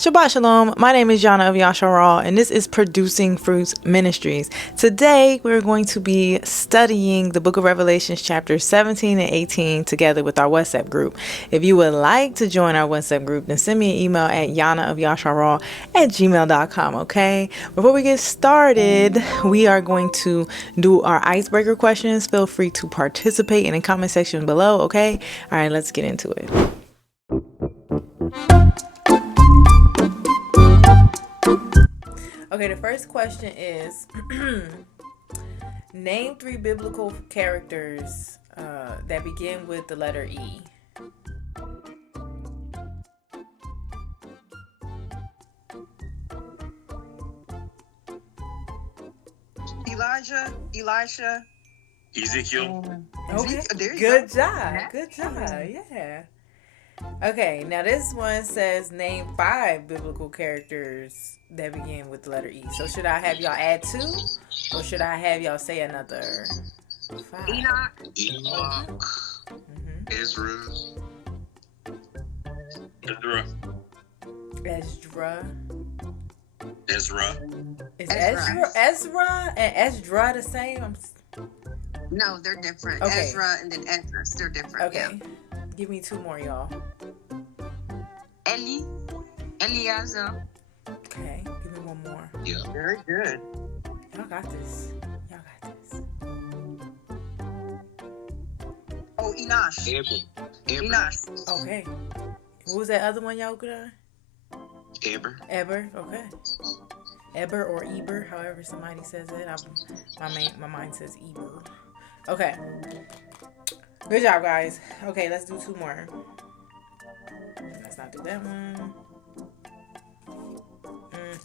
Shabbat Shalom. My name is Yannah of Yashar'al, and this is Producing Fruits Ministries. Today, we're going to be studying the book of Revelations, chapters 17 and 18, together with our WhatsApp group. If you would like to join our WhatsApp group, then send me an email at yannaofyashar'al@gmail.com, okay? Before we get started, we are going to do our icebreaker questions. Feel free to participate in the comment section below, okay? All right, let's get into it. Okay, the first question is name 3 biblical characters that begin with the letter E. Elijah, Elisha, Ezekiel. Okay, there you good go. job. Good job. Yeah. Okay, now this one says name 5 biblical characters that begin with the letter E. So should I have y'all add 2, or should I have y'all say another 5? Enoch, Ezra. Ezra. Is Ezra and Esdra the same? No, they're different. Okay. Ezra and then Esdras, they're different. Okay. Yeah. Give me 2 more, y'all. Eliezer. Okay. Give me 1 more. Yeah. Very good. Y'all got this. Oh, Enosh. Enosh. Okay. What was that other one, y'all could have? Eber. Okay. Eber or Eber, however somebody says it. My mind says Eber. Okay. Good job, guys. Okay, let's do 2 more. Let's not do that one.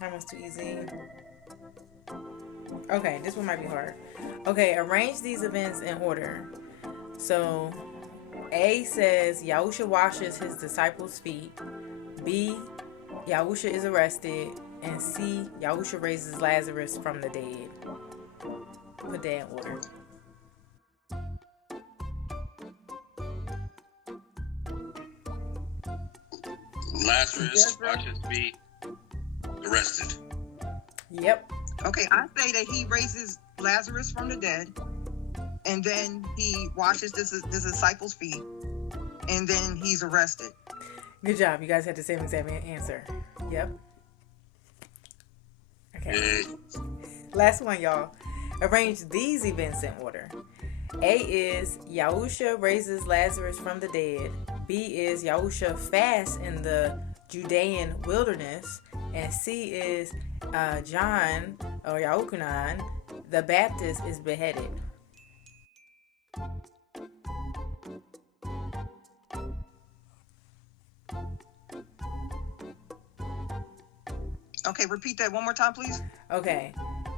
That one's too easy. Okay, this one might be hard. Okay, arrange these events in order. So, A says Yahusha washes his disciples' feet. B, Yahusha is arrested. And C, Yahusha raises Lazarus from the dead. Put that in order. Lazarus watches me arrested. Yep. Okay, I say that he raises Lazarus from the dead, and then he washes the disciples' feet, and then he's arrested. Good job. You guys had the same exact answer. Yep. Okay. Last one, y'all. Arrange these events in order. A is Yahusha raises Lazarus from the dead. B is Yahusha fasts in the Judean wilderness. And C is John or Yahuchanan the Baptist is beheaded. Okay, repeat that one more time, please. Okay.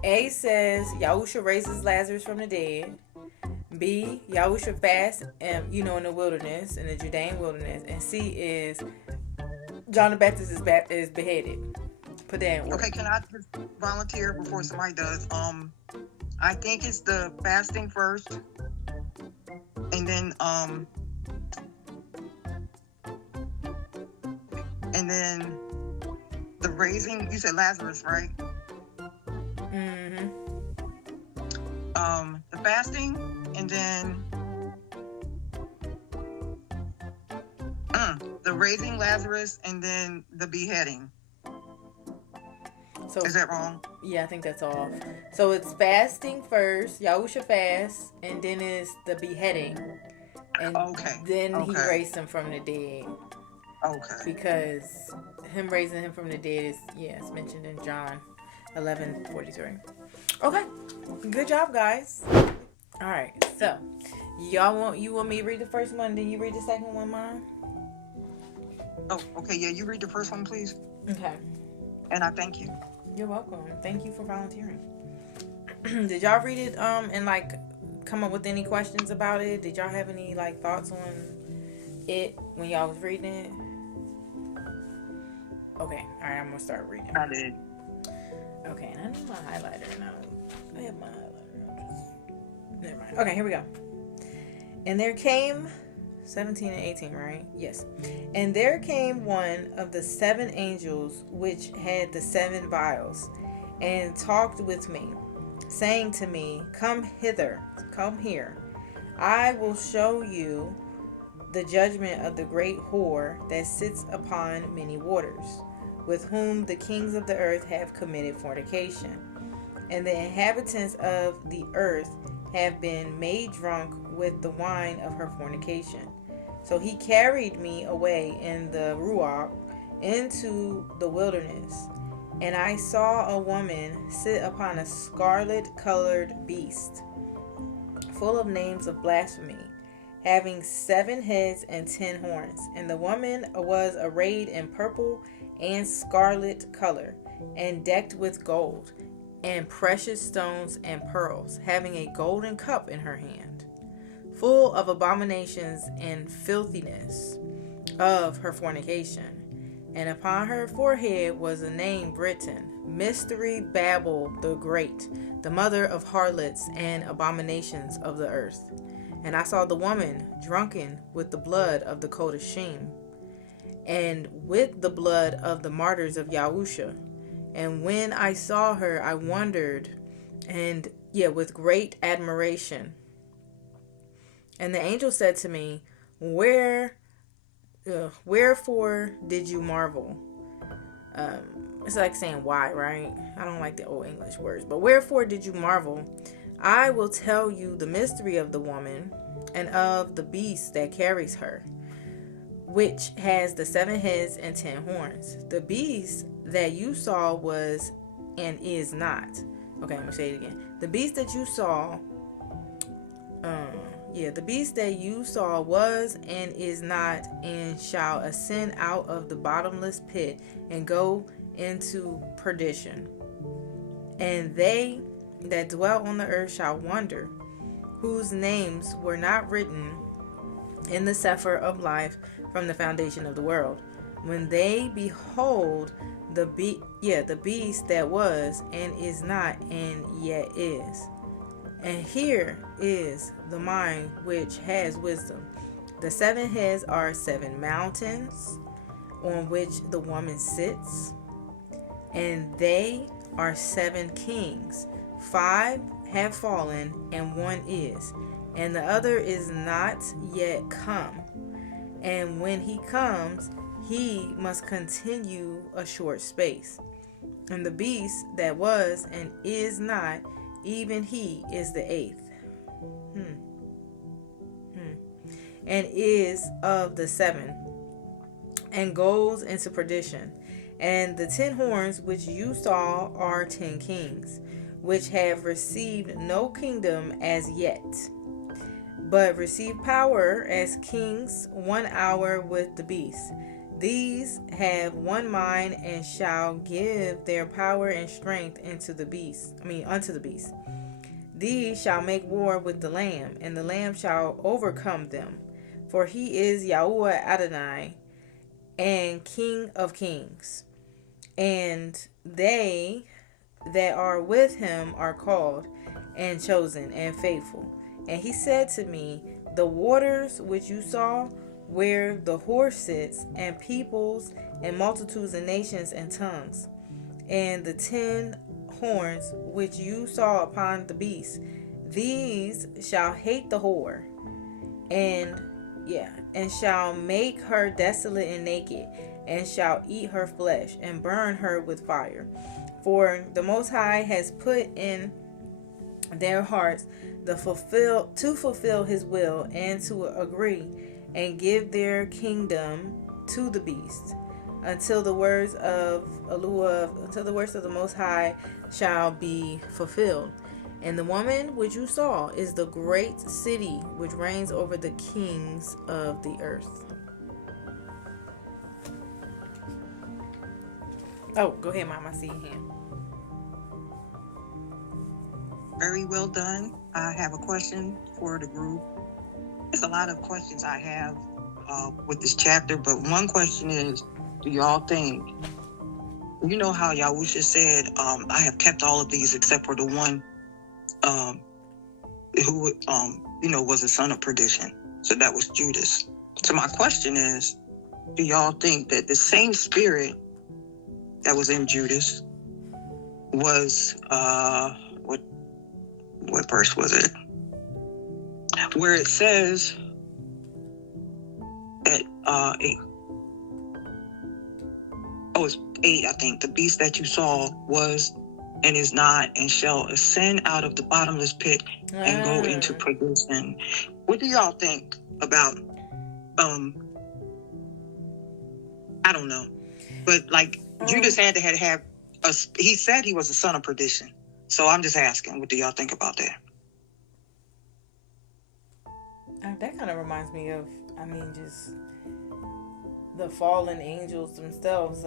A says Yahusha raises Lazarus from the dead. B, Yahusha fasts in the wilderness, in the Judean wilderness. And C is John the Baptist is beheaded. Put that in order. Okay, can I just volunteer before somebody does? I think it's the fasting first, and then the raising. You said Lazarus, right? Mm-hmm. The fasting, and then the raising Lazarus, and then the beheading. So is that wrong? Yeah, I think that's off. So it's fasting first, Yahusha fasts, and then it's the beheading. And then he raised him from the dead. Okay. Because him raising him from the dead is, it's mentioned in John 11:43. Okay. Good job, guys. All right. So, you want me to read the first one, then you read the second one, Mom? Oh, okay. Yeah, you read the first one, please. Okay. And I thank you. You're welcome. Thank you for volunteering. Did y'all read it and come up with any questions about it? Did y'all have any thoughts on it when y'all was reading it? Okay. All right. I'm gonna start reading. I did. Okay. And I need my highlighter. I have my highlighter. Never mind. Okay. Here we go. And there came 17 and 18, right? Yes. And there came one of the 7 angels which had the 7 vials, and talked with me, saying to me, come hither, come here. I will show you the judgment of the great whore that sits upon many waters, with whom the kings of the earth have committed fornication. And the inhabitants of the earth have been made drunk with the wine of her fornication. So he carried me away in the Ruach into the wilderness, and I saw a woman sit upon a scarlet-colored beast, full of names of blasphemy, having 7 heads and 10 horns. And the woman was arrayed in purple and scarlet color, and decked with gold, and precious stones and pearls, having a golden cup in her hand, full of abominations and filthiness of her fornication. And upon her forehead was a name written, Mystery Babel the Great, the mother of harlots and abominations of the earth. And I saw the woman drunken with the blood of the Kodashim, and with the blood of the martyrs of Yahusha. And when I saw her, I wondered, with great admiration. And the angel said to me, wherefore did you marvel? It's like saying why, right? I don't like the old English words, but wherefore did you marvel? I will tell you the mystery of the woman and of the beast that carries her, which has the 7 heads and 10 horns. The beast that you saw was and is not. Okay, I'm gonna say it again. The beast that you saw, the beast that you saw was and is not, and shall ascend out of the bottomless pit and go into perdition. And they that dwell on the earth shall wonder, whose names were not written in the Sefer of life from the foundation of the world, when they behold the beast that was and is not and yet is. And here is the mind which has wisdom. The 7 heads are 7 mountains on which the woman sits, and they are 7 kings. 5 have fallen, and 1 is, and the other is not yet come. And when he comes, he must continue a short space. And the beast that was and is not, even he is the 8th. And is of the 7, and goes into perdition. And the 10 horns which you saw are 10 kings, which have received no kingdom as yet, but receive power as kings 1 hour with the beast. These have one mind, and shall give their power and strength unto the beast. These shall make war with the Lamb, and the Lamb shall overcome them. For he is Yahuah Adonai, and King of kings. And they that are with him are called, and chosen, and faithful. And he said to me, the waters which you saw, where the whore sits, and peoples, and multitudes, and nations, and tongues, and the 10 horns which you saw upon the beast, these shall hate the whore, and shall make her desolate and naked, and shall eat her flesh, and burn her with fire. For the Most High has put in their hearts to fulfill his will, and to agree and give their kingdom to the beast, until the words of the Most High shall be fulfilled. And the woman which you saw is the great city which reigns over the kings of the earth. Oh, go ahead, Mom. I see your hand. Very well done. I have a question for the group. There's a lot of questions I have with this chapter, but one question is, do y'all think, you know how Yahusha said, I have kept all of these except for the one who was a son of perdition. So that was Judas. So my question is, do y'all think that the same spirit that was in Judas was, what verse was it? Where it says that, it's 8, I think. The beast that you saw was and is not and shall ascend out of the bottomless pit and go into perdition. What do y'all think about, I don't know, but like Judas had to have he said he was a son of perdition. So I'm just asking, what do y'all think about that? That kind of reminds me of, just the fallen angels themselves,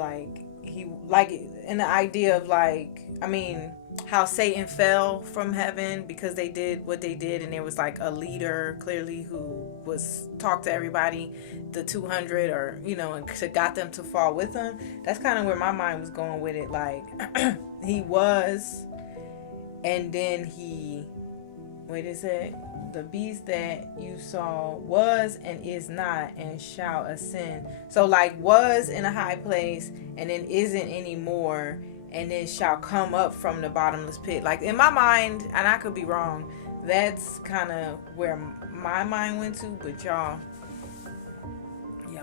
in the idea of how Satan fell from heaven because they did what they did, and there was like a leader clearly who was talk to everybody, the 200, or and got them to fall with him. That's kind of where my mind was going with it. Like he was, and then the beast that you saw was and is not and shall ascend. So like was in a high place and then isn't anymore, and then shall come up from the bottomless pit. Like in my mind, and I could be wrong, that's kind of where my mind went to. But y'all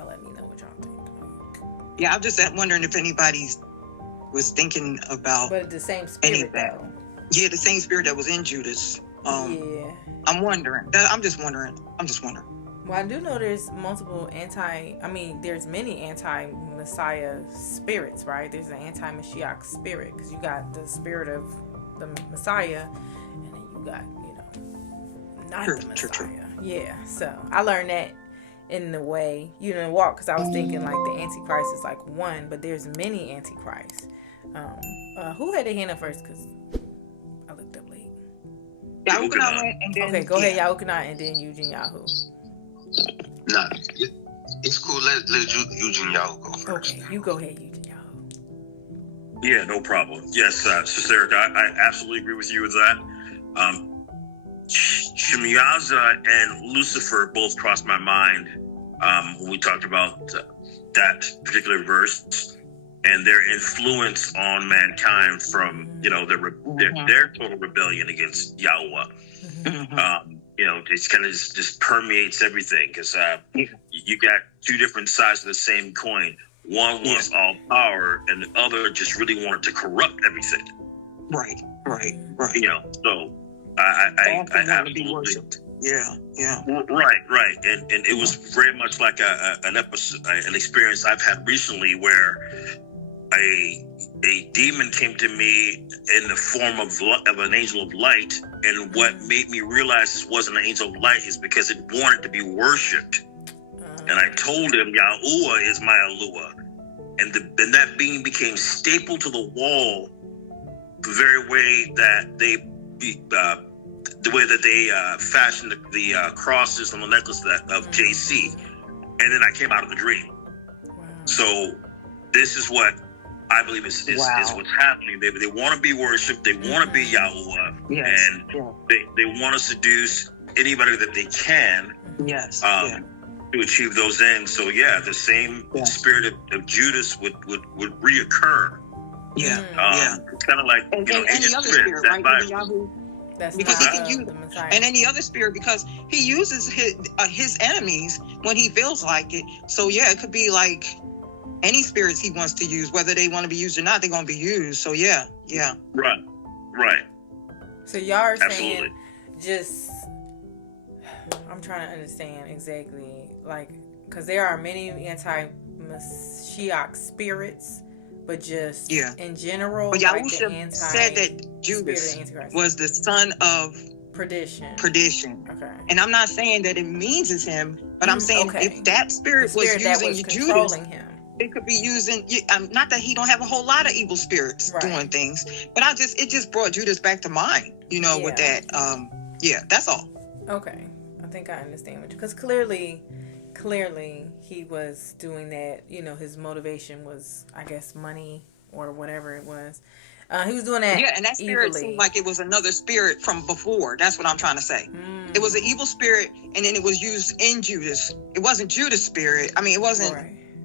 let me know what y'all think. Yeah, I'm just wondering if anybody was thinking about. But the same spirit though. Yeah, the same spirit that was in Judas. Yeah. I'm wondering. I'm just wondering. Well, I do know there's there's many anti-Messiah spirits, right? There's an anti-Mashiach spirit, because you got the spirit of the Messiah, and then you got, not the Messiah. True. Yeah, so I learned that in the way, walk, because I was thinking like the Antichrist is like one, but there's many Antichrists. Who had their hand up first? Because I looked up late. Okay, go ahead, Yahuah, and then Eugene Yahu. Nah, it's cool. Let Eugene Yahu go first. Okay, you go ahead, Eugene Yahu. Yeah, no problem. Yes, Sister Erica, I absolutely agree with you with that. Shemiyaza and Lucifer both crossed my mind when we talked about that particular verse and their influence on mankind from their total rebellion against Yahuah. Mm-hmm. It's kind of just permeates everything, because you got two different sides of the same coin. One wants all power, and the other just really wanted to corrupt everything. Right. So I absolutely. Yeah. Right, and it was very much like an episode, an experience I've had recently where a demon came to me in the form of an angel of light, and what made me realize this wasn't an angel of light is because it wanted to be worshipped. And I told him, Yahuah is my Alua, and then that being became stapled to the wall, the very way that they fashioned the crosses on the necklace of JC, and then I came out of the dream. Wow. So this is what I believe is what's happening. They want to be worshipped. They want to be Yahuah, and they want to seduce anybody that they can. Yes. To achieve those ends. So the same spirit of Judas would reoccur. It's kind of like and any other spirit, right? That's because he can use and any other spirit, because he uses his enemies when he feels like it. So it could be like any spirits he wants to use, whether they want to be used or not, they're going to be used. So right. So y'all are saying just, I'm trying to understand exactly, like, because there are many anti-Mashiach spirits, but just in general, but Yahusha said that Judas was the son of perdition. Okay. And I'm not saying that it means it's him, but I'm saying if that spirit was using Judas, him. It could be using, not that he don't have a whole lot of evil spirits doing things, but it just brought Judas back to mind, with that. That's all. Okay. I think I understand because clearly he was doing that, his motivation was, I guess, money or whatever it was. He was doing that. Yeah, and that spirit evilly. seemed like it was another spirit from before. That's what I'm trying to say. It was an evil spirit, and then it was used in Judas. It wasn't Judas' spirit. I mean, it wasn't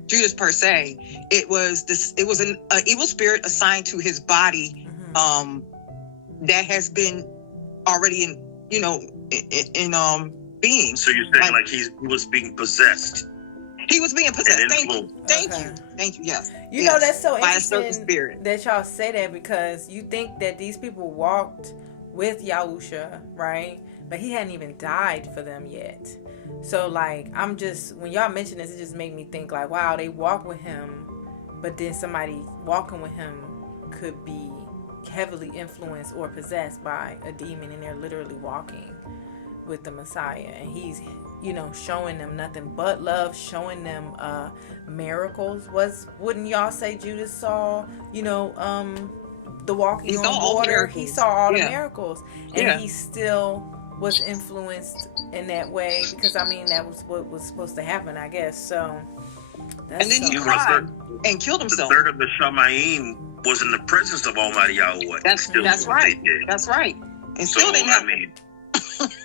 Judas per se. It was this. It was an evil spirit assigned to his body, that has been already in being. So you're saying like he was being possessed. He was being possessed. Thank you. Yes. You know, that's so by a certain interesting spirit. that y'all say that, because you think that these people walked with Yahusha, right? But he hadn't even died for them yet. So like, when y'all mention this, it just made me think like, wow, they walk with him, but then somebody walking with him could be heavily influenced or possessed by a demon, and they're literally walking with the Messiah, and he's showing them nothing but love, showing them miracles. Wouldn't y'all say Judas saw the walking on water? He saw all the miracles, and he still was influenced in that way, because I mean that was what was supposed to happen, I guess. So and then he cried and killed himself. The third of the Shamayim was in the presence of Almighty Yahuah. That's right. That's right. And still didn't happen.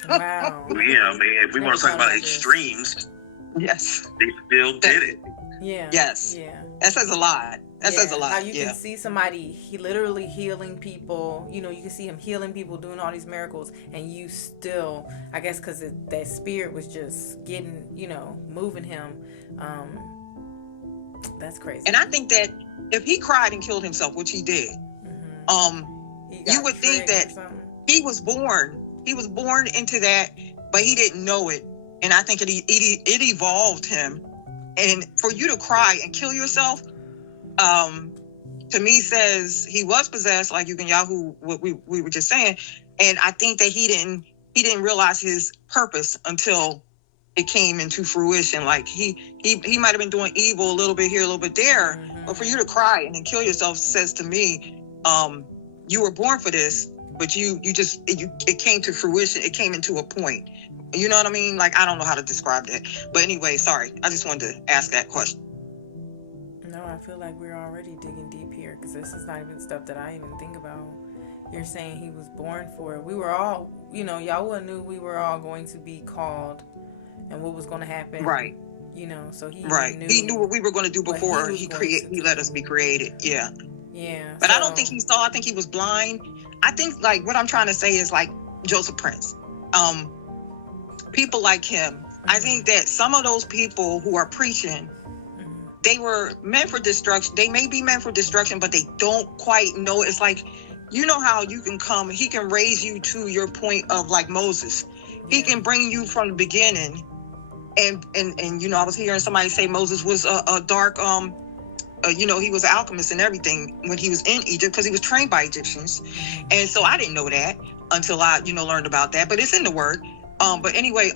Wow. Yeah, I mean, if we want to talk about extremes, yes, they still did it. Yeah. Yes. Yeah. That says a lot. That says a lot. How you can see somebody literally healing people. You can see him healing people, doing all these miracles, and you still, I guess, because that spirit was just getting, moving him. That's crazy. And I think that if he cried and killed himself, which he did, you would think that he was born. He was born into that, but he didn't know it. And I think it evolved him. And for you to cry and kill yourself, to me says he was possessed, like you can Yahoo, what we were just saying. And I think that he didn't realize his purpose until it came into fruition. Like he might have been doing evil a little bit here, a little bit there, but for you to cry and then kill yourself says to me, you were born for this. But it came to fruition. It came into a point. You know what I mean? Like, I don't know how to describe that. But anyway, sorry. I just wanted to ask that question. No, I feel like we're already digging deep here, because this is not even stuff that I even think about. You're saying he was born for it. We were all, Yahuah knew we were all going to be called and what was going to happen. Right. So he knew. He knew what we were going to do before he let us be created. Yeah. Yeah. But I don't think he saw. I think he was blind. I think, like, what I'm trying to say is, like, Joseph Prince. People like him. I think that some of those people who are preaching, they were meant for destruction. They may be meant for destruction, but they don't quite know. It's like, how you can come. He can raise you to your point of, like, Moses. He can bring you from the beginning. And I was hearing somebody say Moses was a dark... he was an alchemist and everything when he was in Egypt, because he was trained by Egyptians. And so I didn't know that until I, learned about that. But it's in the word. But anyway,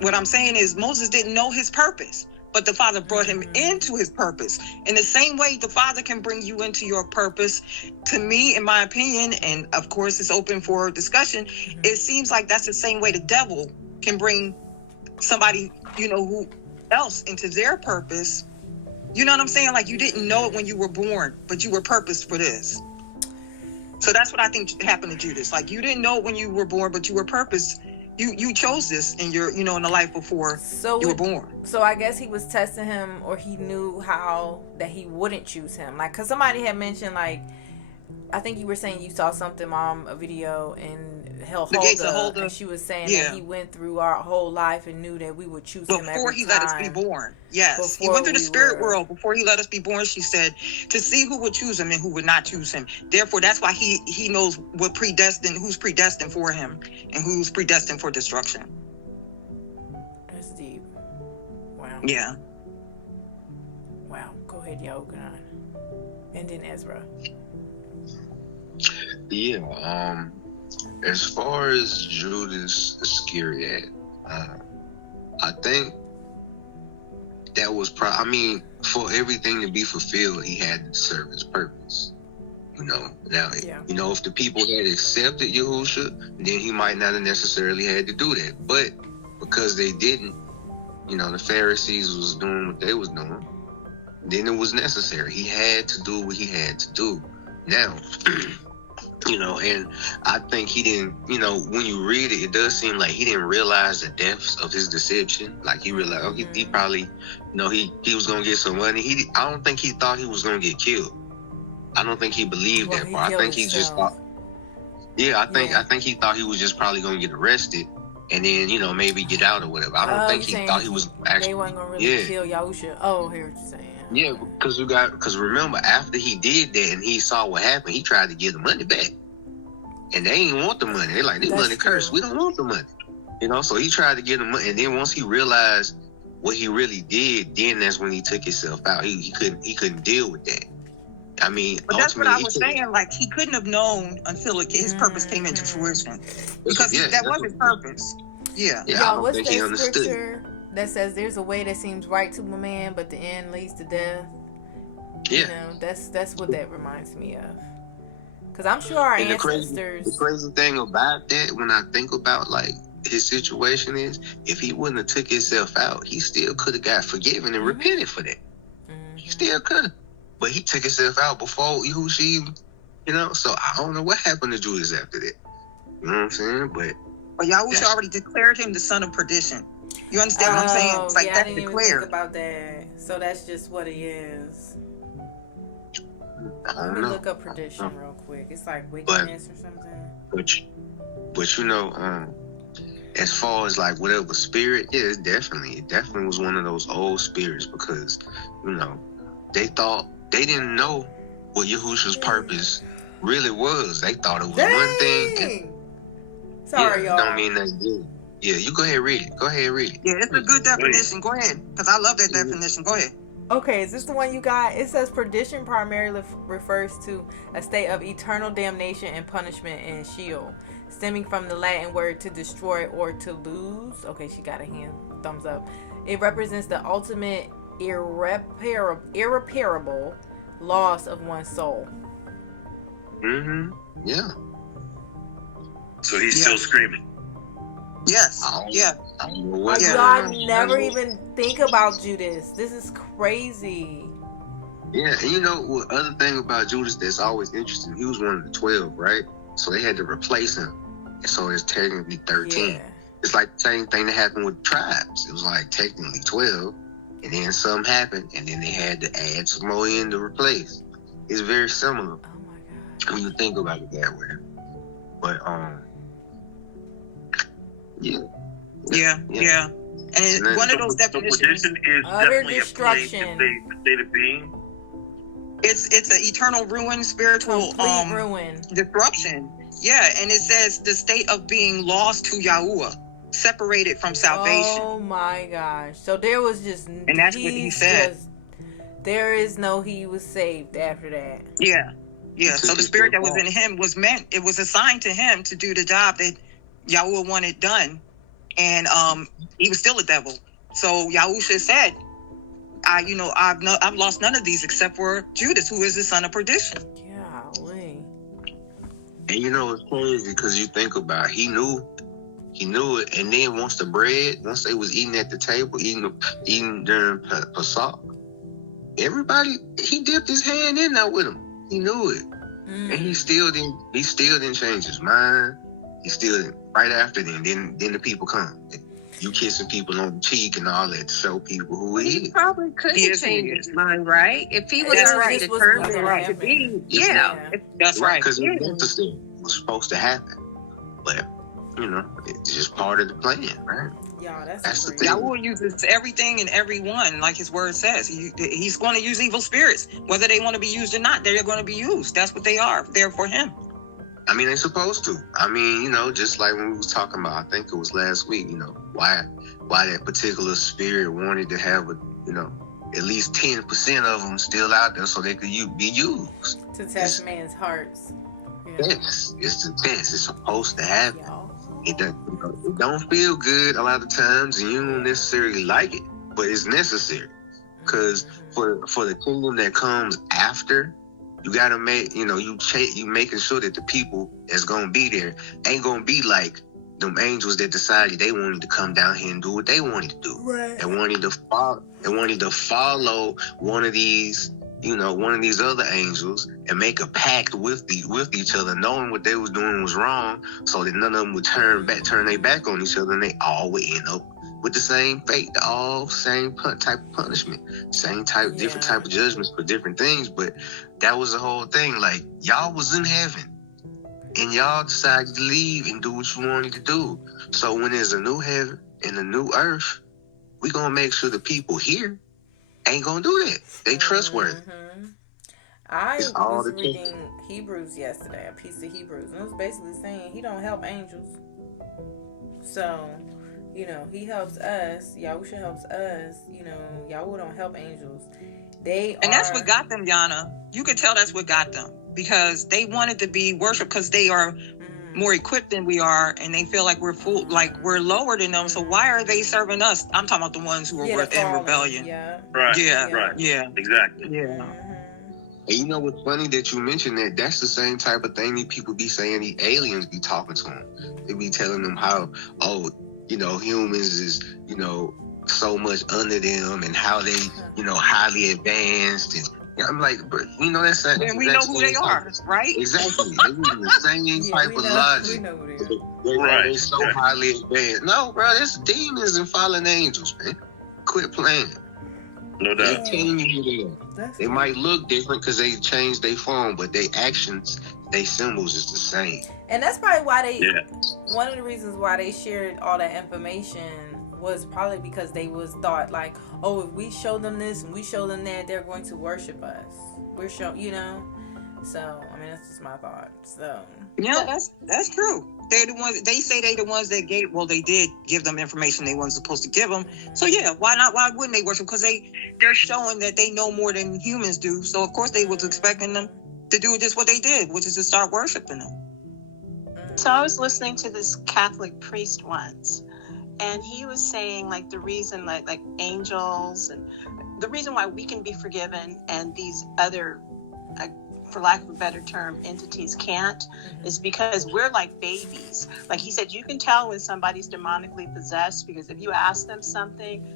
what I'm saying is Moses didn't know his purpose, but the Father brought him into his purpose. In the same way the Father can bring you into your purpose, to me, in my opinion, and of course it's open for discussion, it seems like that's the same way the devil can bring somebody, who else into their purpose. You know what I'm saying? Like, you didn't know it when you were born, but you were purposed for this. So that's what I think happened to Judas. Like, you didn't know it when you were born, but you were purposed. You chose this in your, in the life before you were born. So I guess he was testing him, or he knew how that he wouldn't choose him. Like, because somebody had mentioned, like, I think you were saying you saw something, Mom, a video, and Hulda, and she was saying that he went through our whole life and knew that we would choose him every time. Before he let us be born. Yes. He went through the spirit world before he let us be born, she said, to see who would choose him and who would not choose him. Therefore, that's why he knows who's predestined for him and who's predestined for destruction. That's deep. Wow. Yeah. Wow. Go ahead, Yogan. And then Ezra. Yeah, as far as Judas Iscariot, I think that was for everything to be fulfilled, he had to serve his purpose. Now, if the people had accepted Yahusha, then he might not have necessarily had to do that. But because they didn't, the Pharisees was doing what they was doing, then it was necessary. He had to do what he had to do. now. And I think he didn't, when you read it, it does seem like he didn't realize the depths of his deception. Like he realized, he probably, he was going to get some money. I don't think he thought he was going to get killed. I don't think he believed that part. I think he just thought, I think he thought he was just probably going to get arrested and then, maybe get out or whatever. I don't think he thought he was actually. They weren't going to really kill Yahusha. Oh, I hear what you're saying. Yeah, because remember, after he did that and he saw what happened, he tried to get the money back. And they ain't want the money. They're like, this money cursed. We don't want the money. So he tried to get the money. And then once he realized what he really did, then that's when he took himself out. He couldn't deal with that. I mean, but that's what I was saying. Like, he couldn't have known until his purpose came into fruition. Because that was his purpose. Yeah. I don't what's think he that understood. Scripture that says there's a way that seems right to a man, but the end leads to death? Yeah. That's what that reminds me of. Because I'm sure our ancestors. The crazy thing about that, when I think about like his situation, is if he wouldn't have took himself out, he still could have got forgiven and repented for that. He still could have, but he took himself out before Yahusha. So I don't know what happened to Judas after that. You know what I'm saying? But Yahusha already declared him the son of perdition. You understand what I'm saying? It's like I that's didn't declared. Even think about that. So that's just what he is. Let me look up perdition real quick. It's like wickedness or something. But as far as like whatever spirit, it definitely was one of those old spirits because they didn't know what Yahusha's purpose really was. They thought it was one thing. Sorry, y'all. Don't mean that's good. Yeah, you go ahead and read it. Yeah, it's a good definition. Go ahead, because I love that definition. Go ahead. Okay, is this the one you got? It says perdition primarily refers to a state of eternal damnation and punishment in Sheol, stemming from the Latin word to destroy or to lose. Okay, she got a thumbs up. It represents the ultimate irreparable loss of one's soul. Yeah. So he's still screaming. Yes. I don't know what y'all never even think about Judas. This is crazy. Yeah, and what other thing about Judas that's always interesting, he was one of the 12, right? So they had to replace him. And so it's technically 13. Yeah. It's like the same thing that happened with tribes. It was like technically 12, and then something happened, and then they had to add some more in to replace. It's very similar. Oh my God. When you think about it that way. But Yeah. And one of those definitions. Perdition is definitely destruction. a state of being. It's an eternal ruin, spiritual ruin, disruption. Yeah, and it says the state of being lost to Yahuah, separated from salvation. Oh my gosh! So there was just, and that's what he said. There is no he was saved after that. Yeah. So the spirit that was in him it was assigned to him to do the job that Yahuah wanted done, and he was still a devil. So Yahusha said, I've lost none of these except for Judas, who is the son of perdition. Golly. And it's crazy because you think about it, he knew it, and then once they was eating at the table, eating during Pesach, everybody, he dipped his hand in there with him. He knew it, and he still didn't change his mind. He still didn't. Right after then the people come. You kissing people on the cheek and all that to show people who he is. He probably couldn't change his mind, right? If he was already determined to be, That's right. Because it was supposed to happen, but it's just part of the plan, right? Yeah, that's the thing. Yahuah uses everything and everyone, like his word says. He's going to use evil spirits, whether they want to be used or not. They're going to be used. That's what they are. They're for him. I mean, they're supposed to. I mean, just like when we was talking about, I think it was last week, why that particular spirit wanted to have at least 10% of them still out there so they could be used. To test man's hearts. Yeah. Yes, it's the test. It's supposed to happen. It don't feel good a lot of times, and you don't necessarily like it, but it's necessary. Because for the kingdom that comes after, you gotta make, you making sure that the people that's gonna be there ain't gonna be like them angels that decided they wanted to come down here and do what they wanted to do. Right. They wanted to follow one of these one of these other angels and make a pact with each other, knowing what they was doing was wrong, so that none of them would turn their back on each other, and they all would end up with the same fate, all same type of punishment, same type, different type of judgments for different things. But that was the whole thing. Like, y'all was in heaven, and y'all decided to leave and do what you wanted to do. So when there's a new heaven and a new earth, we gonna make sure the people here ain't gonna do that. They trustworthy. I was reading Hebrews yesterday, a piece of Hebrews, and it was basically saying he don't help angels. So, he helps us. Yahusha helps us. Yahuah don't help angels. That's what got them, Yannah. You could tell that's what got them, because they wanted to be worshipped, because they are more equipped than we are, and they feel like we're we're lower than them. So why are they serving us? I'm talking about the ones who are in rebellion. Right. Exactly. And you know what's funny that you mentioned that? That's the same type of thing that people be saying the aliens be talking to them. They be telling them how, humans is, so much under them, and how they, highly advanced. And I'm like, but that's that. And we know who they are, right? Exactly. They use the same type of logic. We know who they are. They're so highly advanced. No, bro, it's demons and fallen angels, man. Quit playing. No doubt. They're telling you who they are. They might look different because they changed their form, but their actions, their symbols is the same. And that's probably why one of the reasons why they shared all that information was probably because they was thought like, oh, if we show them this and we show them that, they're going to worship us. We're So, that's just my thought. So. Yeah, that's true. They're the ones. They say they're the ones that gave. Well, they did give them information they weren't supposed to give them. So yeah, why not? Why wouldn't they worship? Because they're showing that they know more than humans do. So of course they was expecting them to do just what they did, which is to start worshiping them. So I was listening to this Catholic priest once, and he was saying like the reason like angels and the reason why we can be forgiven and these other, for lack of a better term, entities can't, is because we're like babies. Like he said, you can tell when somebody's demonically possessed because if you ask them something,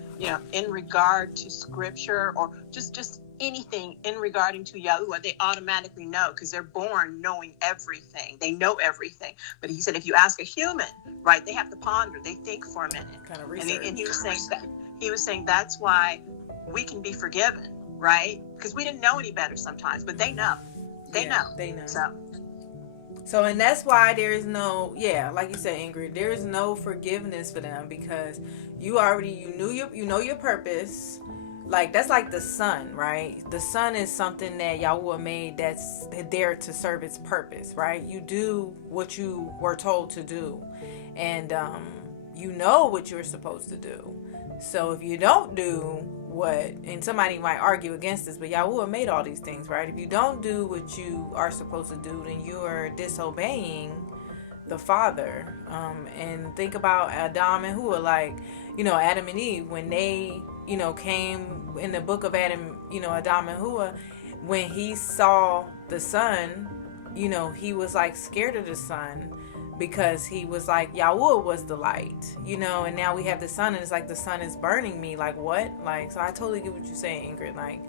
in regard to scripture or just anything in regarding to Yahuah, they automatically know because they're born knowing everything. They know everything. But he said, if you ask a human, right, they have to ponder. They think for a minute. Kind of research. And he was saying that's why we can be forgiven, right? Because we didn't know any better sometimes, but they know. They know. So, and that's why there is no, like you said, Ingrid, there is no forgiveness for them because you know your purpose. Like, that's like the sun, right? The sun is something that Yahuah made that's there to serve its purpose, right? You do what you were told to do. And you know what you're supposed to do. So if you don't do and somebody might argue against this, but Yahuah made all these things, right? If you don't do what you are supposed to do, then you are disobeying the Father. And think about Adam and Yahuah, like, Adam and Eve, when they, came in the book of Adam and Yahuah, when he saw the sun, he was like scared of the sun because he was like, Yahuah was the light, and now we have the sun and it's like the sun is burning me. Like, what? Like, so I totally get what you're saying, Ingrid. Like,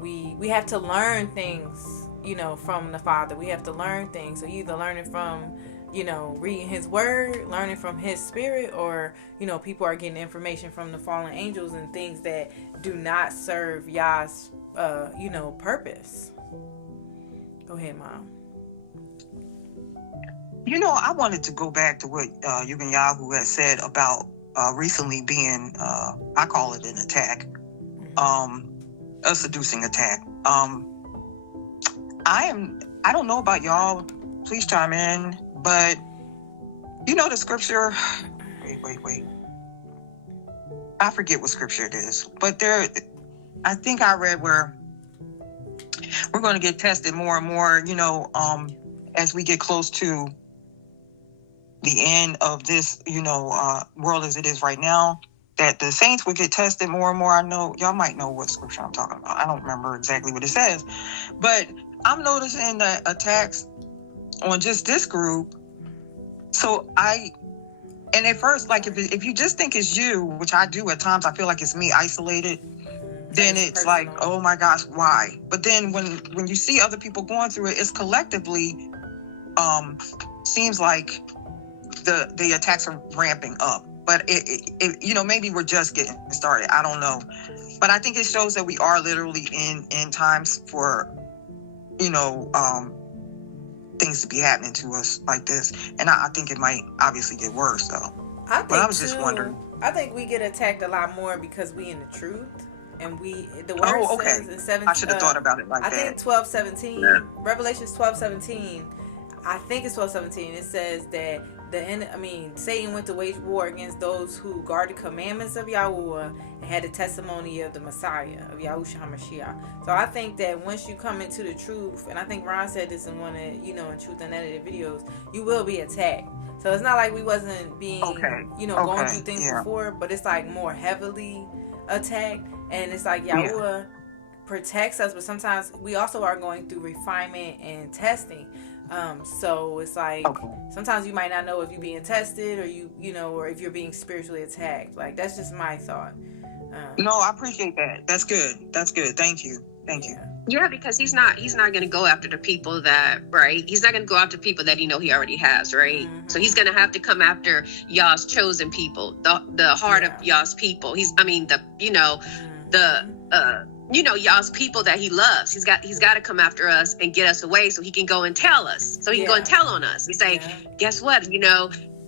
we have to learn things, from the Father. We have to learn things. So you either learn it from, reading his word, learning from his spirit, or, people are getting information from the fallen angels and things that do not serve Yah's, purpose. Go ahead, Mom. I wanted to go back to what Yahuah had said about recently being, I call it an attack, a seducing attack. I don't know about y'all, please chime in, but the scripture, wait. I forget what scripture it is, but I think I read where we're going to get tested more and more, as we get close to the end of this, world as it is right now, that the saints will get tested more and more. I know y'all might know what scripture I'm talking about. I don't remember exactly what it says, but I'm noticing the attacks on just this group. So and at first, like if you just think it's you, which I do at times, I feel like it's me isolated. then it's like, oh my gosh, why? But then when you see other people going through it, it's collectively seems like the attacks are ramping up. But it maybe we're just getting started. I don't know. But I think it shows that we are literally in times for, things to be happening to us like this. And I think it might obviously get worse, though. But I was just wondering. I think we get attacked a lot more because we in the truth. And the word says in 17. I should have thought about it like that. I think 12:17. Yeah. Revelations 12:17. I think it's 12:17. It says that Satan went to wage war against those who guard the commandments of Yahuah and had the testimony of the Messiah, of Yahusha HaMashiach. So I think that once you come into the truth, and I think Ron said this in one of, in Truth Unedited videos, you will be attacked. So it's not like we wasn't being, going through things before, but it's like more heavily attacked. And it's like Yahuah protects us, but sometimes we also are going through refinement and testing. So it's like sometimes you might not know if you're being tested or or if you're being spiritually attacked. Like, that's just my thought. No, I appreciate that. That's good. Thank you. Yeah, because he's not going to go after the people that, right? He's not going to go after people that he already has, right? Mm-hmm. So he's going to have to come after Yah's chosen people, the heart of Yah's people. Y'all's people that he loves. He's got to come after us and get us away so he can go and tell us. So he can go and tell on us. We say, guess what?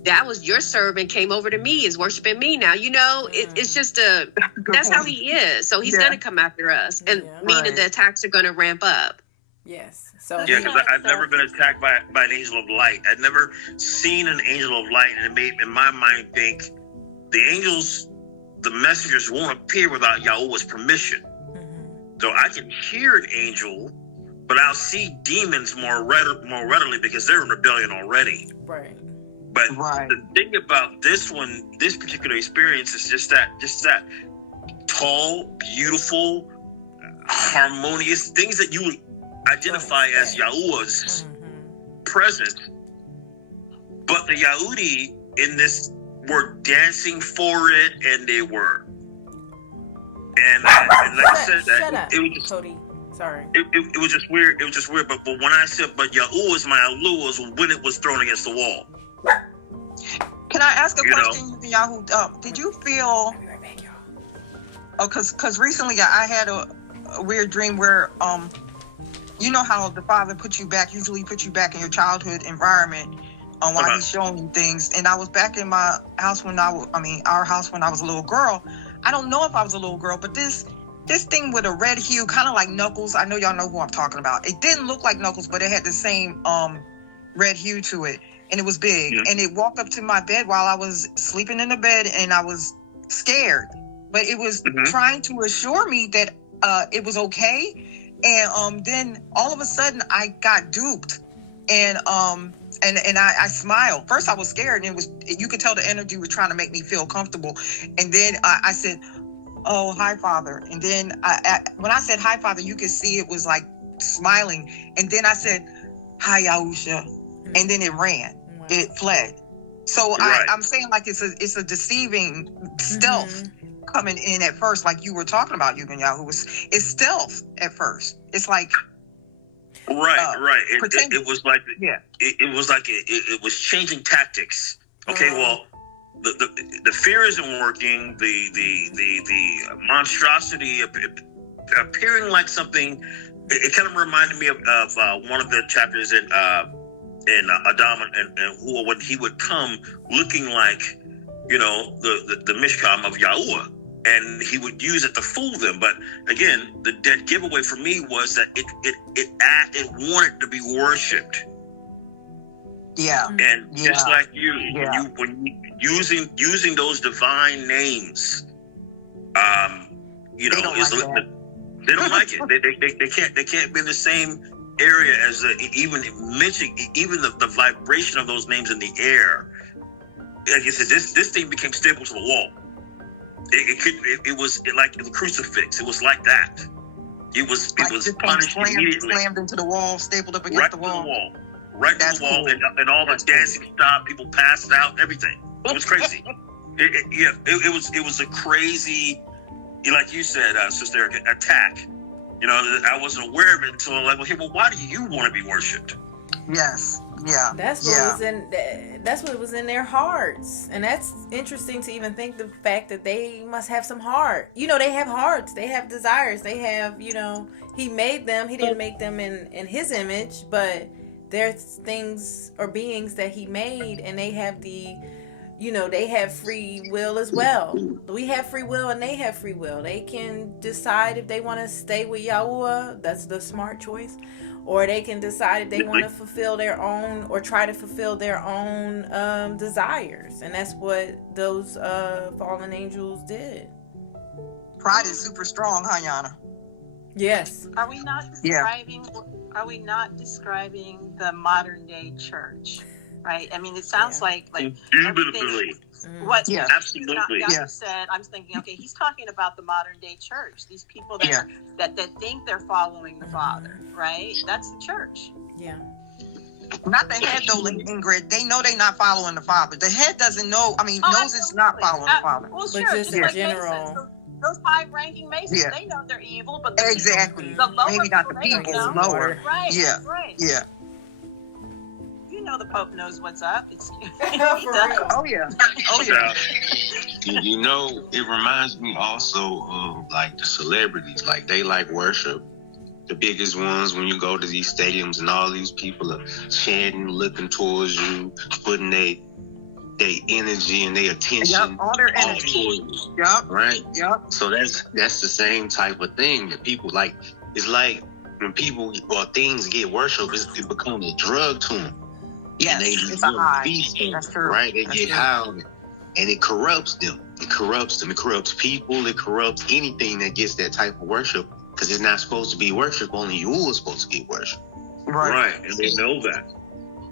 That was your servant came over to me, is worshiping me now. It's just that's how he is. So he's going to come after us, and meaning the attacks are going to ramp up. Yes. So because I've never been attacked by an angel of light. I've never seen an angel of light, and it made in my mind think the angels, the messengers won't appear without Yahuah's permission. So I can hear an angel, but I'll see demons more readily because they're in rebellion already. Right. But the thing about this particular experience is just that tall, beautiful, harmonious things that you would identify as Yahuah's presence. But the Yahudi in this were dancing for it, and they were. And like I said, it was just, Cody. Sorry. It was just weird. It was just weird. But when I said, but Yahuah is my Alua, was when it was thrown against the wall. Can I ask a question, Yahu? Did you feel? I'll be right back, y'all. Because recently I had a weird dream where you know how the Father usually puts you back in your childhood environment while He's showing you things. And I was back in my house our house when I was a little girl. I don't know if I was a little girl, but this thing with a red hue, kind of like Knuckles. I know y'all know who I'm talking about. It didn't look like Knuckles, but it had the same red hue to it, and it was big. Yeah. And it walked up to my bed while I was sleeping in the bed, and I was scared. But it was trying to assure me that it was okay. And then all of a sudden, I got duped, and I smiled. First, I was scared, and you could tell the energy was trying to make me feel comfortable. And then I said, "Oh, hi, Father." And then when I said hi, Father, you could see it was like smiling. And then I said, "Hi, Yahusha," and then it ran. Wow. It fled. So I'm saying like it's a deceiving stealth coming in at first, like you were talking about, Yahuah. It's stealth at first. It's like. Right. It was like it was like it was changing tactics. Okay, well, the fear isn't working. The monstrosity appearing like something. It kind of reminded me of one of the chapters in Adam and Yahuah, when he would come looking like the Mishkam of Yahuah. And he would use it to fool them. But again, the dead giveaway for me was that it wanted to be worshipped. Yeah. And just like when you using those divine names, they don't like it. They can't be in the same area as even the vibration of those names in the air. Like I said, this thing became stable to the wall. It was like the crucifix. It was like that. It was punished immediately. Slammed into the wall, stapled up against the wall. Right to the wall, and all the dancing stopped. People passed out. Everything. It was crazy. It was a crazy like you said, Sister Erica, attack. You know, I wasn't aware of it until I'm like, well, why do you want to be worshipped? Yes. Yeah. That's what was in. That's what was in their hearts, and that's interesting to even think the fact that they must have some heart. You know, they have hearts, they have desires, they have. You know, He made them. He didn't make them in His image, but there's things or beings that He made, and they have the. You know, they have free will as well. We have free will and they have free will. They can decide if they want to stay with Yahuah. That's the smart choice. Or they can decide if they want to fulfill their own or try to fulfill their own desires. And that's what those fallen angels did. Pride is super strong, huh, Yannah? Yes. Are we not describing? Are we not describing the modern day church? Right. I mean, it sounds like Indubitably. What absolutely said. I'm thinking, okay, he's talking about the modern day church. These people that that think they're following the Father, right? That's the church. Yeah. Not the head though, Ingrid. They know they're not following the Father. The head doesn't know. I mean, knows it's not following the Father. Well, but sure, just in general. Masons, those high-ranking Masons, they know they're evil, but the exactly. The lower maybe not the people, lower. Right. Yeah. Right. Yeah. You know the Pope knows what's up. It's oh yeah. You know, it reminds me also of like the celebrities. Like they like worship. The biggest ones when you go to these stadiums and all these people are chanting, looking towards you, putting their energy and their attention. All their energy. Right. So that's the same type of thing that people like. It's like when people or things get worship, it becomes a drug to them. Yes, and they it's a high. That's true. Right? They get high on it. And it corrupts them. It corrupts them. It corrupts people. It corrupts anything that gets that type of worship. Because it's not supposed to be worship. Only Yahuah is supposed to get worship. Right. And they know that.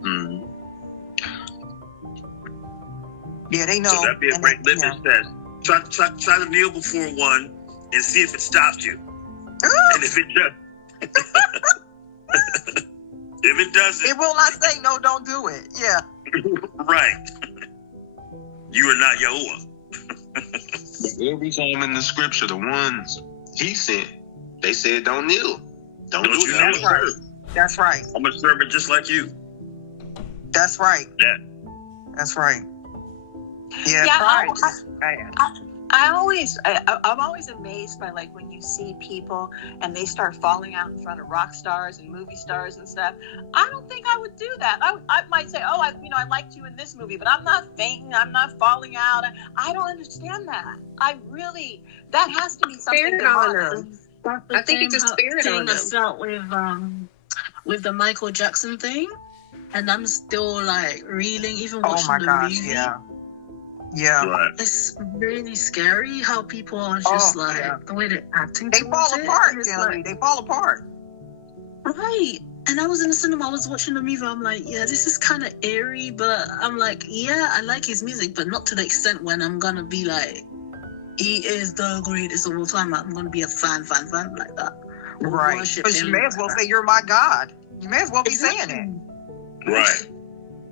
Mm-hmm. Yeah, they know. So that'd be a great litmus test. Try to kneel before one and see if it stops you. And if it does. If it doesn't, it will not say no, don't do it. Yeah. Right. You are not Yahuah. Every time in the scripture, the ones he sent, they said don't kneel. Don't do it. That's right. That's right. I'm a servant just like you. That's right. Yeah. That's right. Yeah, pride. I'm always amazed by like when you see people and they start falling out in front of rock stars and movie stars and stuff. I don't think I would do that. I might say, I liked you in this movie, but I'm not fainting. I'm not falling out. I don't understand that. That has to be something demonic. I think it's a spirit on them. I felt with the Michael Jackson thing, and I'm still like reeling, even watching the movie. Yeah. Right. It's really scary how people are just the way they're acting. They fall apart, Kelly. They fall apart. Right. And I was in the cinema, I was watching the movie, I'm like, yeah, this is kind of eerie, but I'm like, yeah, I like his music, but not to the extent when I'm going to be like, he is the greatest of all time. I'm going to be a fan like that. Right. Because you may as well say, you're my God. You may as well be saying it. Right.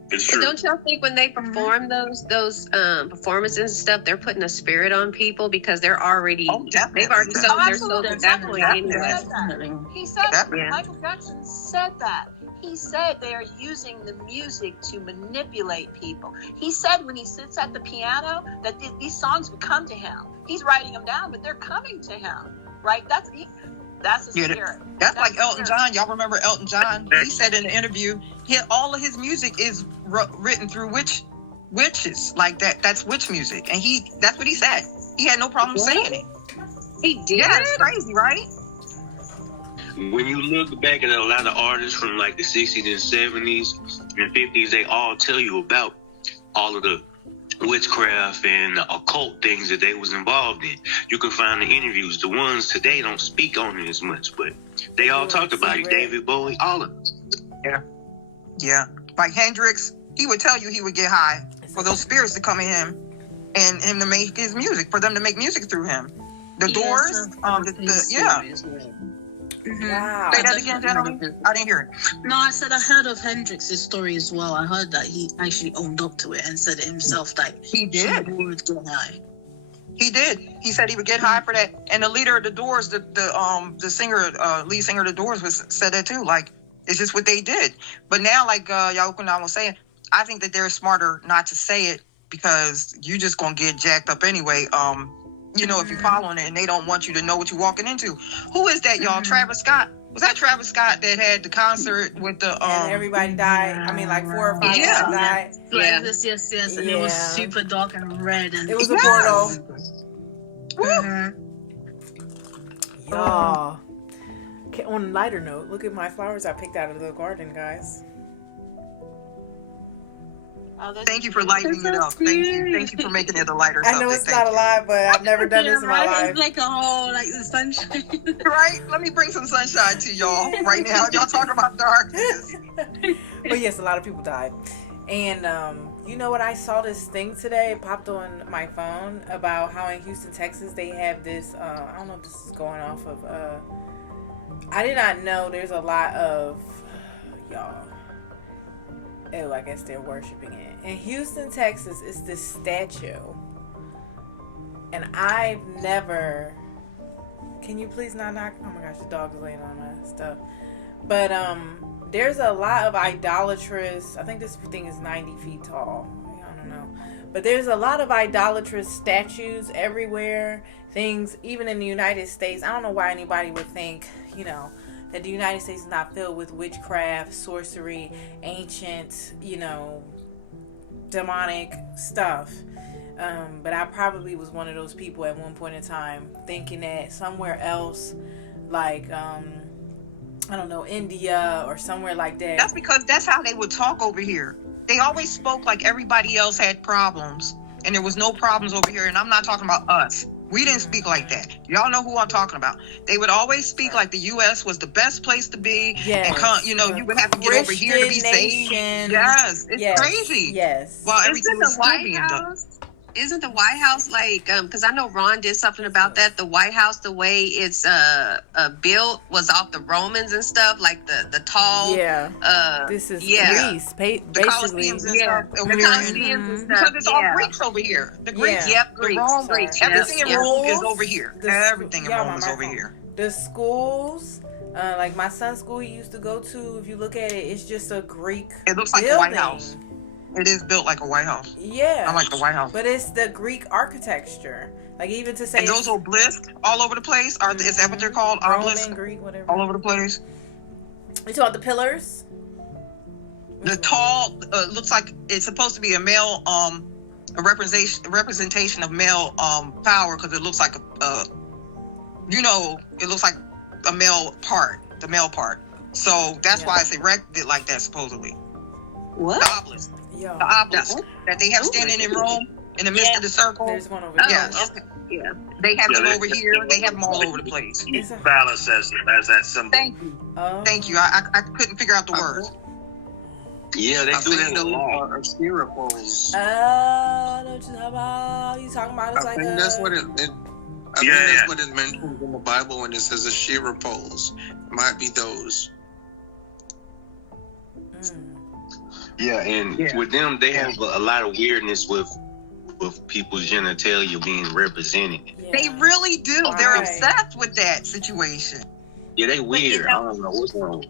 It's true. But don't y'all think when they perform those performances and stuff, they're putting a spirit on people because they're already they've already sold their soul at that point anyway. He said that. Michael Jackson said that. He said they are using the music to manipulate people. He said when he sits at the piano that these songs would come to him. He's writing them down, but they're coming to him. Right? That's a spirit. That's like Elton John. Y'all remember Elton John? He said in an interview, all of his music is written through witches. Like that. That's witch music. And that's what he said. He had no problem saying it. He did? Yeah, it's crazy, right? When you look back at a lot of artists from like the 60s and 70s and 50s, they all tell you about all of the witchcraft and the occult things that they was involved in. You can find the interviews. The ones today don't speak on it as much, but they all talked about it. David Bowie, all of them. Yeah. Like Hendrix, he would tell you he would get high for those spirits to come in him and him to make his music, for them to make music through him. The Doors, Wow. Say that again, gentlemen. I didn't hear it. No, I said I heard of Hendrix's story as well. I heard that he actually owned up to it and said it himself, like he did. He would get high. He did. He said he would get high for that. And the leader of the Doors, the singer, lead singer of the Doors, said that too. Like, it's just what they did. But now, like Yahuah was saying, I think that they're smarter not to say it because you just gonna get jacked up anyway. You know, if you're following it and they don't want you to know what you're walking into. Who is that, y'all? Travis Scott? Was that Travis Scott that had the concert with the and everybody died? I mean, like 4 or 5 people died. Yes. And it was super dark and red. And it was a portal. Y'all. Okay, on a lighter note, look at my flowers I picked out of the garden, guys. Oh, thank you for lighting it up. Thank you for making it a lighter subject. I know it's not a lie, but I've never done this in my life. It's like a whole, like the sunshine. Right? Let me bring some sunshine to y'all right now. Y'all talking about darkness. But yes, a lot of people died. And you know what? I saw this thing today. It popped on my phone about how in Houston, Texas, they have this. I don't know if this is going off of. I did not know there's a lot of y'all. Oh, I guess they're worshiping it. In Houston, Texas, it's this statue. And I've never... Can you please not knock? Oh my gosh, the dog is laying on my stuff. But there's a lot of idolatrous... I think this thing is 90 feet tall. I don't know. But there's a lot of idolatrous statues everywhere. Things, even in the United States. I don't know why anybody would think, you know... that the United States is not filled with witchcraft, sorcery, ancient, you know, demonic stuff. But I probably was one of those people at one point in time thinking that somewhere else, like, I don't know, India or somewhere like that. That's because that's how they would talk over here. They always spoke like everybody else had problems and there was no problems over here. And I'm not talking about us. We didn't speak like that. Y'all know who I'm talking about. They would always speak like the U.S. was the best place to be. Yes. And, you know, you would have to get over here to be saved. Yes. It's crazy. Yes. Well, everything was still being done. Isn't the White House like, because I know Ron did something about that. The White House, the way it's built was off the Romans and stuff, like the tall. Yeah. This is Greece, the Colosseums and stuff over the here. Colosseums and stuff. Because it's all Greeks over here. The Greeks. Yep, Greeks. Rome, Greeks. everything in Yep. Rome is over here. Everything in Rome is over here. The schools, like my son's school he used to go to, if you look at it, it's just a Greek It looks like building. a White House. It is built like a White House. Yeah. I like the White House. But it's the Greek architecture. Like even to say... And those obelisks all over the place? Is that what they're called? Roman, Greek, whatever. All over the place? You talking about the pillars? The tall, looks like it's supposed to be a male, a representation of male power because it looks like it looks like a male part, the male part. So that's why it's erected like that, supposedly. What? The obelisk. The obelisk that they have standing in Rome in the midst of the circle. There's one over there. Yes. Okay. Yeah. They have them over here. They have them all over the place. Balance as that symbol. Thank you. Thank you. I couldn't figure out the words. Yeah, they do that a lot. Spiracles. I know what you're talking about. You talking about it's I think that's what it that's what it mentions in the Bible when it says a Shira poles. Might be those. Yeah, and with them, they have a lot of weirdness with people's genitalia being represented. Yeah. They really do. They're obsessed with that situation. Yeah, they weird. I don't know what's wrong.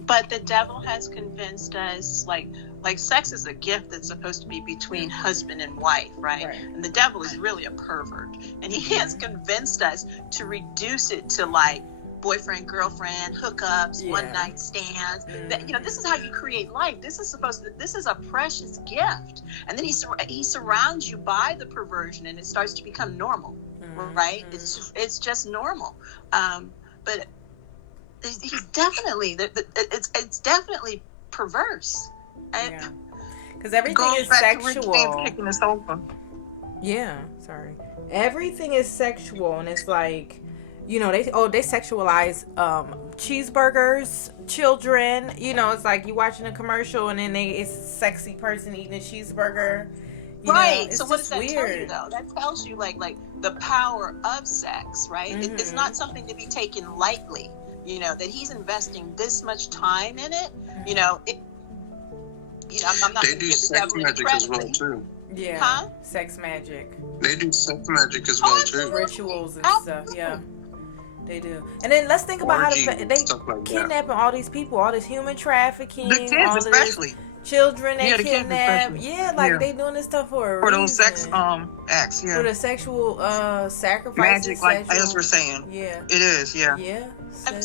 But the devil has convinced us, like sex is a gift that's supposed to be between husband and wife, right? And the devil is really a pervert. And he has convinced us to reduce it to like boyfriend, girlfriend, hookups, one night stands. That, this is how you create life. This is a precious gift. And then he surrounds you by the perversion and it starts to become normal, right? It's just normal. But he's definitely, it's definitely perverse. Because everything is sexual. Kicking the sofa. Yeah, sorry. Everything is sexual, and it's like, they sexualize cheeseburgers, children. It's like you watching a commercial, and then it's a sexy person eating a cheeseburger. Right. So what does that tell you, though? That tells you like the power of sex, right? It's not something to be taken lightly. That he's investing this much time in it. I'm not. They do sex magic as well too. Yeah. Huh? Sex magic. They do sex magic as well too. Rituals and stuff. Yeah. They do. And then let's think about how they kidnapping all these people, all this human trafficking, The kids all especially. This children they the kids kidnap. especially. Yeah, like they doing this stuff for those sex acts. Yeah. For the sexual sacrifice. Magic, like Ezra saying. Yeah. It is. Yeah. Yeah.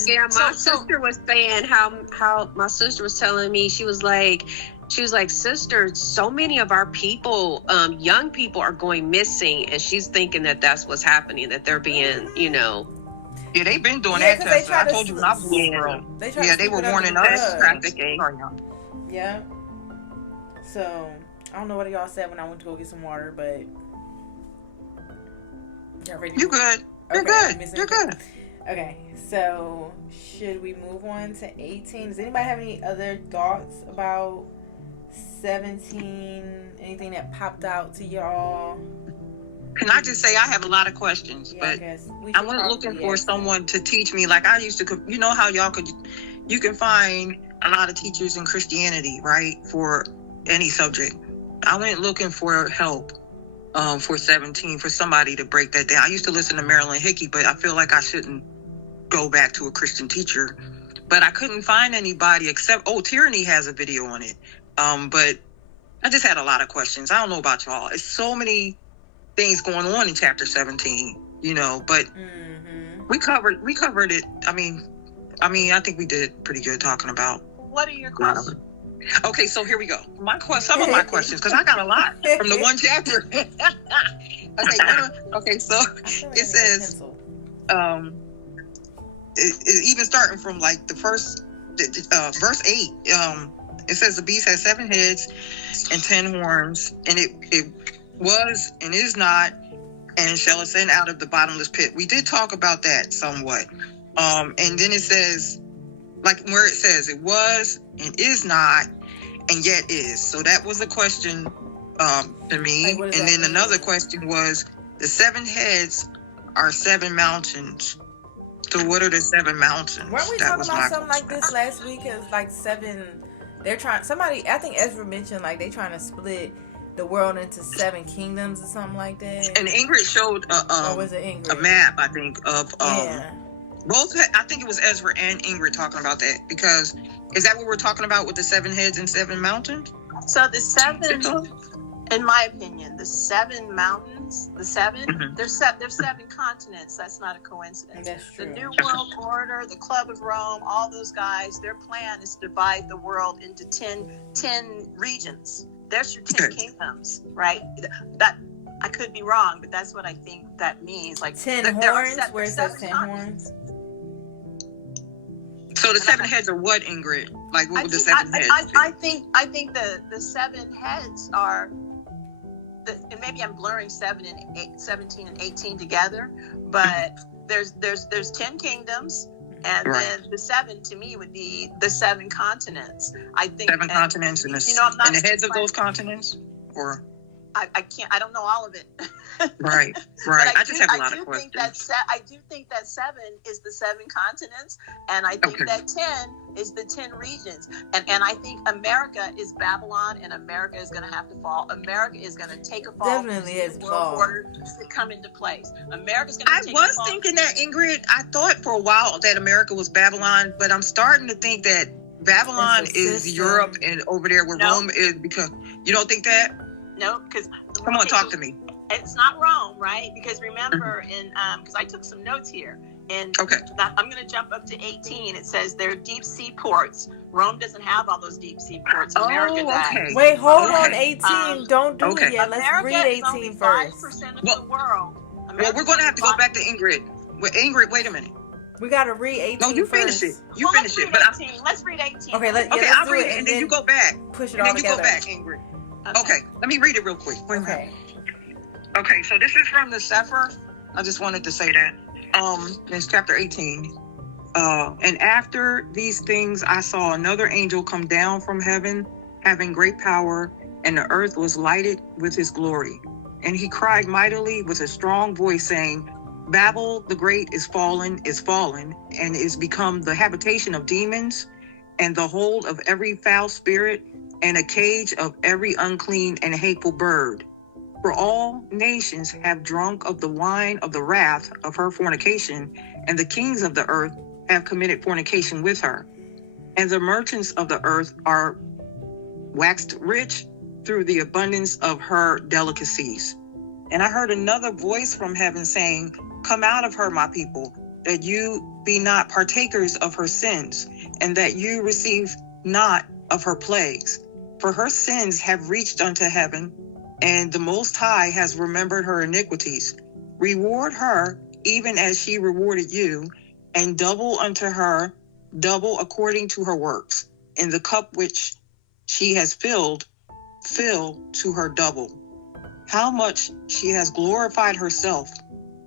Yeah, my sister was saying how my sister was telling me, she was like, sister, so many of our people, young people are going missing, and she's thinking that that's what's happening, that they're being, Yeah, they've been doing that. I told you when I was a little girl. They were warning us. Trafficking. Yeah. So I don't know what y'all said when I went to go get some water, but y'all ready? You good? You're good. You're good. Okay, so should we move on to 18? Does anybody have any other thoughts about 17? Anything that popped out to y'all? Can I just say I have a lot of questions, but I wasn't looking for someone to teach me like I used to. You know how you can find a lot of teachers in Christianity, right, for any subject. I went looking for help for 17, for somebody to break that down. I used to listen to Marilyn Hickey, but I feel like I shouldn't go back to a Christian teacher. But I couldn't find anybody except, Tyranny has a video on it. But I just had a lot of questions. I don't know about y'all. It's so many things going on in chapter 17, but we covered it. I mean, I think we did pretty good talking about. What are your questions? Okay, so here we go. Some of my questions, because I got a lot from the one chapter. Okay, so it says, it even starting from like the first, verse 8, it says the beast has 7 heads and 10 horns, and it was and is not, and shall ascend out of the bottomless pit. We did talk about that somewhat. And then it says, like where it says it was and is not and yet is. So that was a question to me. And then another question was, the 7 heads are 7 mountains. So what are the 7 mountains? Weren't we talking about something like this last week? It was like 7. They're trying. Somebody, I think Ezra mentioned, like they trying to split the world into 7 kingdoms or something like that. And Ingrid showed a map, I think, of both. I think it was Ezra and Ingrid talking about that, because is that what we're talking about with the 7 heads and 7 mountains? So the 7, in my opinion, the 7 mountains, the 7, there's 7 continents. That's not a coincidence. That's true. The New World Order, the Club of Rome, all those guys, their plan is to divide the world into 10 regions. There's your 10 kingdoms, right? That I could be wrong, but that's what I think that means. Like 10 horns, where it says 10 horns. So the 7 heads are what, Ingrid? Like what would the 7 heads? I think the 7 heads are. And maybe I'm blurring 17 and 18 together, but there's 10 kingdoms, and then the 7 to me would be the 7 continents. I think 7 continents, and the heads of those continents, or I can't. I don't know all of it. Right. I just have a lot of questions. I do think that 7 is the 7 continents, and I think that 10 is the 10 regions. And I think America is Babylon, and America is going to have to fall. America is going to take a fall. Definitely is world order to come into place. America's going to take a fall. I was thinking that, Ingrid. I thought for a while that America was Babylon, but I'm starting to think that Babylon is Europe, and over there where Rome is, because you don't think that? No, because come on, talk to me. It's not Rome, right? Because remember, because I took some notes here, and I'm going to jump up to 18. It says there are deep sea ports. Rome doesn't have all those deep sea ports. America does. Wait, hold on, 18. Don't do it yet. Let's America read 18 is only first. 5% of the world. Well, we're going to have to go back to Ingrid. Ingrid, wait a minute. We got to read 18 No, you finish first. it. Let's read 18. Okay, let's I'll do read it, and then you go back. Push it all together. You go back, Ingrid. Okay, let me read it real quick. Okay, so this is from the Sefer. I just wanted to say that. It's chapter 18. And after these things, I saw another angel come down from heaven, having great power, and the earth was lighted with his glory. And he cried mightily with a strong voice, saying, Babel the great is fallen, and is become the habitation of demons, and the hold of every foul spirit, and a cage of every unclean and hateful bird. For all nations have drunk of the wine of the wrath of her fornication, and the kings of the earth have committed fornication with her. And the merchants of the earth are waxed rich through the abundance of her delicacies. And I heard another voice from heaven saying, Come out of her, my people, that you be not partakers of her sins, and that you receive not of her plagues. For her sins have reached unto heaven, and the Most High has remembered her iniquities. Reward her even as she rewarded you, and double unto her, double according to her works. In the cup which she has filled, fill to her double. How much she has glorified herself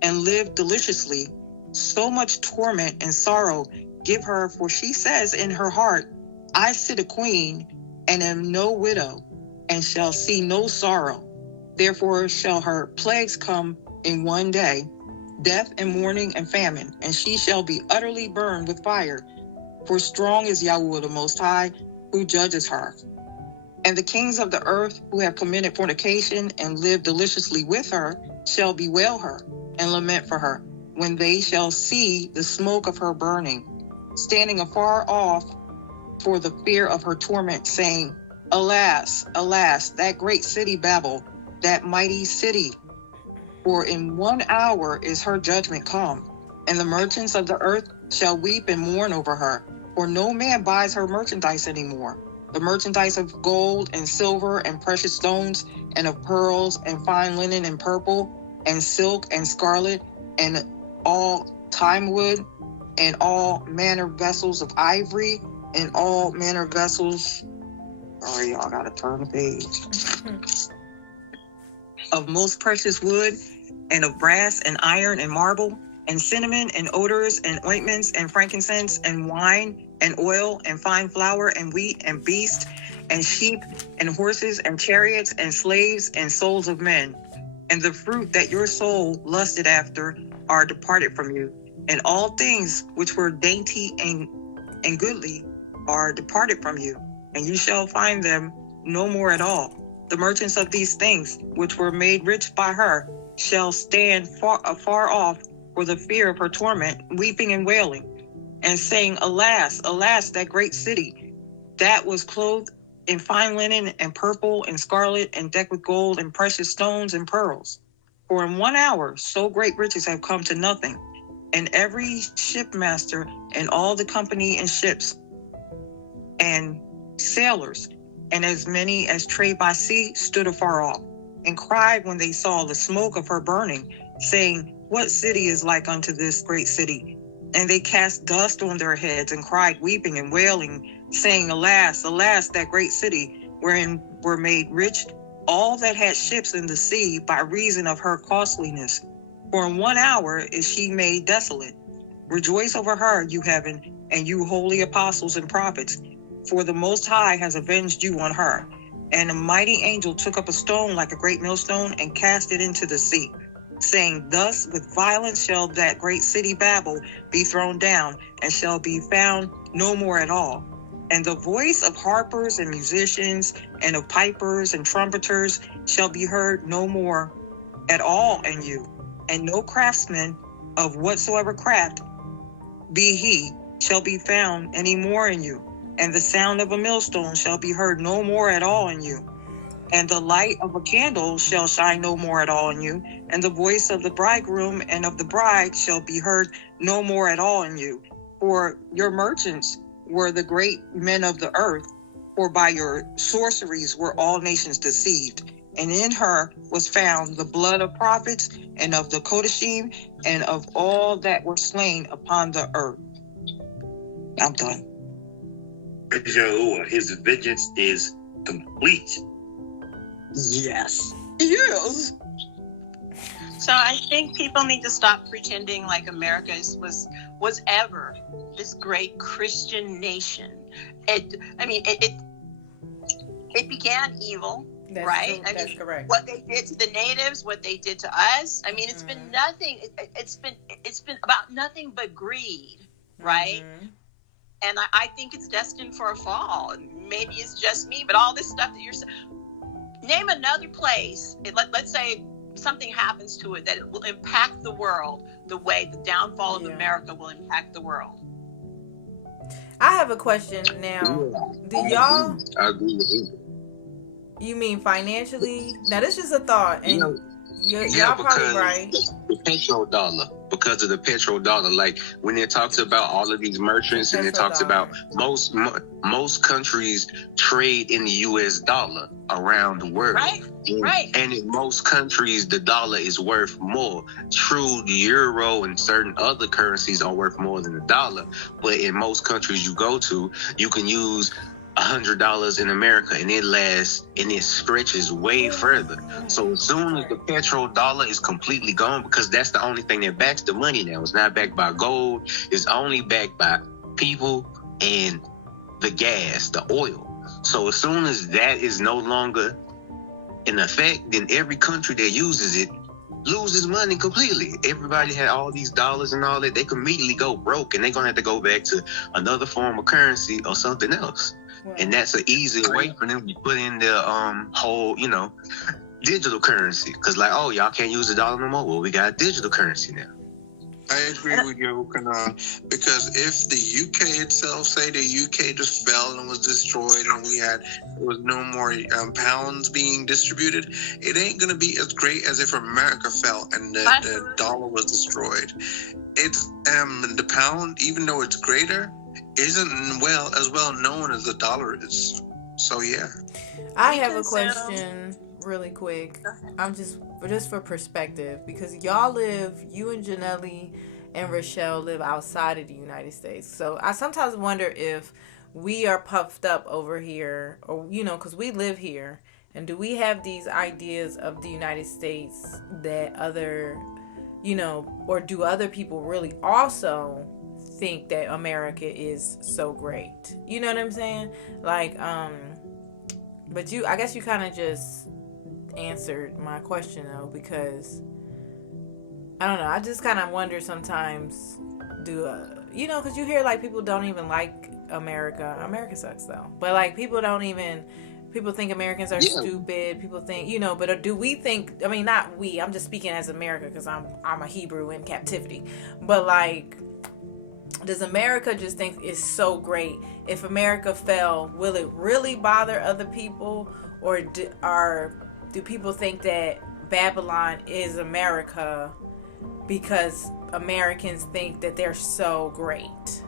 and lived deliciously, so much torment and sorrow give her, for she says in her heart, I sit a queen, and am no widow, and shall see no sorrow. Therefore shall her plagues come in one day, death and mourning and famine, and she shall be utterly burned with fire. For strong is Yahuah the Most High, who judges her. And the kings of the earth who have committed fornication and lived deliciously with her shall bewail her and lament for her, when they shall see the smoke of her burning, standing afar off for the fear of her torment, saying, Alas, alas, that great city Babel, that mighty city, for in 1 hour is her judgment come. And the merchants of the earth shall weep and mourn over her, for no man buys her merchandise anymore. The merchandise of gold and silver and precious stones, and of pearls and fine linen and purple, and silk and scarlet, and all thyme wood, and all manner vessels of ivory, and all manner vessels. Sorry, y'all gotta turn the page. Of most precious wood, and of brass and iron and marble, and cinnamon and odors and ointments and frankincense and wine and oil and fine flour and wheat and beasts and sheep and horses and chariots and slaves and souls of men. And the fruit that your soul lusted after are departed from you, and all things which were dainty and goodly are departed from you, and you shall find them no more at all. The merchants of these things, which were made rich by her, shall stand afar off for the fear of her torment, weeping and wailing, and saying, Alas, alas, that great city, that was clothed in fine linen and purple and scarlet, and decked with gold and precious stones and pearls. For in 1 hour so great riches have come to nothing, and every shipmaster and all the company in ships and sailors, and as many as trade by sea, stood afar off, and cried when they saw the smoke of her burning, saying, What city is like unto this great city? And they cast dust on their heads, and cried, weeping and wailing, saying, Alas, alas, that great city, wherein were made rich all that had ships in the sea by reason of her costliness. For in 1 hour is she made desolate. Rejoice over her, you heaven, and you holy apostles and prophets, for the Most High has avenged you on her. And a mighty angel took up a stone like a great millstone and cast it into the sea, saying, Thus with violence shall that great city Babel be thrown down, and shall be found no more at all. And the voice of harpers and musicians, and of pipers and trumpeters shall be heard no more at all in you. And no craftsman of whatsoever craft be he shall be found any more in you. And the sound of a millstone shall be heard no more at all in you. And the light of a candle shall shine no more at all in you. And the voice of the bridegroom and of the bride shall be heard no more at all in you. For your merchants were the great men of the earth, for by your sorceries were all nations deceived. And in her was found the blood of prophets, and of the Kodashim, and of all that were slain upon the earth. I'm done. Praise Yahuah. His vengeance is complete. Yes. Yes. So I think people need to stop pretending like America was ever this great Christian nation. It began evil, That's right? true. That's correct. What they did to the natives, what they did to us. I mean, it's been nothing. It's been about nothing but greed, right? Mm-hmm. And I think it's destined for a fall. Maybe it's just me, but all this stuff that you're saying, Name another place. Let's say something happens to it that it will impact the world the way the downfall of America will impact the world. I have a question now. Do y'all? I agree with you. You mean financially? Now this is a thought, and y'all probably right. The petrodollar, because of the petrodollar, like when it talks about all of these merchants, and it talks about most countries trade in the U.S. dollar around the world. Right. And in most countries, the dollar is worth more. True, the euro and certain other currencies are worth more than the dollar, but in most countries you go to, you can use $100 in America, and it lasts and it stretches way further. So as soon as the petrodollar is completely gone, because that's the only thing that backs the money now. It's not backed by gold. It's only backed by people and the gas, the oil. So as soon as that is no longer in effect, then every country that uses it loses money completely. Everybody had all these dollars and all that. They could immediately go broke, and they're going to have to go back to another form of currency or something else. And that's an easy way for them to put in their whole, digital currency. Because y'all can't use the dollar no more. Well, we got digital currency now. I agree with you, Kanan, because if the UK itself, say the UK just fell and was destroyed, and there was no more pounds being distributed, it ain't going to be as great as if America fell and the dollar was destroyed. It's the pound, even though it's greater, isn't as well known as the dollar is. So yeah. I have a question really quick. I'm just for perspective, because you and Janelle and Rochelle live outside of the United States. So I sometimes wonder if we are puffed up over here, or because we live here, and do we have these ideas of the United States that other, or do other people really also think that America is so great? You know what I'm saying? But I guess you kind of just answered my question though, because I don't know, I just kind of wonder sometimes, because you hear people don't even like America sucks though, but people think Americans are stupid, people think, but do we think, not we, I'm just speaking as America because I'm a Hebrew in captivity, but does America just think it's so great? If America fell, will it really bother other people? Or do people think that Babylon is America because Americans think that they're so great?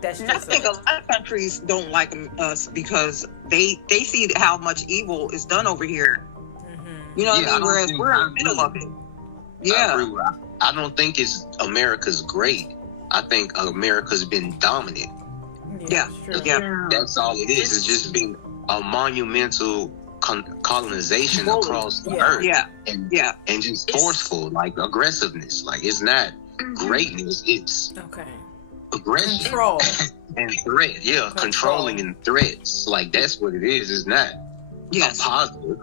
That's just... I think a lot of countries don't like us because they see how much evil is done over here. Mm-hmm. You know what I mean? Whereas we're in the middle of it. Yeah. I don't think it's America's great. I think America's been dominant. Yeah. That's all it is. It's just been a monumental colonization across the earth. And just forceful, aggressiveness. It's not greatness. It's aggression. Control. And threat. Yeah, controlling and threats. That's what it is. It's not positive.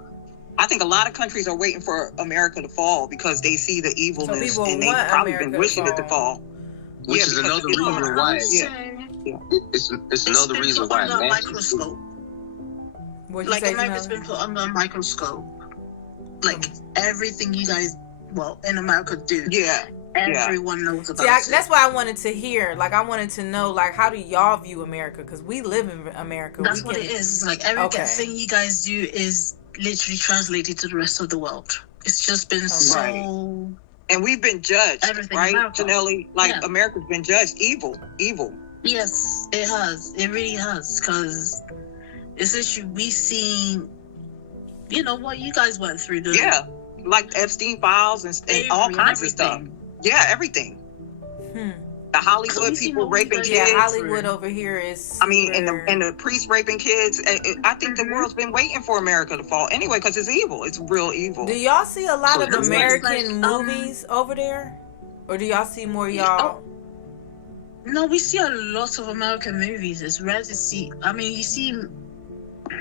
I think a lot of countries are waiting for America to fall because they see the evilness, and they've probably been wishing it to fall. Which is another reason why. It's another reason why. Under a microscope. America's been put under a microscope. Everything you guys, in America do. Yeah. Everyone knows about it. That's what I wanted to hear. I wanted to know, how do y'all view America? Because we live in America. That's what it is. Everything you guys do is literally translated to the rest of the world. It's just been so... And we've been judged, right, Janelle? America's been judged evil. Yes, it has. It really has. Because essentially we seen, what you guys went through. Epstein files and all kinds of stuff. Yeah, everything. The Hollywood people raping kids. Yeah, Hollywood over here is... and the priests raping kids. I think the world's been waiting for America to fall anyway, because it's evil. It's real evil. Do y'all see a lot of American movies over there? Or do y'all see more y'all... No, we see a lot of American movies. It's rare to see... you see...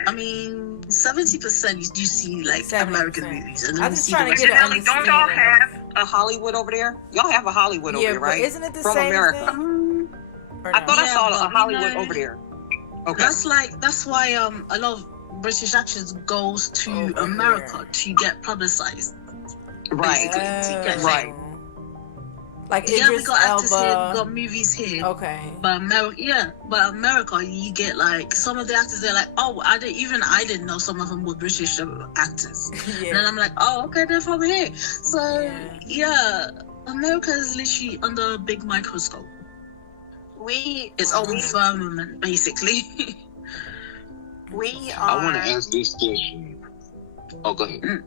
70% you do see 70%. American movies. And I'm just trying to get an understanding. Don't y'all have a Hollywood over there? Y'all have a Hollywood over there, right? Isn't it the From same America. Thing? I thought I saw a Hollywood over there. Okay. That's why a lot of British actions goes to Over America here. to get publicized. Right. Basically, to get Right. Like we Idris got actors here, we Elba. got movies here. Okay. But America, you get like some of the actors. They're like, oh, I didn't know some of them were British actors. Yeah. And then I'm like, oh, okay, they're from here. So Yeah. America is literally under a big microscope. Its Wow. own firmament, basically. We I want to are. ask this question. Oh, go ahead.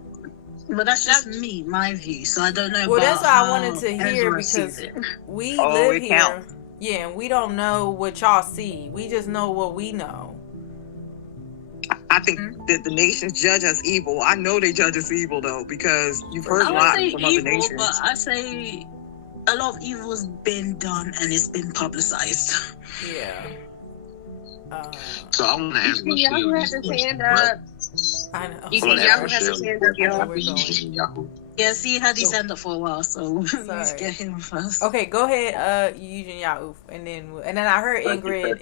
But that's just me, my view. So I don't know. Well, about that's what I how wanted to hear Ezra sees because it. we Oh, live it here. counts. Yeah, and we don't know what y'all see. We just know what we know. I think that the nations judge us evil. I know they judge us evil though, because you've heard I a won't lot say from other evil, nations. but I say a lot of evil has been done and it's been publicized. Yeah. So I want to ask Michelle Yahoo this has his question. hand right? up. I know. You I want see, to ask Yahoo has his Michelle hand this up, y'all. question. Yahoo. Yeah, see, he had his hand up for a while, so we Sorry. need to get him first. Okay, go ahead, Eugene Yahuah, and then I heard Ingrid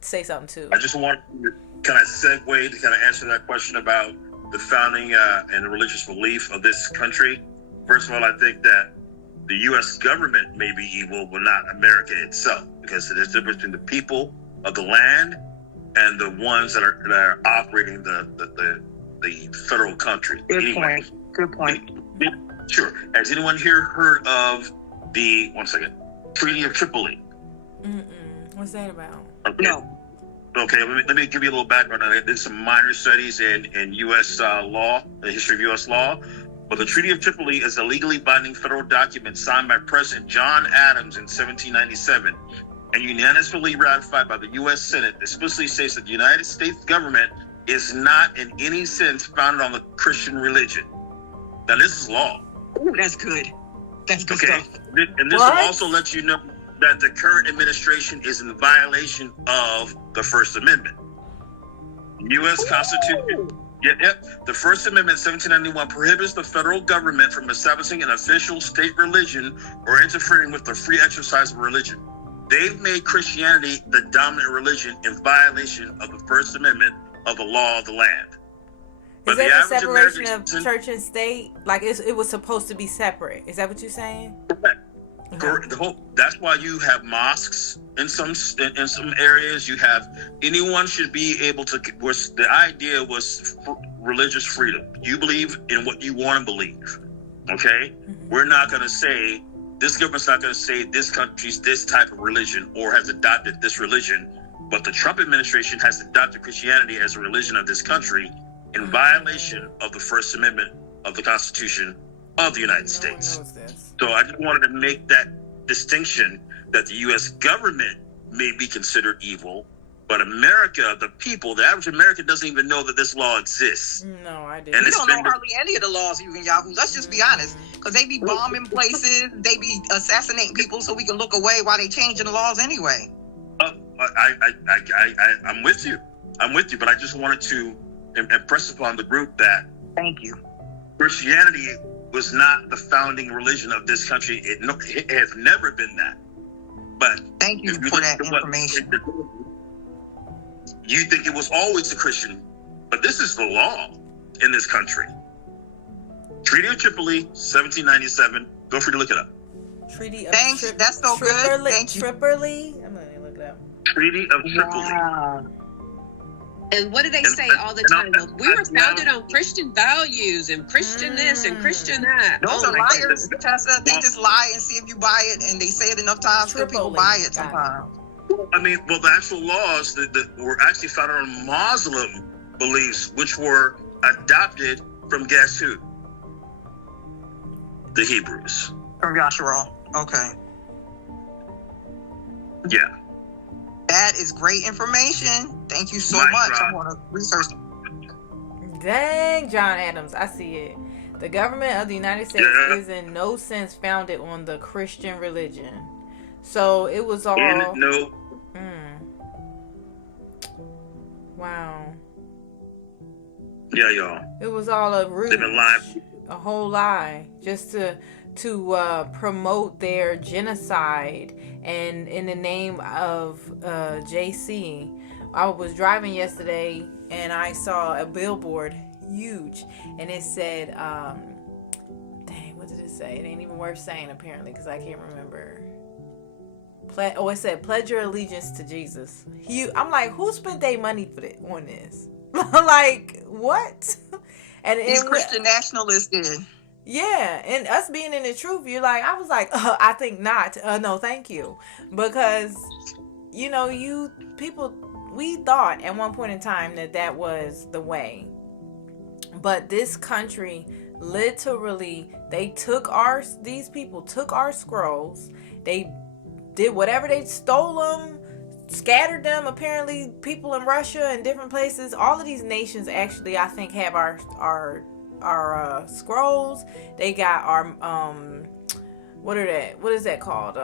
say something too. I just want to kind of segue to kind of answer that question about the founding and the religious belief of this country. First of all, I think that the U.S. government may be evil, but not America itself, because there's a difference between the people of the land and the ones that are operating the federal country. Good point. Good point. Sure. Has anyone here heard of the Treaty of Tripoli? What's that about? Okay. No. Okay, let me give you a little background on it. I did some minor studies in U.S. law, the history of U.S. law. But the Treaty of Tripoli is a legally binding federal document signed by President John Adams in 1797 and unanimously ratified by the U.S. Senate. Explicitly states that the United States government is not in any sense founded on the Christian religion. Now, this is law. Ooh, that's good. That's good Okay, stuff. and this will also let you know that the current administration is in violation of the First Amendment. U.S. Constitution. The First Amendment, 1791, prohibits the federal government from establishing an official state religion or interfering with the free exercise of religion. They've made Christianity the dominant religion in violation of the First Amendment of the law of the land. Is that the separation of church and state? Like it was supposed to be separate. Is that what you're saying? Correct. That's why you have mosques in some areas. You have anyone should be able to. The idea was religious freedom. You believe in what you want to believe. Okay, we're not going to say this government's not going to say this country's this type of religion or has adopted this religion, but the Trump administration has adopted Christianity as a religion of this country in violation of the First Amendment of the Constitution of the United States. So I just wanted to make that distinction that the U.S. government may be considered evil, but America, the people, the average American doesn't even know that this law exists. No, I didn't. And We don't know hardly any of the laws, even Yahoo. Let's just be honest, because they be bombing places, they be assassinating people, so we can look away while they changing the laws anyway. I'm with you. But I just wanted to impress upon the group that Thank you. Christianity was not the founding religion of this country. It has never been that. But thank you for that information. You think it was always a Christian, but this is the law in this country. Treaty of Tripoli, 1797. Go free to look it up. Treaty of Thanks. That's so good. Thank you. Tripoli? I'm going to look it up. Treaty of Tripoli. Wow. And what do they say all the time? We were founded on Christian values and Christian this and Christian that. Those are liars, Tessa. They just lie and see if you buy it, and they say it enough times that people buy it sometimes. I mean, well, the actual laws that were actually founded on Muslim beliefs, which were adopted from guess who? The Hebrews. From Yashar'al. Okay. Yeah. That is great information. Thank you so much. I want to research. Dang, John Adams. I see it. The government of the United States is in no sense founded on the Christian religion. So it was all... No. Wow. Yeah, y'all. It was all a ruse. They've been lying. A whole lie. Just to promote their genocide and in the name of JC, I was driving yesterday and I saw a billboard, huge, and it said, dang, what did it say? It ain't even worth saying apparently because I can't remember. It said, pledge your allegiance to Jesus. I'm like, who spent their money on this? Like, what? And These Christian nationalists did. Yeah, and us being in the truth, I was like, I think not. No, thank you. Because, we thought at one point in time that was the way. But this country, literally, these people took our scrolls. They did whatever, they stole them, scattered them. Apparently, people in Russia and different places, all of these nations actually, I think, have our scrolls. They got our what is that called?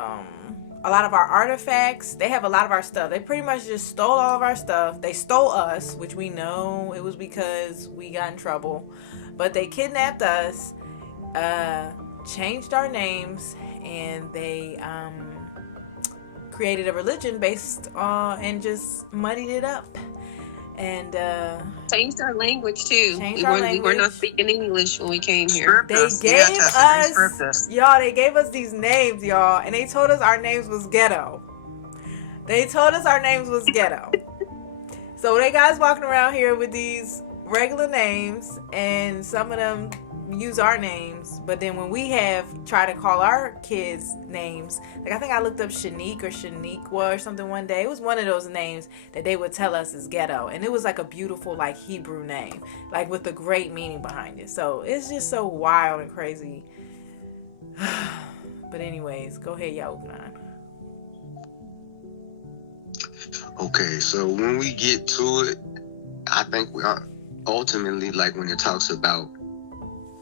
A lot of our artifacts. They have a lot of our stuff. They pretty much just stole all of our stuff. They stole us, which we know it was because we got in trouble. But they kidnapped us, changed our names, and they created a religion based and just muddied it up. And changed our language too. We were not speaking English when we came here. They gave us, y'all. They gave us these names, y'all, and they told us our names was ghetto. So they guys walking around here with these regular names, and some of them use our names. But then when we try to call our kids names, like I think I looked up Shanique or Shaniqua or something one day. It was one of those names that they would tell us is ghetto, and it was like a beautiful like Hebrew name, like with a great meaning behind it. So it's just so wild and crazy. But anyways, go ahead, Yahuah. Okay, so when we get to it, I think we are ultimately, like when it talks about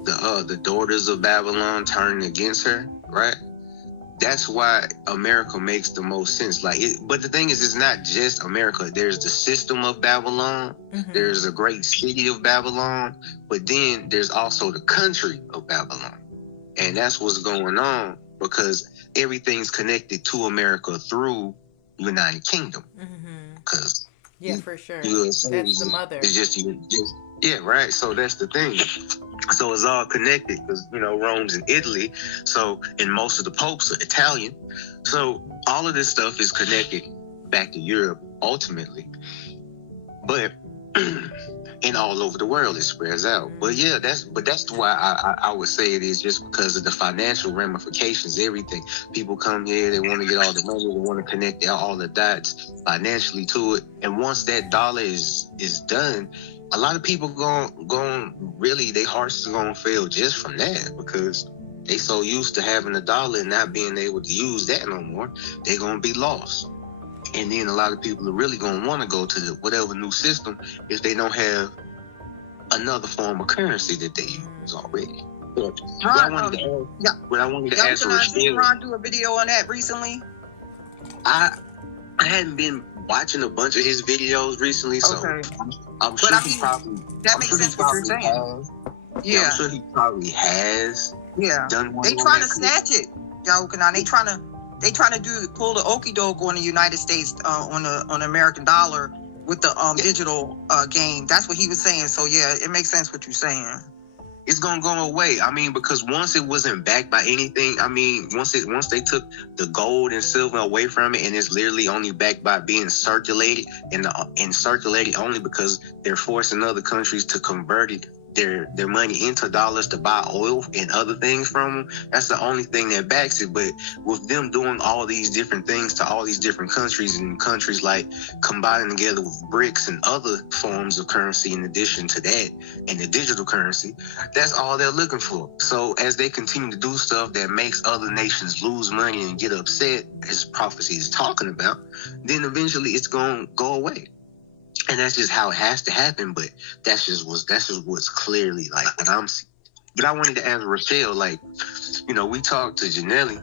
the daughters of Babylon turning against her, right? That's why America makes the most sense. But the thing is, it's not just America. There's the system of Babylon. Mm-hmm. There's a great city of Babylon. But then there's also the country of Babylon. And that's what's going on because everything's connected to America through United Kingdom. Because for sure. That's the mother. It's just yeah, right. So that's the thing. So it's all connected because, Rome's in Italy. So, and most of the popes are Italian. So all of this stuff is connected back to Europe ultimately. But, and all over the world it spreads out. But yeah, that's why I would say it is just because of the financial ramifications, everything. People come here, they want to get all the money, they want to connect all the dots financially to it. And once that dollar is done, a lot of people going really, their hearts is going to fail just from that because they so used to having a dollar and not being able to use that no more. They're going to be lost. And then a lot of people are really going to want to go to whatever new system if they don't have another form of currency that they use already. What I wanted to ask Rochelle. Did Ron do a video on that recently? I hadn't been watching a bunch of his videos recently, so I'm sure he probably... That makes sense what you're saying. Yeah, I'm sure he probably has done one. They trying to snatch it, Yahuah. They trying to pull the okie doke on the United States on the American dollar with the digital game. That's what he was saying. So yeah, it makes sense what you're saying. It's gonna go away. I mean, because once it wasn't backed by anything, I mean, once they took the gold and silver away from it, and it's literally only backed by being circulated and circulated only because they're forcing other countries to convert it their money into dollars to buy oil and other things from them. That's the only thing that backs it. But with them doing all these different things to all these different countries, and countries like combining together with BRICS and other forms of currency in addition to that and the digital currency, that's all they're looking for. So as they continue to do stuff that makes other nations lose money and get upset, as prophecy is talking about, then eventually it's going to go away. And that's just how it has to happen, but that's just what's clearly like what I'm seeing. But I wanted to ask Rochelle, we talked to Janelle,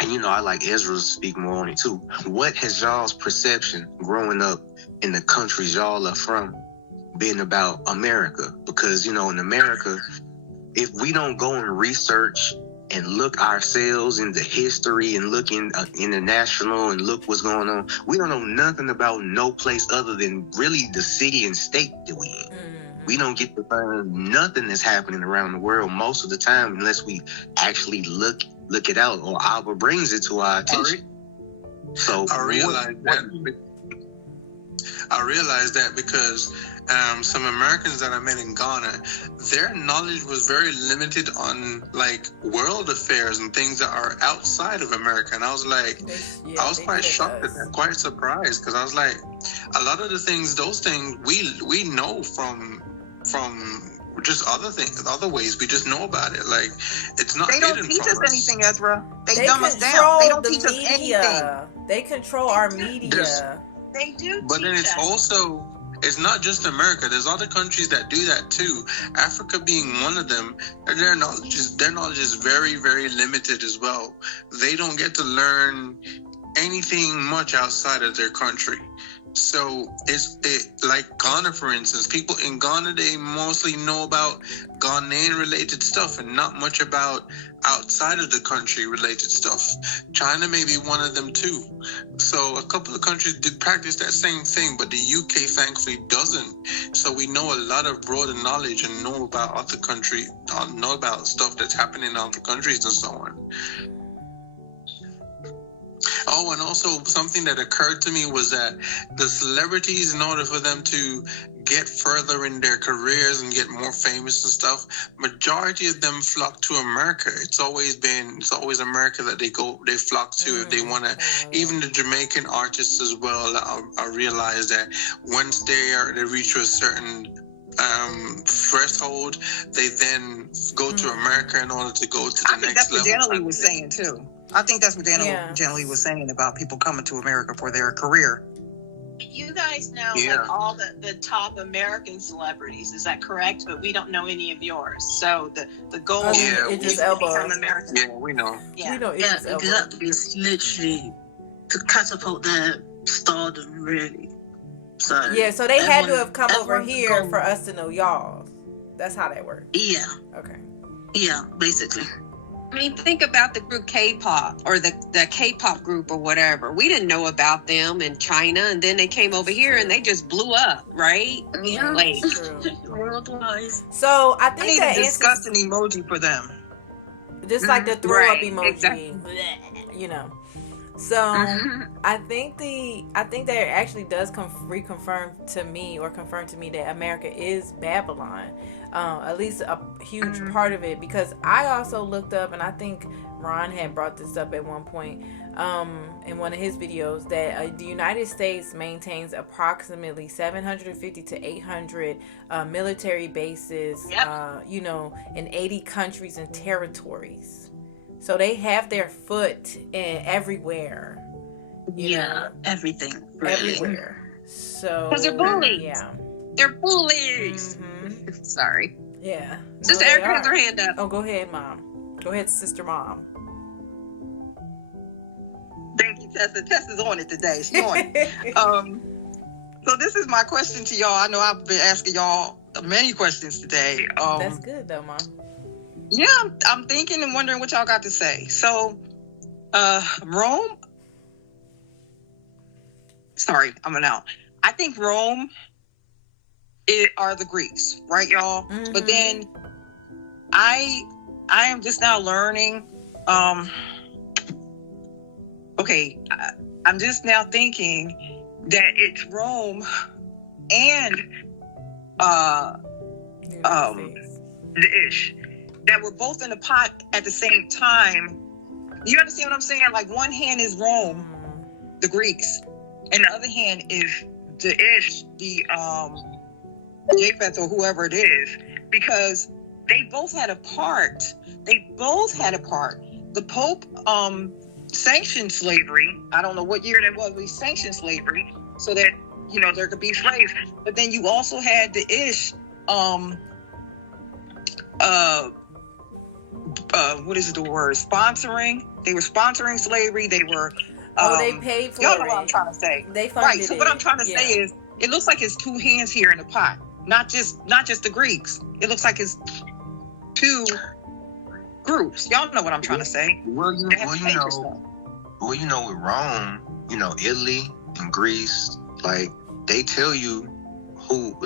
and I like Ezra to speak more on it too. What has y'all's perception growing up in the countries y'all are from been about America? Because, in America, if we don't go and research and look ourselves into history and look in international and look what's going on, we don't know nothing about no place other than really the city and state that we in. We don't get to learn nothing that's happening around the world most of the time unless we actually look it out, or Abba brings it to our attention. So I realized that because some Americans that I met in Ghana, their knowledge was very limited on like world affairs and things that are outside of America. And I was like, I was quite shocked at that, quite surprised, because I was like, a lot of the things, those things we know from just other ways. We just know about it. Like, it's not. They don't teach us anything, Ezra. They dumb us down. They don't teach us anything. They control our media. They do. But then it's also, it's not just America. There's other countries that do that too. Africa being one of them. Their knowledge is very, very limited as well. They don't get to learn anything much outside of their country. So like Ghana, for instance, people in Ghana, they mostly know about Ghanaian related stuff and not much about outside of the country related stuff. China may be one of them too. So a couple of countries did practice that same thing, but the UK thankfully doesn't. So we know a lot of broader knowledge and know about other countries, know about stuff that's happening in other countries and so on. Oh, and also something that occurred to me was that the celebrities, in order for them to get further in their careers and get more famous and stuff, majority of them flock to America. It's always America that they flock to if they want to. Even the Jamaican artists as well. I realize that once they reach a certain threshold, they then go to America in order to go to the next level. That's what Janelle was saying too. I think that's what Janelle was saying about people coming to America for their career. You guys know like all the top American celebrities, is that correct? But we don't know any of yours. So the goal is to become American. Yeah, we know. Yeah, exactly. It's literally to catapult their stardom, really. So so they had to have come over here for us to know y'all. That's how that works. Yeah. Okay. Yeah, basically. I mean, think about the group K-pop or the K-pop group or whatever. We didn't know about them in China, and then they came over here and they just blew up, right? Yeah, like worldwide. So I think that disgusting emoji for them, just like the throw up emoji, exactly. You know. So I think that it actually does confirm to me that America is Babylon. At least a huge part of it, because I also looked up, and I think Ron had brought this up at one point in one of his videos, that the United States maintains approximately 750 to 800 military bases, in 80 countries and territories. So they have their foot in everywhere. You know? Everything. Really. Everywhere. So because they're bullies. Yeah. They're bullies. Sorry. Yeah. Sister Erica has her hand up. Oh, go ahead, Mom. Go ahead, Sister Mom. Thank you, Tessa. Tessa's on it today. She's on it. So this is my question to y'all. I know I've been asking y'all many questions today. That's good, though, Mom. Yeah, I'm thinking and wondering what y'all got to say. So, Rome. Sorry, I'm an out. I think Rome are the Greeks, right, y'all? Mm-hmm. But then I am just now learning. I'm just now thinking that it's Rome and the Ish that were both in the pot at the same time. You understand what I'm saying? Like, one hand is Rome, the Greeks, and the other hand is the Ish, the Japheth or whoever it is, because they both had a part. The Pope sanctioned slavery. I don't know what year that was. We sanctioned slavery so that, there could be slaves. But then you also had the Ish, what is the word? Sponsoring. They were sponsoring slavery. They were. They paid for it. Y'all know what I'm trying to say. They funded right. So what I'm trying to say is, it looks like it's two hands here in the pot. Not just the Greeks. It looks like it's two groups. Y'all know what I'm trying to say. Well, you know, with Rome, Italy and Greece, like they tell you who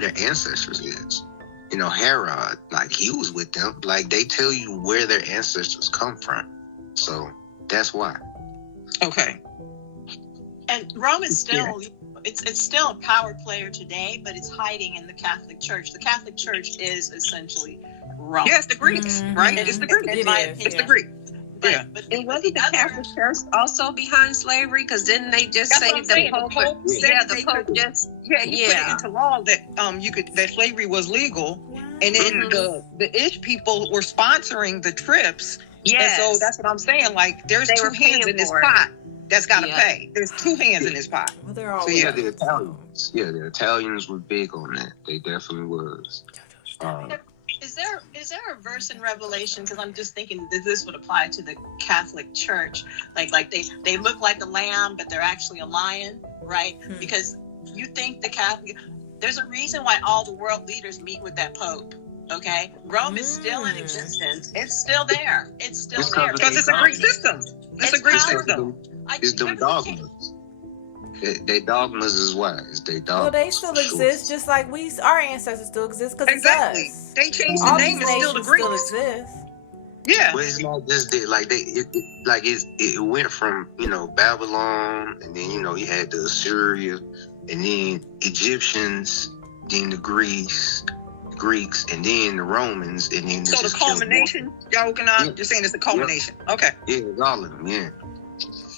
their ancestors is. Herod, like he was with them. Like they tell you where their ancestors come from. So that's why. Okay. And Rome is still, it's still a power player today, but it's hiding in the Catholic Church. The Catholic Church is essentially Rome. Yeah, it's the Greeks, right? It's the Greeks. It's the Greeks. Yeah. And wasn't the Catholic Church also behind slavery? Because didn't they just say the Pope said the Pope just put it into law that that slavery was legal, and then the Ish people were sponsoring the trips. Yes. And so that's what I'm saying. Like there's two hands in this pot that's got to pay. There's two hands in this pot. Well, they're all the Italians. Yeah, the Italians were big on that. They definitely was. Is there a verse in Revelation? Because I'm just thinking that this would apply to the Catholic Church. Like they look like a lamb, but they're actually a lion, right? Because you think the Catholic. There's a reason why all the world leaders meet with that Pope. Okay, Rome is still in existence. It's still there. It's still there because it's a Greek system. It's a Greek system. It's them dogmas. They dogmas is why. It's they dogmas. Well, they still exist, just like our ancestors still exist because it's us. They changed the name. It's still the Greeks. Still exist. Yeah, but it's not just that. Like it went from Babylon, and then you had the Assyria, and then Egyptians, then the Greeks, and then the Romans, and then so the culmination. Yahuah, you're saying it's the culmination. Yep. Okay. Yeah, it's all of them. Yeah.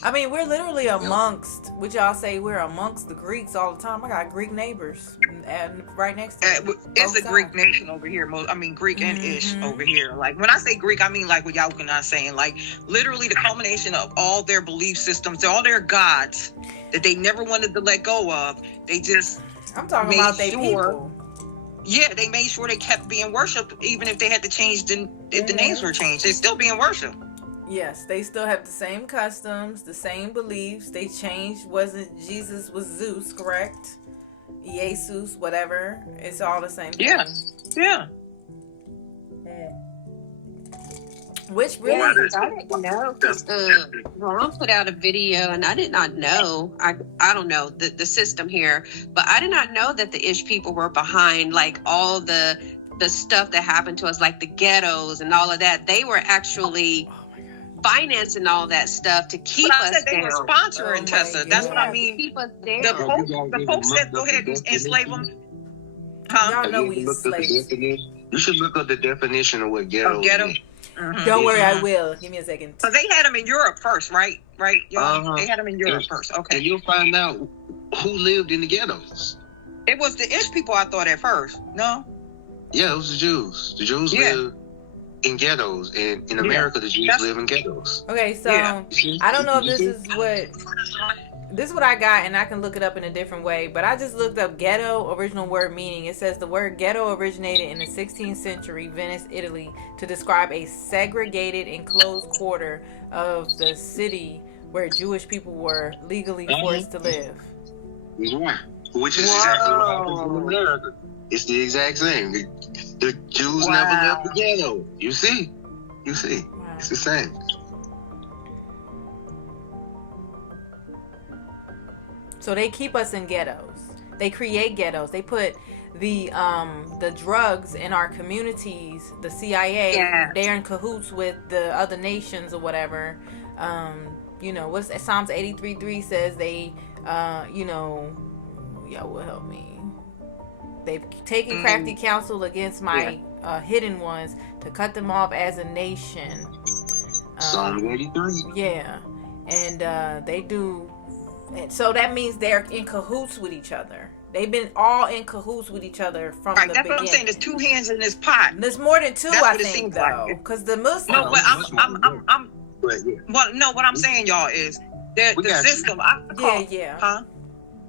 I mean, we're literally amongst. Would y'all say we're amongst the Greeks all the time? I got Greek neighbors and right next to me. It's a Greek nation over here. I mean, Greek and Ish over here. Like when I say Greek, I mean like what Yahuah not saying. Like literally the culmination of all their belief systems, all their gods that they never wanted to let go of. They just. I'm talking about they people. Yeah, they made sure they kept being worshipped, even if they had to change if the names were changed. They're still being worshipped. Yes, they still have the same customs, the same beliefs. They changed. Jesus was Zeus, correct? Jesus, whatever. It's all the same thing. Yeah. Which really... I didn't know. Because Ron put out a video, and I did not know. I don't know the system here, but I did not know that the Ish people were behind like all the stuff that happened to us, like the ghettos and all of that. They were actually... financing all that stuff to keep us down. They were sponsoring Tessa. That's what I mean. Keep us down. The Pope said, "Go ahead and enslave them." Y'all know we slaves. You should look up the definition of what ghetto. Ghetto. Don't worry, I will. Give me a second. So they had them in Europe first, right? Right? They had them in Europe first. Okay. And you'll find out who lived in the ghettos. It was the Ish people, I thought at first. No. Yeah, it was the Jews. The Jews lived in ghettos, and in America the Jews live in ghettos. Okay, so I don't know if this is what I got, and I can look it up in a different way, but I just looked up ghetto original word meaning. It says the word ghetto originated in the 16th century Venice, Italy, to describe a segregated enclosed quarter of the city where Jewish people were legally forced to live. Which is exactly what happens in America. It's the exact same. The Jews never left the ghetto. You see. Wow. It's the same. So they keep us in ghettos. They create ghettos. They put the drugs in our communities. The CIA, they're in cahoots with the other nations or whatever. What's Psalms 83:3 says they, y'all will help me. They've taken crafty counsel against my hidden ones to cut them off as a nation. Psalm 83. Yeah. And they do. And so that means they're in cahoots with each other. They've been all in cahoots with each other from the beginning. That's what I'm saying. There's two hands in this pot. There's more than two, I think, though. Because the Muslims... No, but what I'm saying, y'all, is the system... Huh?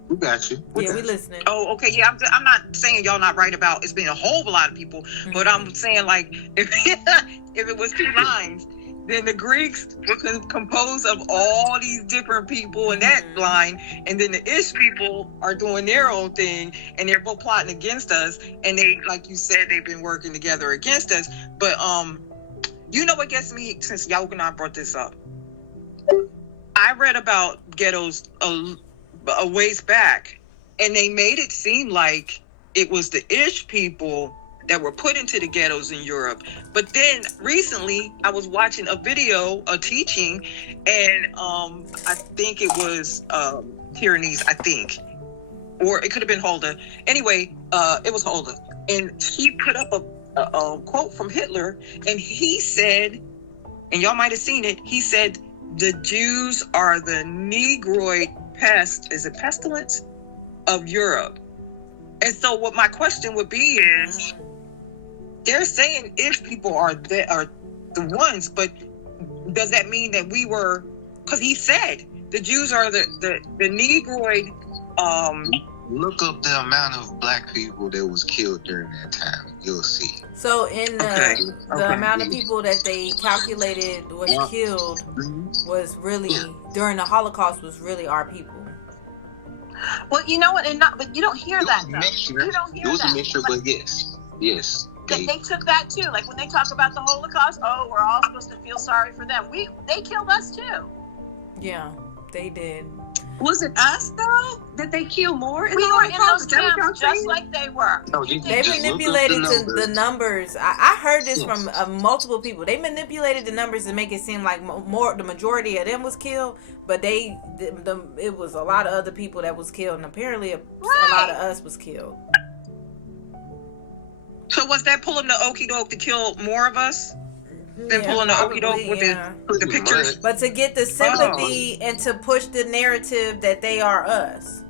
We got you. We listening. Oh, okay. Yeah, I'm not saying y'all not right about it's been a whole lot of people, but I'm saying like if it was two lines, then the Greeks were composed of all these different people in that line, and then the Ish people are doing their own thing, and they're both plotting against us, and they, like you said, they've been working together against us. But You know what gets me, since Yahuah and I brought this up? I read about ghettos a ways back, and they made it seem like it was the Ish people that were put into the ghettos in Europe. But then recently, I was watching a video, a teaching, and I think it was Tyrannies, I think. Or it could have been Hulda. Anyway, it was Hulda. And she put up a quote from Hitler, and he said, and y'all might have seen it, he said, the Jews are the Negroid pest, is it pestilence, of Europe. And so what my question would be is, they're saying if people are the ones, but does that mean that we were, because he said the Jews are the Negroid. Look up the amount of black people that was killed during that time. You'll see. So in the amount of people that they calculated was killed was really, during the Holocaust, was really our people. Well, you know what? But you don't hear that, though. You don't hear that. It was a mixture, but yes. They took that too. Like when they talk about the Holocaust, we're all supposed to feel sorry for them. They killed us too. Yeah, they did. Was it us though? Did they kill more? We were in those camps just like they were. No, they manipulated the numbers. I heard this from multiple people. They manipulated the numbers to make it seem like the majority of them was killed, but it was a lot of other people that was killed, and apparently a lot of us was killed. So was that pulling the okie doke to kill more of us? Than pulling the okie doke with the pictures? But to get the sympathy and to push the narrative that they are us.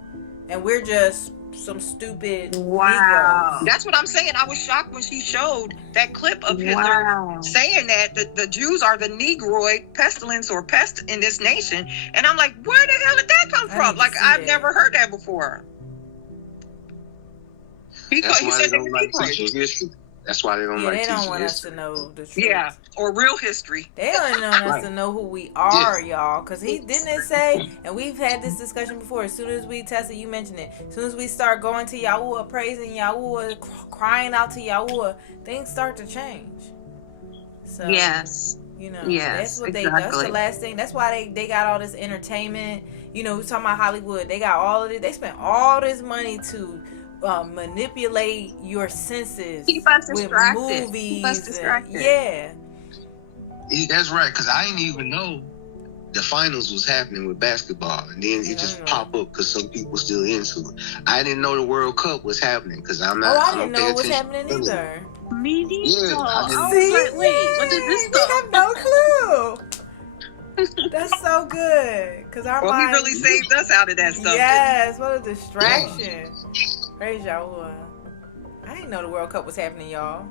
And we're just some stupid Negroes. That's what I'm saying. I was shocked when she showed that clip of Hitler saying that the Jews are the Negroid pestilence or pest in this nation. And I'm like, where the hell did that come from? Like, I've never heard that before. He said they were Negroid. That's why they don't like they don't teaching want history. us to know the truth. Yeah, or real history. They don't want us to know who we are, y'all. Because he didn't say, and we've had this discussion before, as soon as we tested, you mentioned it, as soon as we start going to Yahuah, praising Yahuah, crying out to Yahuah, things start to change. So, yes. You know, that's what that's the last thing. That's why they got all this entertainment. You know, we're talking about Hollywood. They got all of it. They spent all this money to manipulate your senses, keep us with distracted. movies. Keep us distracted. That's right, because I didn't even know the finals was happening with basketball, and then it just popped up because some people still into it. I didn't know the World Cup was happening because I'm not. I didn't know it was happening either. Me neither. Yeah, I was like, wait, what did this We have no clue. That's so good, because our mind, he really saved us out of that stuff. Yes, what a distraction. Praise Yahuah. I didn't know the World Cup was happening, y'all.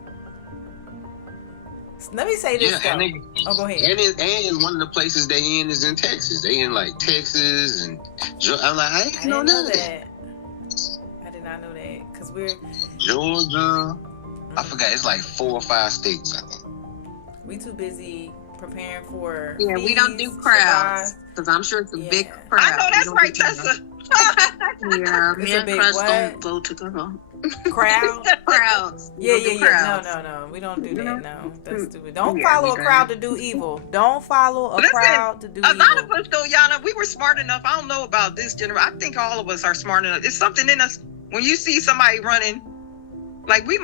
Let me say this, though. Go ahead. And one of the places they in is in Texas. They in like Texas and I'm like, I didn't know that. I did not know that because we're Georgia. I forgot. It's like 4 or 5 states, I think. We too busy preparing for. Yeah, we don't do crowds because I'm sure it's a big crowd. I know that's right, Tessa. Yeah, me and Press don't go together. Crowds? Yeah. No. We don't do that. No, that's stupid. Don't follow a crowd to do evil. Don't follow a crowd to do evil. A lot of us, though, Yannah, we were smart enough. I don't know about this generation. I think all of us are smart enough. It's something in us when you see somebody running. Like we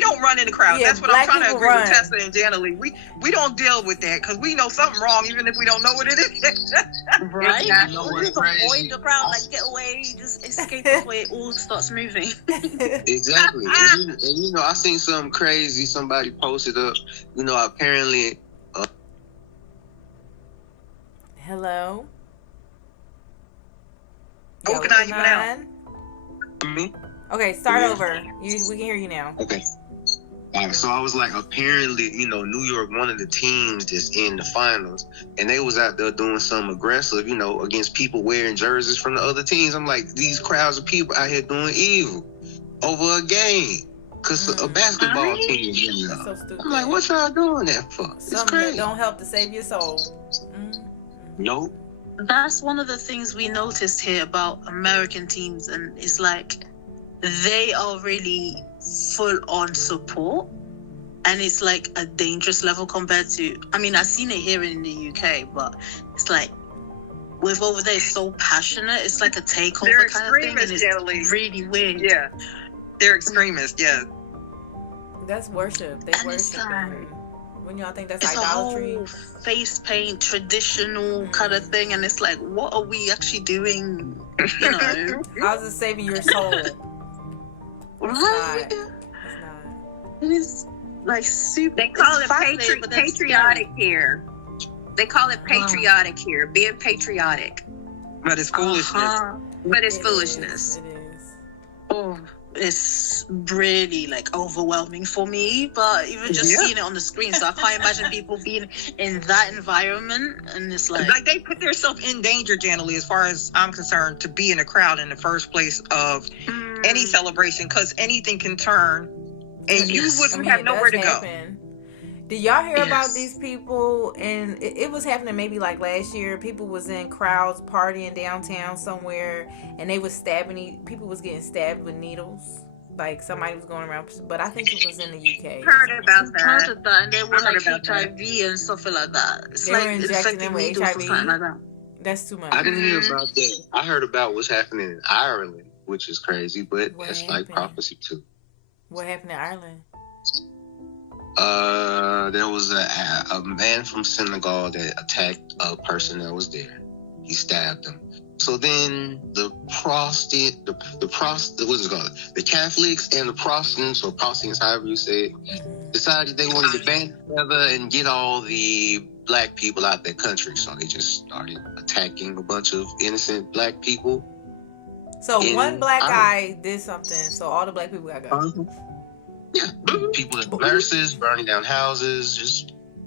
don't run in the crowd. That's what I'm trying to agree with Tessa and Jana-Lee. We don't deal with that because we know something wrong even if we don't know what it is. Right? You know Just avoid the crowd, like get away, just escape before it all starts moving. Exactly. and you know, I seen something crazy. Somebody posted up, you know, apparently. Hello? Oh, can I even out? Me? Okay, start over. We can hear you now. Okay. So I was like, apparently, you know, New York, one of the teams that's in the finals, and they was out there doing some aggressive, you know, against people wearing jerseys from the other teams. I'm like, these crowds of people out here doing evil over a game because a basketball team is in there. So stupid. I'm like, what y'all doing that for? It's crazy. That don't help to save your soul. Nope. That's one of the things we noticed here about American teams, and it's like they are really full on support. and it's like a dangerous level compared to, I mean, I've seen it here in the UK, but it's like, with over there, it's so passionate. It's like a takeover kind of thing, and it's really weird. Yeah, they're extremists. Yeah, That's worship. They worship. When y'all think that's it's idolatry? a whole face paint traditional kind of thing, and it's like, what are we actually doing? You know, How's it saving your soul? right? It's not. It is like super. They call it fascinating, but then patriotic scary. here. They call it patriotic here, being patriotic. but it's foolishness. But it's It foolishness. is. It is. Oh, it's really like overwhelming for me, but even just seeing it on the screen, so I can't imagine people being in that environment, and it's Like they put themselves in danger, generally, as far as I'm concerned, to be in a crowd in the first place of any celebration, because anything can turn, and you wouldn't have nowhere to go. Did y'all hear about Yes. these people? And it was happening maybe like last year. People was in crowds partying downtown somewhere, and they was stabbing. People was getting stabbed with needles. Like somebody was going around, but I think it was in the UK. Heard about that. Heard of that, and they were I heard like about that. HIV and stuff like that. It's They were like injecting infecting them with needles or HIV. something like that. That's too much. I didn't hear about that. I heard about what's happening in Ireland, which is crazy, but What that's like happened? prophecy too. What happened in Ireland? There was a man from Senegal that attacked a person that was there. He stabbed him. So then the Catholics and the Protestants, or Protestants, however you say it, decided they wanted to band together and get all the black people out their country. So they just started attacking a bunch of innocent black people. So In one black Ireland. guy did something, so all the black people got got. Yeah, people as nurses, burning down houses,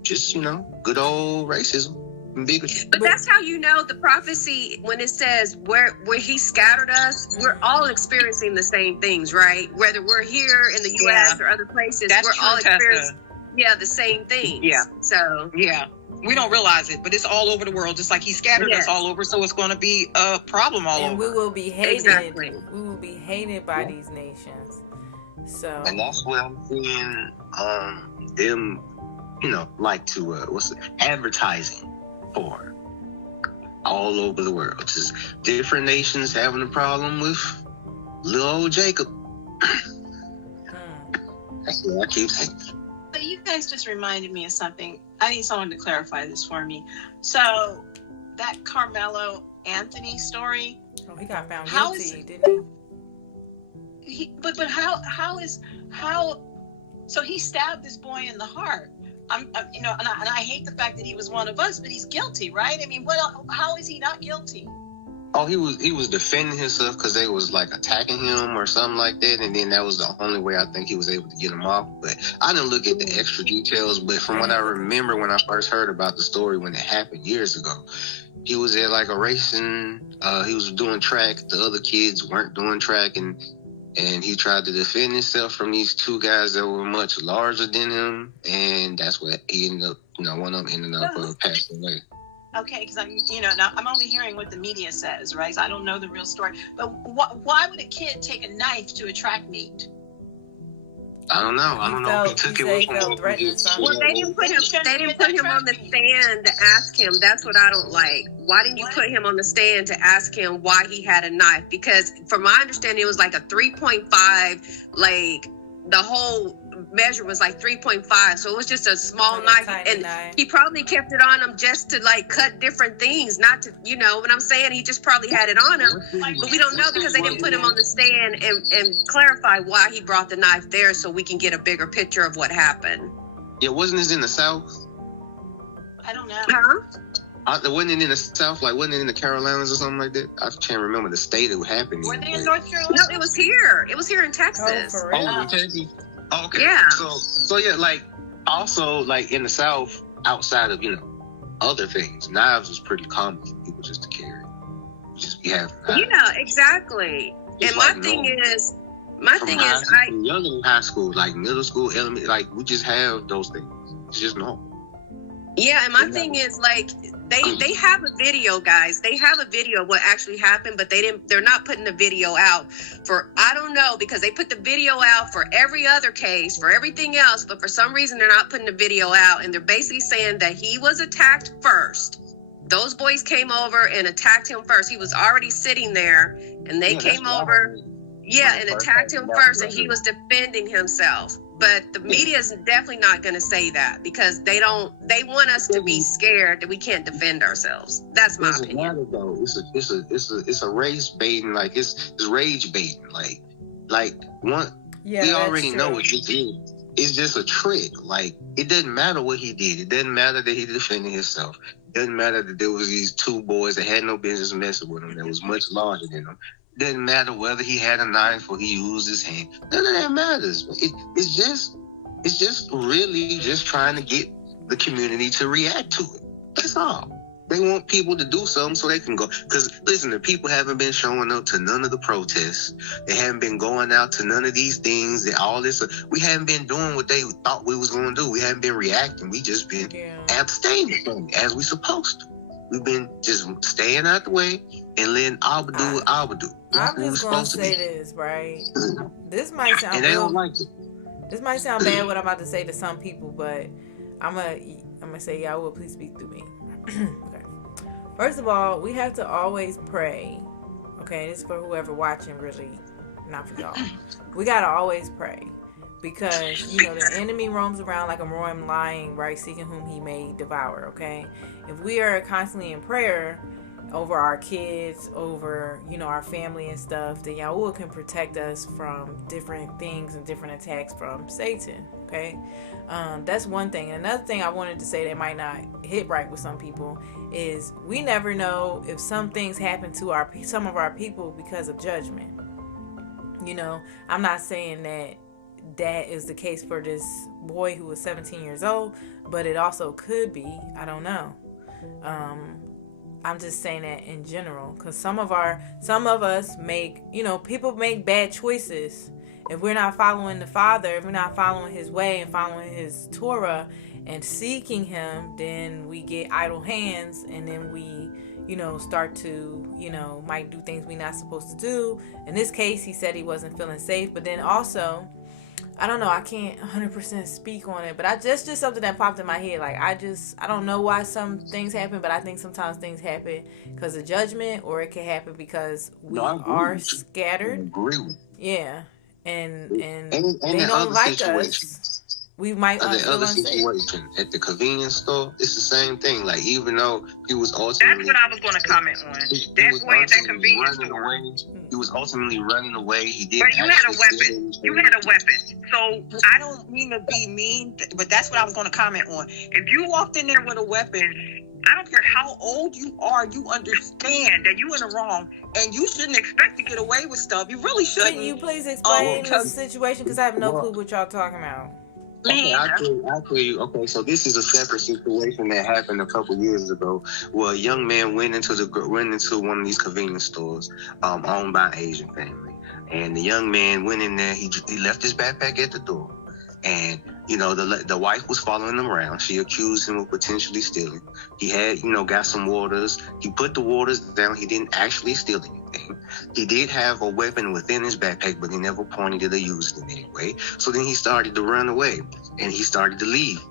just good old racism and bigotry. But that's how you know the prophecy when it says where he scattered us, we're all experiencing the same things, right? Whether we're here in the US or other places, That's we're true, all Tessa. experiencing the same things. Yeah. So Yeah, we don't realize it, but it's all over the world, just like he scattered us all over, so it's going to be a problem all And over. we will be hated. Exactly. We will be hated by these nations. So And that's what I'm seeing them, like to advertising for all over the world. Just different nations having a problem with little old Jacob. That's what I keep saying. But you guys just reminded me of something. I need someone to clarify this for me. So that Carmelo Anthony story. Oh, he got found How guilty, is- didn't he? But how? So he stabbed this boy in the heart. And I hate the fact that he was one of us, but he's guilty, right? I mean, how is he not guilty? Oh, he was defending himself because they was like attacking him or something like that, and then that was the only way I think he was able to get him off. But I didn't look at the extra details. But from what I remember when I first heard about the story when it happened years ago, he was at like a racing. He was doing track. The other kids weren't doing track, and he tried to defend himself from these two guys that were much larger than him, and that's what he ended up. One of them ended up passing away. Okay, because I'm only hearing what the media says, right? So I don't know the real story. But why would a kid take a knife to a track meet? I don't know. I don't know. He took it with him. well, they didn't put him on the stand to ask him. That's what I don't like. Why didn't you put him on the stand to ask him why he had a knife? Because from my understanding, it was like a 3.5, like the whole measure was like 3.5, so it was just a small knife, and he probably kept it on him just to like cut different things, not to, what I'm saying. He just probably had it on him, but we don't know because they didn't put him on the stand and clarify why he brought the knife there, so we can get a bigger picture of what happened. Yeah, wasn't this in the South? I don't know. Wasn't it in the South? Like, wasn't it in the Carolinas or something like that? I can't remember the state it happened in. Were they in North Carolina? No, it was here. It was here in Texas. Oh, for real? in Texas? Oh, okay. Yeah. So yeah, like, also, like, in the South, outside of, other things, knives was pretty common for people just to carry. Just be having knives. Yeah, exactly. It's and like my thing normal. is, younger than high school, like middle school, elementary, like, we just have those things. It's just normal. Yeah, and my thing is, like, They have a video, guys. They have a video of what actually happened, but they're not putting the video out for, I don't know, because they put the video out for every other case, for everything else, but for some reason they're not putting the video out, and they're basically saying that he was attacked first. Those boys came over and attacked him first. He was already sitting there, and they came over, and attacked him first, and he was defending himself. But the media is definitely not going to say that, because they want us to be scared that we can't defend ourselves. That's my opinion. Matter, though. It's a race baiting, like it's rage baiting, like one. Yeah, we already know what it is. It's just a trick. Like, it doesn't matter what he did. It doesn't matter that he defended himself. It doesn't matter that there was these two boys that had no business messing with him, that was much larger than him. It doesn't matter whether he had a knife or he used his hand. None of that matters. It's just really just trying to get the community to react to it. That's all. They want people to do something so they can go. Because, listen, the people haven't been showing up to none of the protests. They haven't been going out to none of these things. All this. We haven't been doing what they thought we was going to do. We haven't been reacting. We just been abstaining from it as we supposed to. We've been just staying out the way and letting Abba do what Abba do. I'm just going to say this, right? This might sound and they don't like it. This might sound bad what I'm about to say to some people, but I'm gonna say, Yahuah, please speak through me. Okay. First of all, we have to always pray. Okay, this is for whoever watching, really, not for y'all. We gotta always pray, because the enemy roams around like a roaring lion, right, seeking whom he may devour. Okay, if we are constantly in prayer over our kids, over our family and stuff, then Yahuah can protect us from different things and different attacks from Satan. Okay, that's one thing. Another thing I wanted to say that might not hit right with some people is we never know if some things happen to some of our people because of judgment. I'm not saying that is the case for this boy who was 17 years old, but it also could be. I don't know. I'm just saying that in general, because some of us make, people make bad choices. If we're not following the Father, if we're not following His way and following His Torah and seeking Him, then we get idle hands, and then we, start to, might do things we're not supposed to do. In this case, he said he wasn't feeling safe, but then also, I don't know, I can't 100% speak on it, but that's just something that popped in my head. Like, I don't know why some things happen, but I think sometimes things happen because of judgment, or it can happen because we are scattered. I agree with you. Yeah. And they don't like us. We might the other situation at the convenience store, it's the same thing. Like, even though he was ultimately... That's what I was going to comment on. That boy at that convenience store. He was ultimately running away. He didn't. But you had a weapon. You had a weapon. So I don't mean to be mean, but that's what I was going to comment on. If you walked in there with a weapon, I don't care how old you are, you understand that you're in the wrong, and you shouldn't expect to get away with stuff. You really shouldn't. Can you please explain the situation? Because I have no clue what y'all talking about. Okay, I'll tell you. Okay, so this is a separate situation that happened a couple years ago, where a young man went into one of these convenience stores, owned by an Asian family, and the young man went in there. He left his backpack at the door, and the wife was following him around. She accused him of potentially stealing. He had got some waters. He put the waters down. He didn't actually steal anything. He did have a weapon within his backpack, but he never pointed it or used it in any way. So then he started to run away, and he started to leave.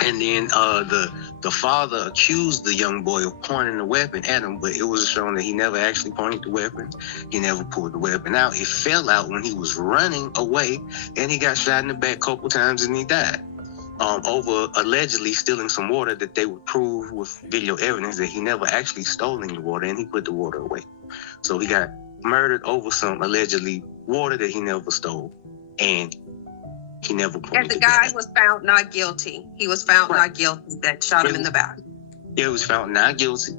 And then the father accused the young boy of pointing the weapon at him, but it was shown that he never actually pointed the weapon. He never pulled the weapon out. It fell out when he was running away, and he got shot in the back a couple times, and he died. Over allegedly stealing some water that they would prove with video evidence that he never actually stole any water, and he put the water away. So he got murdered over some allegedly water that he never stole, and he never pointed. And the guy was found not guilty. He was found not guilty that shot him in the back. Yeah, he was found not guilty.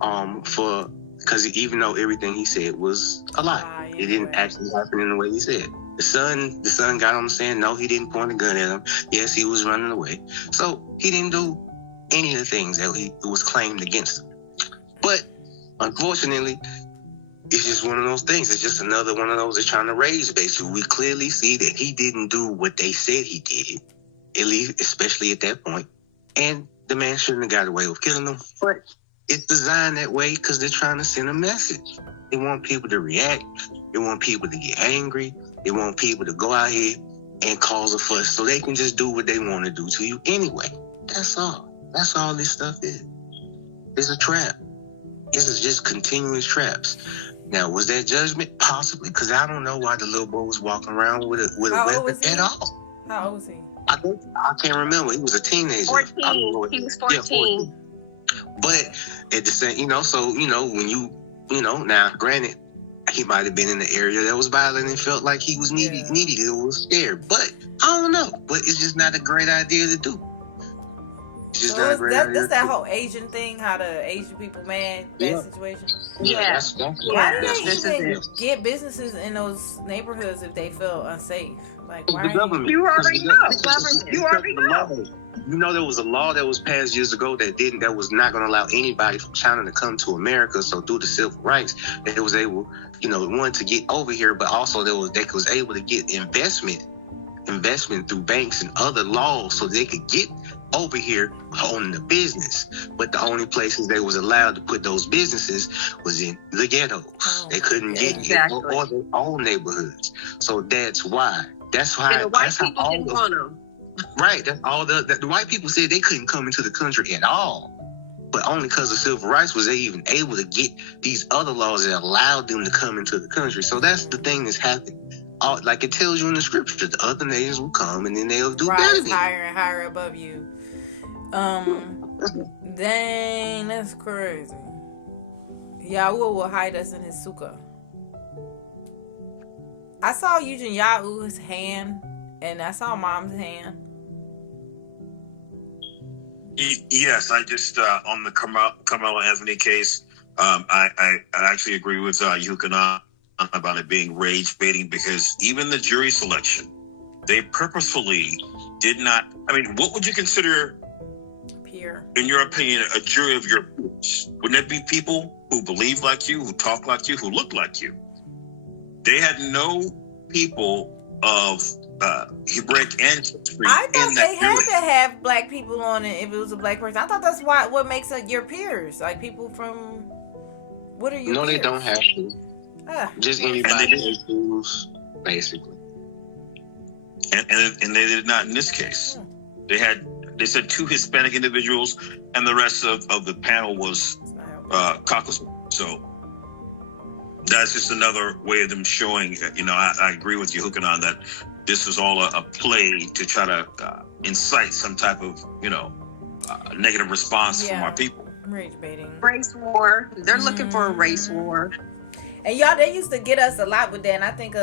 Because even though everything he said was a lie, it didn't actually happen in the way he said. The son got him saying no, he didn't point a gun at him. Yes, he was running away. So he didn't do any of the things that was claimed against him. But unfortunately, it's just one of those things. It's just another one of those that's trying to raise basically. We clearly see that he didn't do what they said he did, at least, especially at that point. And The man shouldn't have got away with killing them. But it's designed that way because they're trying to send a message. They want people to react. They want people to get angry. They want people to go out here and cause a fuss so they can just do what they want to do to you anyway. That's all. That's all this stuff is. It's a trap. This is just continuous traps. Now, was that judgment? Possibly, because I don't know why the little boy was walking around with a weapon at all. How old was he? I can't remember. He was a teenager. 14. He was 14. Yeah, 14. But at the same, when now, granted, he might have been in the area that was violent and felt like he was needy or was scared. But I don't know. But it's just not a great idea to do. It's just not a great idea. That's that whole Asian thing, how the Asian people mad, that situation. Yeah. Why did they even get businesses in those neighborhoods if they felt unsafe? Like, why? You already know. You already know. You know, there was a law that was passed years ago that was not going to allow anybody from China to come to America. So through the civil rights, they was able, one, to get over here, but also they was able to get investment through banks and other laws so they could get over here owning the business. But the only places they was allowed to put those businesses was in the ghettos. They couldn't get or their own neighborhoods. So that's why. That's why. And the white people didn't want them. Right. That's all the white people said they couldn't come into the country at all. But only because of civil rights was they even able to get these other laws that allowed them to come into the country. So that's the thing that's happening. Like it tells you in the scripture, the other nations will come and then they'll do better than you. Higher and higher above you. Dang, that's crazy. Yahuah will hide us in his sukkah. I saw Eugene Yahuah's hand, and I saw Mom's hand. Yes, I just on the Carmelo Anthony case, I actually agree with Yahuah about it being rage baiting, because even the jury selection, they purposefully did not. I mean, what would you consider, in your opinion, a jury of your peers? Wouldn't it be people who believe like you, who talk like you, who look like you? They had no people of Hebraic ancestry. I thought they had to have black people on it if it was a black person. I thought that's what makes your peers, like people from. What are your? No, peers? They don't have to. Just anybody who choose, basically. And they did not in this case. They said 2 Hispanic individuals, and the rest of the panel was Caucasian. So that's just another way of them showing. I agree with Yahuah that this was all a play to try to incite some type of negative response from our people. Rage baiting. Race war. They're looking for a race war. And y'all, they used to get us a lot with that. And I think,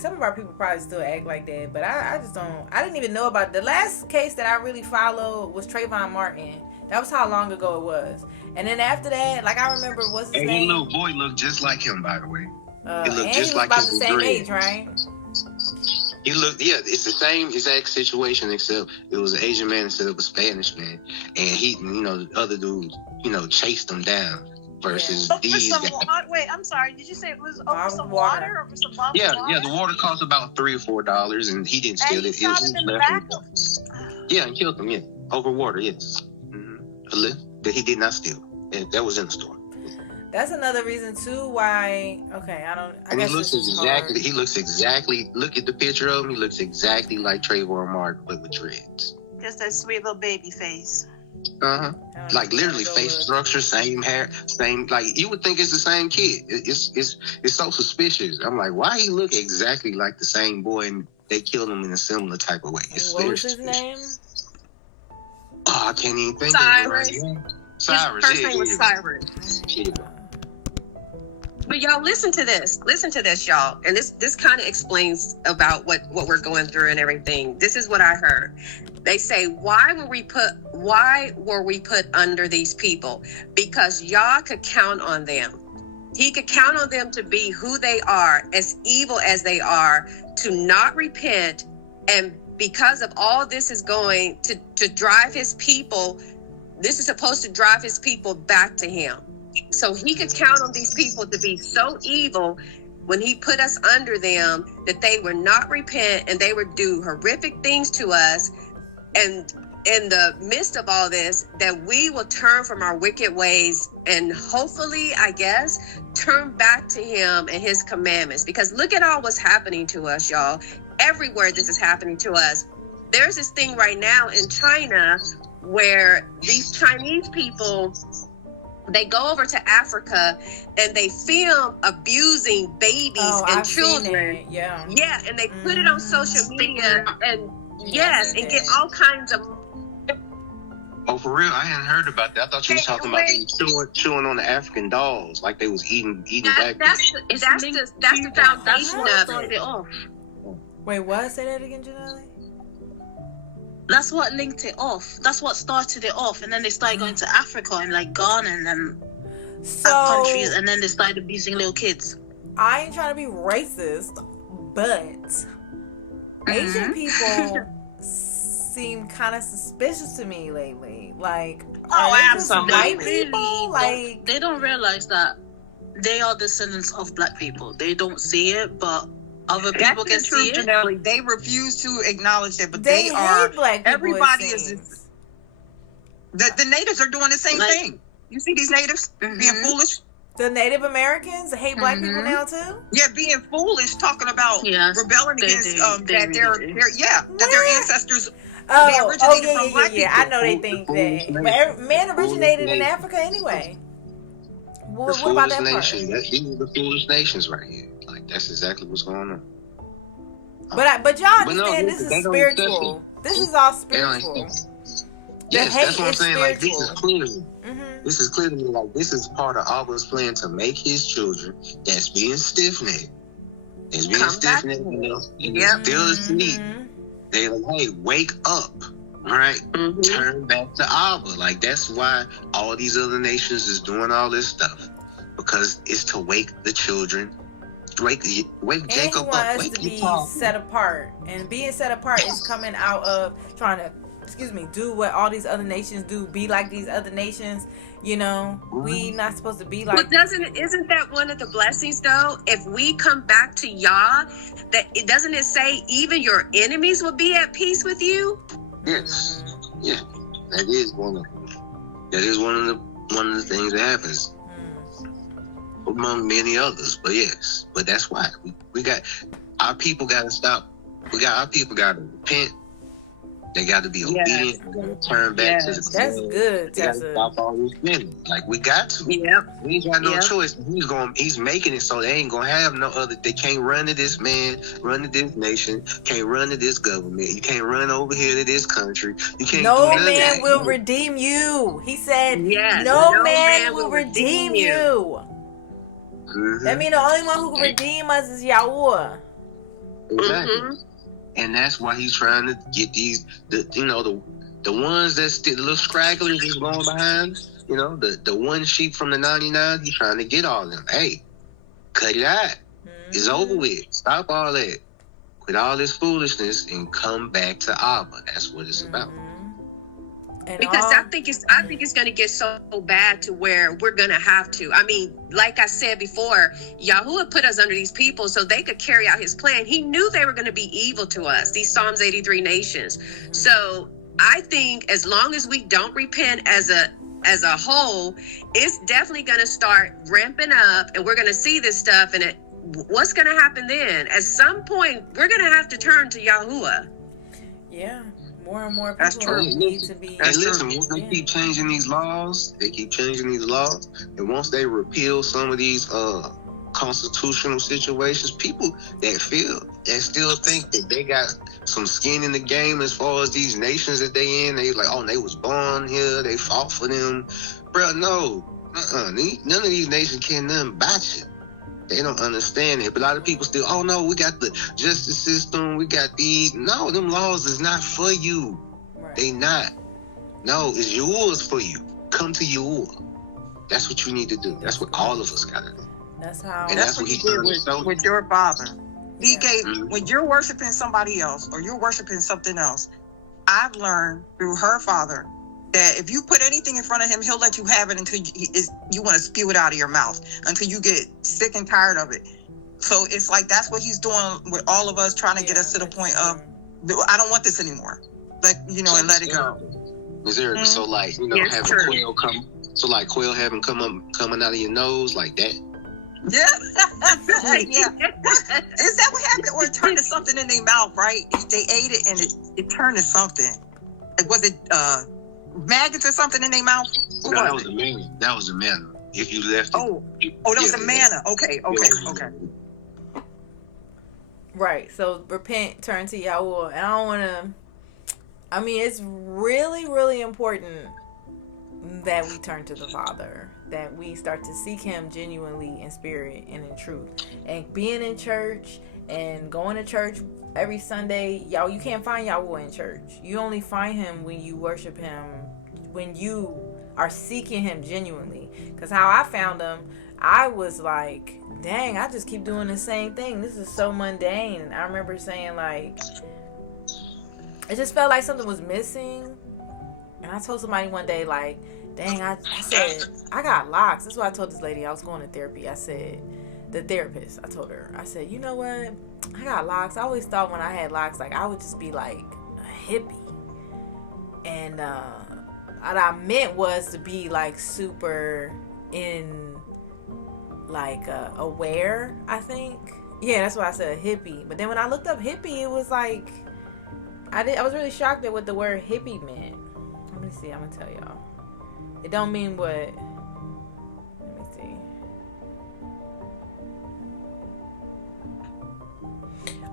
some of our people probably still act like that. But I just don't. I didn't even know about it. The last case that I really followed was Trayvon Martin. That was how long ago it was. And then after that, like I remember, what's his name? And little boy looked just like him, by the way. He looked just like him. About the same age, right? He looked, it's the same exact situation, except it was an Asian man instead of a Spanish man. And he, the other dude, chased him down. Versus these guys. Wait, I'm sorry. Did you say it was over some water or over some bottled water? Yeah. The water cost about $3 or $4, and he didn't steal it. Shot him in the back. Yeah, and killed him. Yeah, over water. Yes, a lift that he did not steal. And that was in the store. That's another reason too why. Okay, I don't. I and guess he looks exactly. He looks exactly. Look at the picture of him. He looks exactly like Trayvon Martin, but with dreads. Just that sweet little baby face. Like literally face structure, same hair, same, like you would think it's the same kid. It's so suspicious. I'm like, why he look exactly like the same boy and they killed him in a similar type of way? It's what was his name? Oh, I can't even think Cyrus. of it right now. Cyrus. His first name was Cyrus. But y'all, listen to this, y'all. And this kind of explains about what we're going through and everything. This is what I heard. They say, why were we put under these people? Because Yah could count on them. He could count on them to be who they are, as evil as they are, to not repent. And because of all this is going to drive his people, this is supposed to drive his people back to him. So he could count on these people to be so evil when he put us under them that they would not repent and they would do horrific things to us. And in the midst of all this, that we will turn from our wicked ways and hopefully, I guess, turn back to him and his commandments. Because look at all what's happening to us, y'all. Everywhere this is happening to us. There's this thing right now in China where these Chinese people, they go over to Africa and they film abusing babies and children. Yeah, and they put it on social media and and get all kinds of. Oh, for real? I hadn't heard about that. I thought you was talking about them chewing on the African dolls, like they was eating back. That's the foundation of it. Wait, what? Say that again, Janelle? That's what linked it off. That's what started it off, and then they started going to Africa and like Ghana and then countries, and then they started abusing little kids. I ain't trying to be racist, but Asian people seem kind of suspicious to me lately. Like, absolutely. White people, like they don't realize that they are descendants of black people. They don't see it, but other people can see it. Janelle. They refuse to acknowledge it, but they they are. Black people, everybody is. The natives are doing the same thing. You see these natives being foolish. The Native Americans hate black people now too. Yeah, being foolish, talking about rebelling against that their ancestors. They originated from black people. I know they think that, but man originated in Africa anyway. What about that part? These are the foolish nations right here. Like, that's exactly what's going on. But y'all understand this is spiritual. This is all spiritual. Yes, that's what I'm saying. Like, this is clearly. This is clearly like this is part of Abba's plan to make his children that's being stiff-necked. That's being stiff-necked, and still asleep. They're like, hey, wake up. All right? Turn back to Abba. Like, that's why all these other nations is doing all this stuff. Because it's to wake the children. Wake Jacob up. And he wants us to be set apart. And being set apart is coming out of trying to do what all these other nations do, be like these other nations. You know, we not supposed to be like. But isn't that one of the blessings though? If we come back to Yah, doesn't it say even your enemies will be at peace with you? Yes, yeah, that is one of the things that happens among many others. But yes, but that's why we got our people got to stop. Our people got to repent. They got to be obedient. They got to turn back to the That's good. They got to stop all this spending. Like, we got to. Yep. We ain't got no choice. He's making it so they ain't gonna have no other. They can't run to this man, run to this nation, can't run to this government. You can't run over here to this country. You can't. No man will redeem you. He said, no man will redeem you. That means the only one who can redeem us is Yahuah. Exactly. And that's why he's trying to get these, the ones that's still the little scragglers he's going behind, the one sheep from the 99, he's trying to get all of them. Hey, cut it out. It's over with. Stop all that. Quit all this foolishness and come back to Abba. That's what it's about. Because I think it's going to get so bad to where we're going to have to. I mean, like I said before, Yahuwah put us under these people so they could carry out his plan. He knew they were going to be evil to us, these Psalms 83 nations. So I think as long as we don't repent as a whole, it's definitely going to start ramping up, and we're going to see this stuff. And what's going to happen then? At some point, we're going to have to turn to Yahuwah. Yeah. More and more people need to be. And listen, once they keep changing these laws, and once they repeal some of these constitutional situations, people that still think that they got some skin in the game as far as these nations that they in, they like, oh, they was born here, they fought for them. Bro, no. None of these nations care nothing about you. They don't understand it. But a lot of people still, oh no, we got the justice system, we got these. No, them laws is not for you. Right. They not. No, it's yours for you. Come to Yahuwah. That's what you need to do. That's what all of us got to do. That's how. And that's what he did with your father. He gave, when you're worshiping somebody else or you're worshiping something else, I've learned through her father that if you put anything in front of him, he'll let you have it until you want to spew it out of your mouth, until you get sick and tired of it. So it's like that's what he's doing with all of us, trying to get us to the point of, I don't want this anymore. and let it go. Is there so like Yes, having true. quail come? So like quail having coming out of your nose like that? Yeah. Yeah. Is that what happened? Or it turned to something in their mouth, right? They ate it and it turned to something. Like, was it maggots or something in their mouth? No, that was a manna. That was a manna. If you left it. Oh, that was a manna. Okay. Right. So repent, turn to Yahuah. And I don't want to... I mean, it's really, really important that we turn to the Father, that we start to seek Him genuinely in spirit and in truth. And being in church and going to church every Sunday, y'all, you can't find Yahuah in church. You only find Him when you worship Him, when you are seeking Him genuinely. Because how I found Him, I was like, dang, I just keep doing the same thing. This is so mundane. And I remember saying, like, it just felt like something was missing. And I told somebody one day, like, dang, I said, I got locks. That's why I told this lady I was going to therapy. I said, the therapist, I told her, I said, you know what? I got locks. I always thought when I had locks, like, I would just be like a hippie. And what I meant was to be like super in, like, aware, I think. Yeah, that's why I said hippie. But then when I looked up hippie, it was like, I was really shocked at what the word hippie meant. Let me see. I'm gonna tell y'all. It don't mean what. Let me see.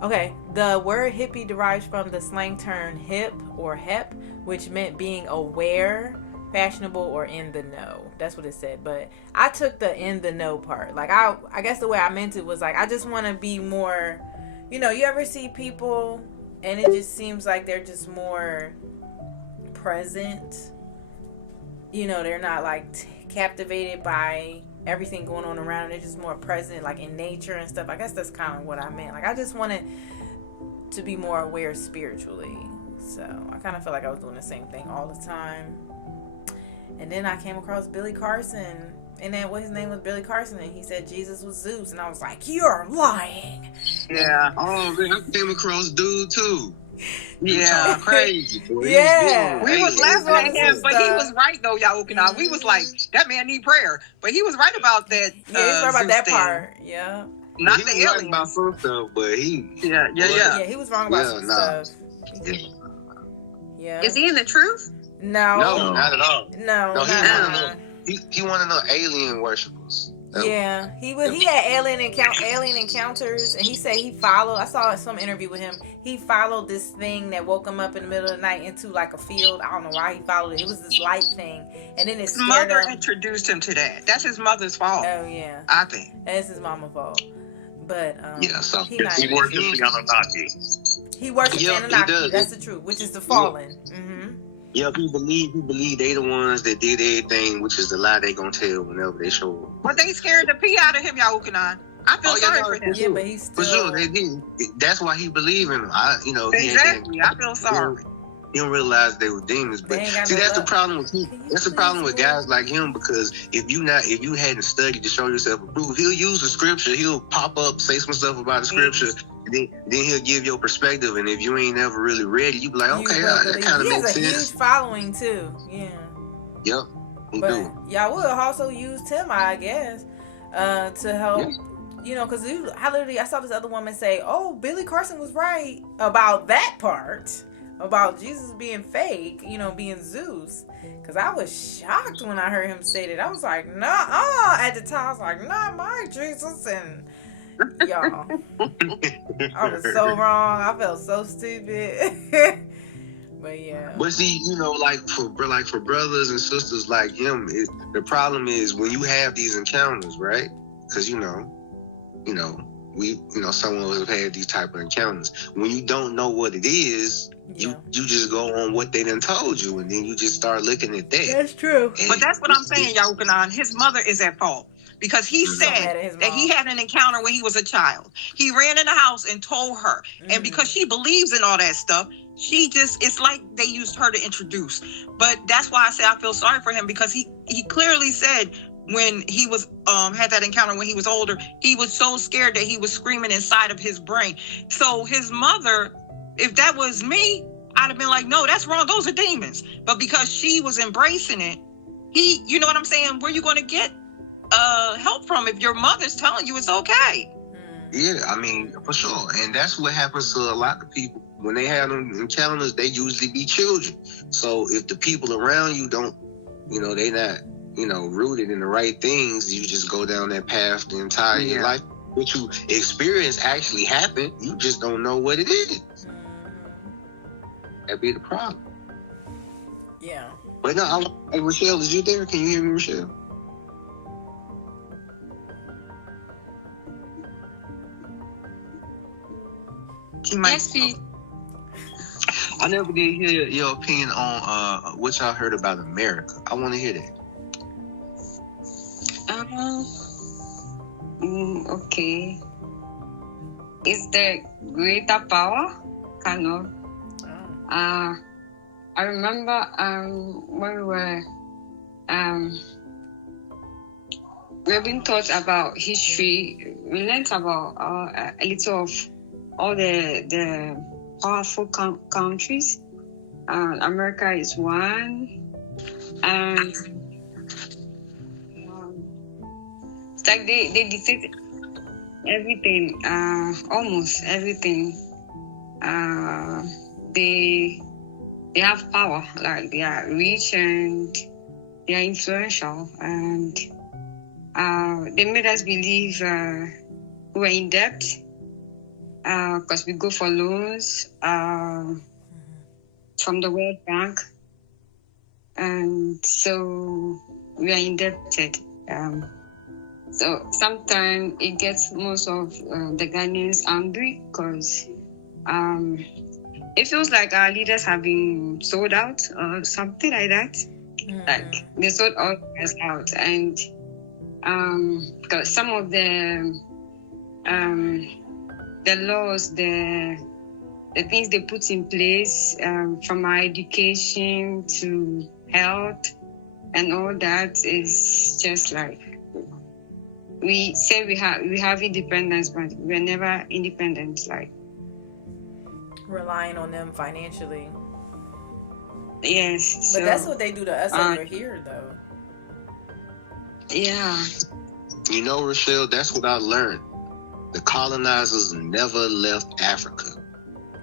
Okay, the word hippie derives from the slang term hip or hep, which meant being aware, fashionable, or in the know. That's what it said. But I took the in the know part. Like, I guess the way I meant it was like, I just want to be more. You ever see people and it just seems like they're just more present. They're not like captivated by everything going on around them. They're just more present, like in nature and stuff. I guess that's kind of what I meant. Like, I just wanted to be more aware spiritually. So I kind of felt like I was doing the same thing all the time. And then I came across Billy Carson, and then his name was Billy Carson, and he said Jesus was Zeus, and I was like, you're lying. Yeah. Oh man, I came across dude too. Yeah, crazy. Boy. Yeah. We was laughing at him, but he was right though, Yahuah. We was like, that man need prayer, but he was right about that. Yeah, he's right about Zeus that thing. part. Yeah. Not he the was right alien. about some stuff, but he. Yeah, he was wrong about some stuff. Yeah. Is he in the truth? No, not at all. No, he wanted to know alien worshippers. Yeah, he had alien encounters, and he said he followed. I saw some interview with him. He followed this thing that woke him up in the middle of the night into like a field. I don't know why he followed it. It was this light thing, and then his mother introduced him to that. That's his mother's fault. Oh yeah, I think that's his mama's fault. But so he worships the Anunnaki. He worships the Anunnaki. That's the truth, which is the fallen. Mm-hmm. Yeah, he believe they the ones that did everything, which is the lie they gonna tell whenever they show up. But they scared the pee out of him, Yahuah. I feel sorry for him. Yeah, but he's still... For sure, they did. That's why he believed in them. Exactly. I feel sorry. He don't realize they were demons, but see, that's the problem with him. That's the problem with guys like him, because if you hadn't studied to show yourself approved, he'll use the scripture. He'll pop up, say some stuff about the scripture. Then he'll give your perspective, and if you ain't never really read it, you be like, okay, that kind of makes sense. He has a huge following too. Yeah. Yep. But Yahuah also used him, I guess, to help. Yeah. Because I saw this other woman say, "Oh, Billy Carson was right about that part, about Jesus being fake, being Zeus." Because I was shocked when I heard him say that. I was like, "Nah." At the time, I was like, "Not my Jesus," and y'all, I was so wrong. I felt so stupid. But yeah. But see, like for brothers and sisters like him, the problem is when you have these encounters, right? Because some of us have had these type of encounters. When you don't know what it is, you just go on what they done told you, and then you just start looking at that. That's true. But that's what I'm saying, Yahuah. His mother is at fault. Because he said that he had an encounter when he was a child. He ran in the house and told her. Mm-hmm. And because she believes in all that stuff, it's like they used her to introduce. But that's why I say I feel sorry for him, because he clearly said when he was had that encounter when he was older, he was so scared that he was screaming inside of his brain. So his mother, if that was me, I'd have been like, no, that's wrong. Those are demons. But because she was embracing it, you know what I'm saying? Where you going to get help from if your mother's telling you it's okay? Yeah, I mean, for sure. And that's what happens to a lot of people. When they have them in calendars, they usually be children. So if the people around you don't, they not, rooted in the right things, you just go down that path the entire your life. What you experience actually happened. You just don't know what it is. That'd be the problem. Yeah. But no, hey, Rochelle, is you there? Can you hear me, Rochelle? Yes, please. I never did hear your opinion on what y'all heard about America. I want to hear that. Okay. It's the greater power, kind of. I remember when we were we've been taught about history. We learned about a little of all the powerful countries. America is one, and it's like they defeat everything, almost everything. They have power, like they are rich and they are influential, and they made us believe we were in debt because we go for loans from the World Bank, and so we are indebted. So sometimes it gets most of the Ghanaians angry because it feels like our leaders have been sold out or something like that. Like they sold all of us out, and because some of the laws, the things they put in place, from our education to health and all that, is just like we say we have independence, but we're never independent. Like relying on them financially. Yes. But that's what they do to us over here, though. Yeah. Rochelle, that's what I learned. The colonizers never left Africa.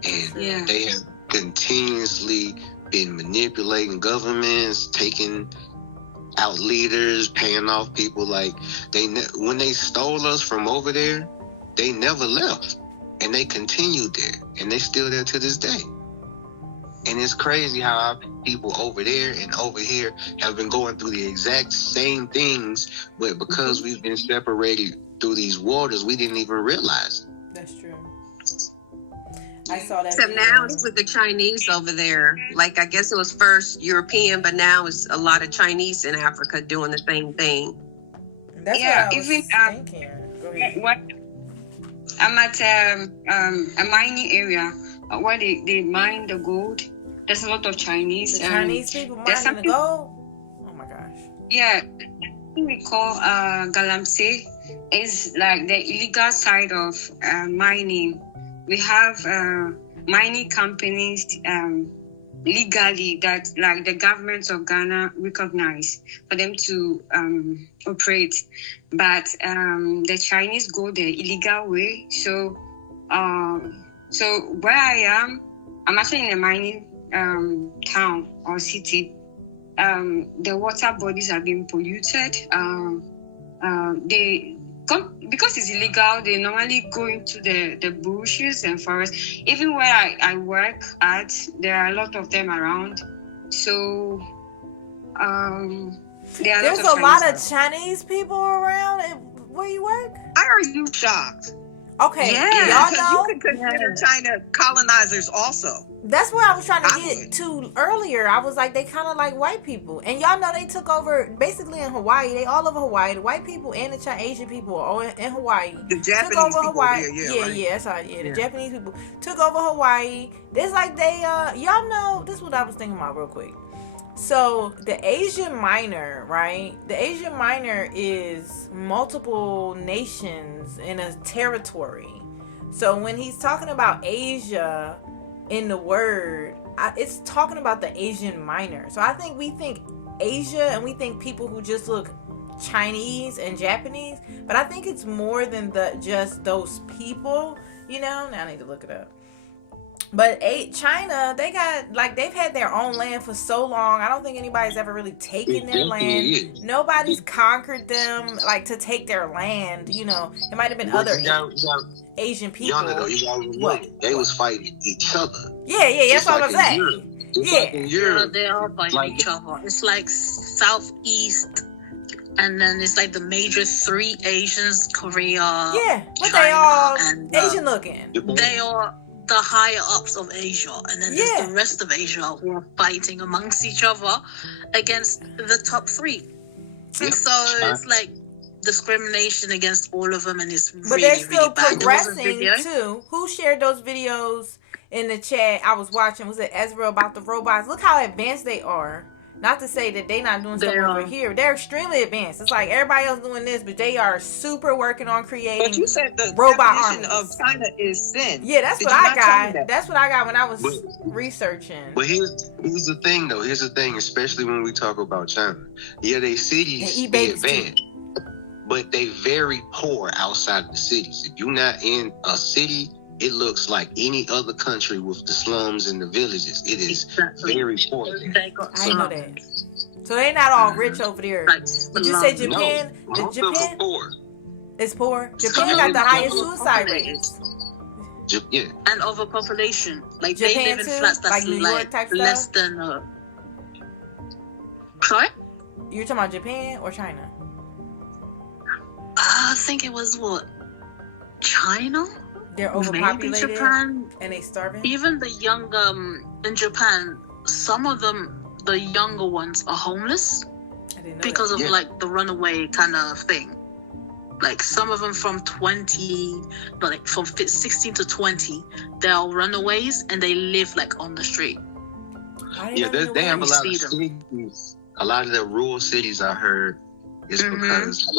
And they have continuously been manipulating governments, taking out leaders, paying off people. Like, when they stole us from over there, they never left. And they continued there. And they're still there to this day. And it's crazy how our people over there and over here have been going through the exact same things, but because we've been separated through these waters, we didn't even realize it. That's true. I saw that. Except now it's with the Chinese over there. Like, I guess it was first European, but now it's a lot of Chinese in Africa doing the same thing. That's what I was thinking. Go ahead. I'm at a mining area where they mine the gold. There's a lot of Chinese. The Chinese people mining the gold? Oh my gosh. Yeah. What we call galamsey is like the illegal side of mining. We have mining companies legally that like the government of Ghana recognize for them to operate. But the Chinese go the illegal way. So where I am, I'm actually in a mining town or city. The water bodies are being polluted. Because it's illegal, they normally go into the bushes and forests. Even where I work at, there are a lot of them around. So there's a lot of Chinese people around where you work? Why are you shocked? Okay, y'all know you can consider China colonizers also. That's where I was trying to get to earlier. I was like, they kind of like white people, and y'all know they took over basically in Hawaii. They all over Hawaii. The white people and the Asian people are all in Hawaii. The Japanese took over people Hawaii. Right? That's how. The Japanese people took over Hawaii. It's like they y'all know. This is what I was thinking about real quick. So the Asian minor, right? The Asian minor is multiple nations in a territory. So when he's talking about Asia, in the word, it's talking about the Asian minor. So I think we think Asia and we think people who just look Chinese and Japanese, but I think it's more than just those people, you know. Now I need to look it up. But China, they've had their own land for so long. I don't think anybody's ever really taken their land. Nobody's conquered them, like, to take their land. You know, it might have been other Asian people. They was fighting each other. Yeah, that's what I'm saying. Yeah, they are fighting each other. It's like Southeast, and then it's like the major three Asians, Korea, but China, they all and Asian looking. They are the higher ups of Asia, and then there's the rest of Asia who are fighting amongst each other against the top three. So it's like discrimination against all of them, and it's but they're still really progressing too. Who shared those videos in the chat? I was watching. Was it Ezra about the robots? Look how advanced they are. Not to say that they're not doing stuff over here. They're extremely advanced. It's like everybody else doing this, but they are super working on creating. But you said the robot definition of China is sin. Yeah, that's what I got. That's what I got when I was researching. But here's the thing, though. Here's the thing, especially when we talk about China. Yeah, they cities they advanced, but they very poor outside of the cities. If you're not in a city, it looks like any other country with the slums and the villages. It is very poor. I know that. So they're not all rich over there. Did you say Japan? No, Japan? Poor. It's poor. Japan got the highest suicide rates. Yeah. And overpopulation. Like Japan they live in too? flats that's Like New York type less stuff? than Sorry? You're talking about Japan or China? I think it was China? They're overpopulated. Maybe Japan, and they starving. Even the young in Japan, some of them, the younger ones, are homeless because of like the runaway kind of thing. Like some of them from 16 to 20, they are runaways and they live like on the street. Yeah, they have a lot of cities. A lot of the rural cities, I heard, is because a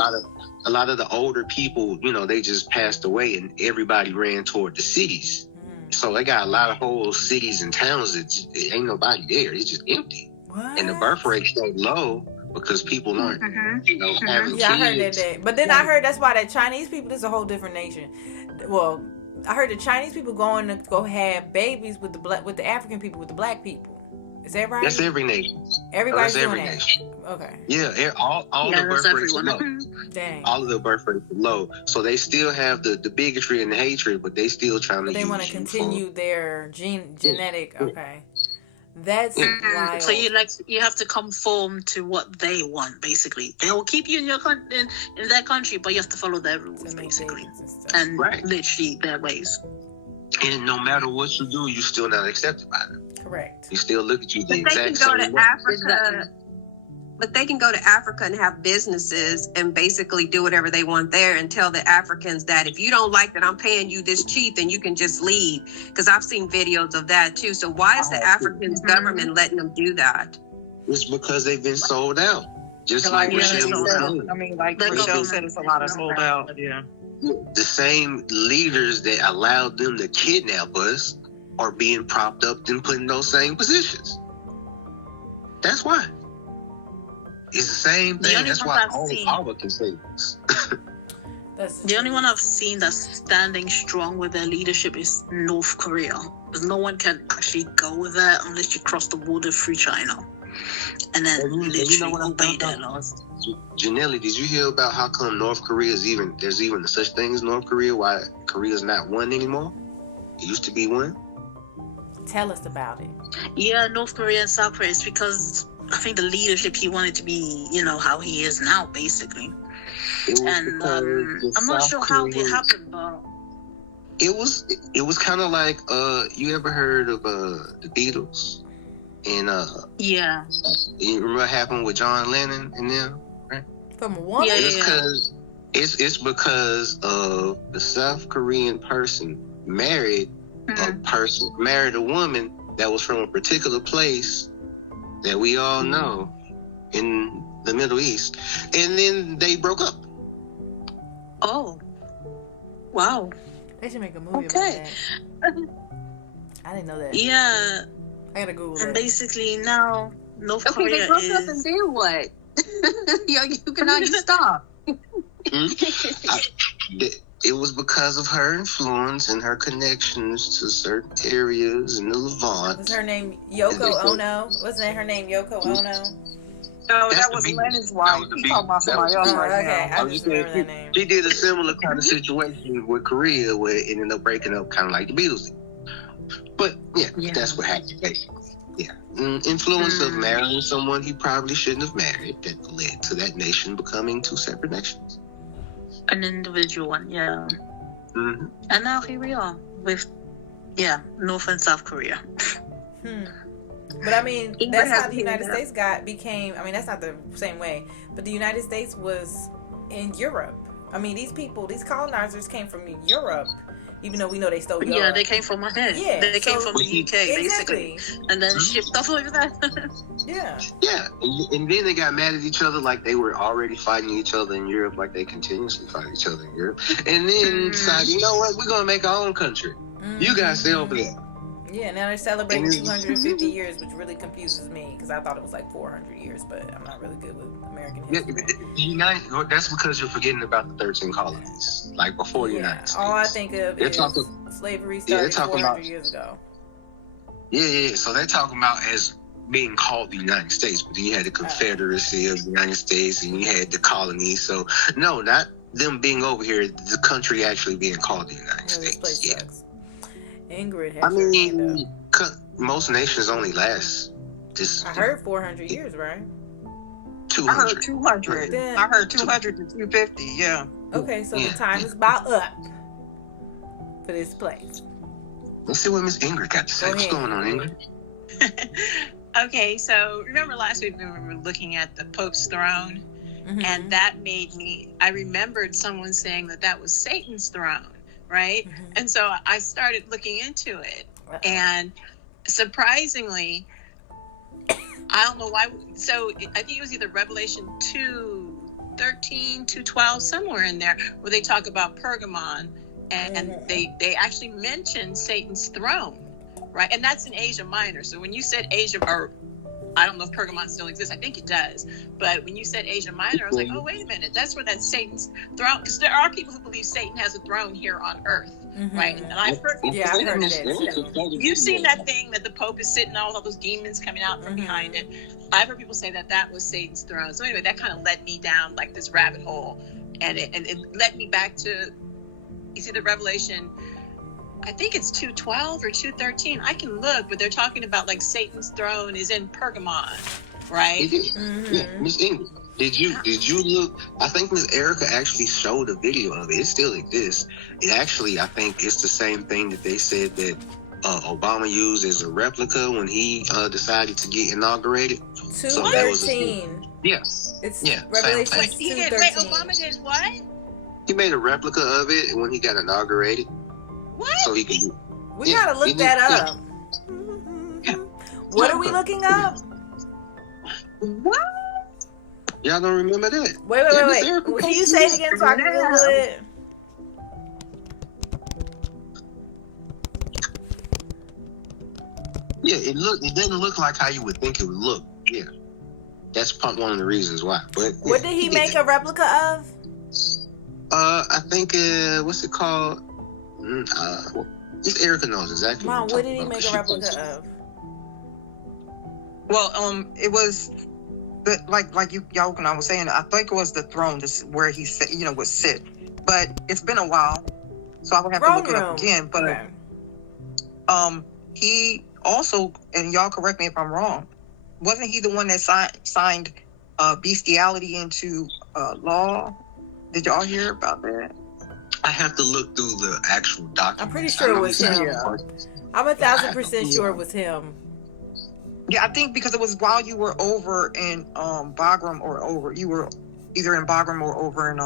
lot of the older people, you know, they just passed away and everybody ran toward the cities. So they got a lot of whole cities and towns that ain't nobody there. It's just empty. What? And the birth rate's so low because people aren't, you know, having kids. I heard that. But then I heard that's why the Chinese people, this is a whole different nation. Well, I heard the Chinese people going to go have babies with the African people, with the black people. Is that right? That's every nation. Everybody's doing that. Nation. Okay. Yeah, all the birth rates are low. Dang. All of the birth rates are low. So they still have the bigotry and the hatred, but they still trying to they want to continue their genetic. Okay. That's wild. So you have to conform to what they want, basically. They will keep you in your in their country, but you have to follow their rules, basically, and literally their ways. And no matter what you do, you're still not accepted by them. Correct. You still look at you the exact same way. They can go to Africa, but they can go to Africa and have businesses and basically do whatever they want there and tell the Africans that if you don't like that I'm paying you this cheap, then you can just leave. Because I've seen videos of that too. So why is the African government letting them do that? It's because they've been sold out. Just like Michelle said. I mean, like Michelle said, it's a lot of sold out. Yeah. The same leaders that allowed them to kidnap us are being propped up and put in those same positions. That's why. It's the same thing. That's why only power can save us. The only one I've seen that's standing strong with their leadership is North Korea. Because no one can actually go there unless you cross the border through China. And then literally obey their laws. Janelle, did you hear about how come North Korea there's even such thing as North Korea? Why Korea's not one anymore? It used to be one. Tell us about it. Yeah, North Korea and South Korea is because I think the leadership, he wanted to be, you know, how he is now, basically. And I'm not sure how it happened, but it was kind of like you ever heard of the Beatles? And yeah, you remember what happened with John Lennon and them, right? From one, it's because of the South Korean person married a woman that was from a particular place that we all know in the Middle East, and then they broke up. Oh, wow! They should make a movie about that. I didn't know that. Yeah. I gotta Google And that. basically now North Okay, Korea they broke up, and is. then what? you cannot stop. It was because of her influence and her connections to certain areas in the Levant. Was her name Yoko Ono? Wasn't her name Yoko Ono? No, That's that was the beat. Lennon's That wife. was the He beat. talking about somebody That else was- Oh, right okay. now. I just remember that name. She did a similar kind of situation with Korea where it ended up breaking up kind of like the Beatles did. But yeah, that's what happened basically. Yeah. Influence of marrying someone he probably shouldn't have married that led to that nation becoming two separate nations. An individual one, yeah. Mm-hmm. And now here we are with, North and South Korea. But I mean, England that's has how the to United figure it States became. I mean, that's not the same way. But the United States was in Europe. I mean, these colonizers came from Europe, even though we know they stole Europe. Yeah, they came from ahead. Yeah, They came so- from the UK, Exactly. basically. And then shipped off over there. Yeah. Yeah, and then they got mad at each other like they were already fighting each other in Europe, like they continuously fight each other in Europe. And then decided, you know what, we're going to make our own country. You guys stay over there. Yeah, now they're celebrating 250 years, which really confuses me because I thought it was like 400 years, but I'm not really good with American history. That's because you're forgetting about the 13 colonies, like before the United States. All I think of is slavery started 400 years ago. Yeah. So they're talking about as being called the United States, but then you had the Confederacy of the United States, and you had the colonies. So no, not them being over here. The country actually being called the United States. This place sucks. Ingrid has I mean, most nations only last I heard 400 years, right? 200. I heard 200. Then- I heard 200 to 250. Yeah. Okay, so the time is about up for this place. Let's see what Miss Ingrid got to say. What's going on, Ingrid? Okay, so remember last week we were looking at the Pope's throne, and that made me. I remembered someone saying that was Satan's throne. Right? And so I started looking into it. And surprisingly, I don't know why. So I think it was either Revelation 2:13, 2:12, somewhere in there, where they talk about Pergamon. And they actually mention Satan's throne. Right? And that's in Asia Minor. So when you said Asia, or I don't know if Pergamon still exists. I think it does. But when you said Asia Minor, I was like, oh, wait a minute. That's where that's Satan's throne. Because there are people who believe Satan has a throne here on earth. Right? And I've heard people I've heard of it. You've seen that thing that the Pope is sitting on, all those demons coming out from behind it. I've heard people say that was Satan's throne. So anyway, that kind of led me down like this rabbit hole. And it led me back to, you see the Revelation, I think it's 2:12 or 2:13. I can look, but they're talking about like Satan's throne is in Pergamon, right? Yeah, Miss Ingrid, did you look? I think Miss Erica actually showed a video of it. It still exists. It actually, I think it's the same thing that they said that Obama used as a replica when he decided to get inaugurated. 2:13. Yes. It's Revelation. Wait, Obama did what? He made a replica of it when he got inaugurated. What? So he could. We gotta look that up. What are we looking up? What? Y'all don't remember that? Wait. Can you say it again so I can Google it? Yeah, it didn't look like how you would think it would look. Yeah. That's one of the reasons why. But what did he make a replica of? I think what's it called? Just Erica knows exactly. Mom, what did he make a replica of? Well, it was like y'all and I was saying. I think it was the throne, where he would sit. But it's been a while, so I would have to look it up again. But he also, and y'all correct me if I'm wrong, wasn't he the one that signed bestiality into law? Did y'all hear about that? I have to look through the actual document. I'm pretty sure it was him. I'm 1,000% sure it was him. Yeah, I think because it was while you were over in Bagram you were either in Bagram or over in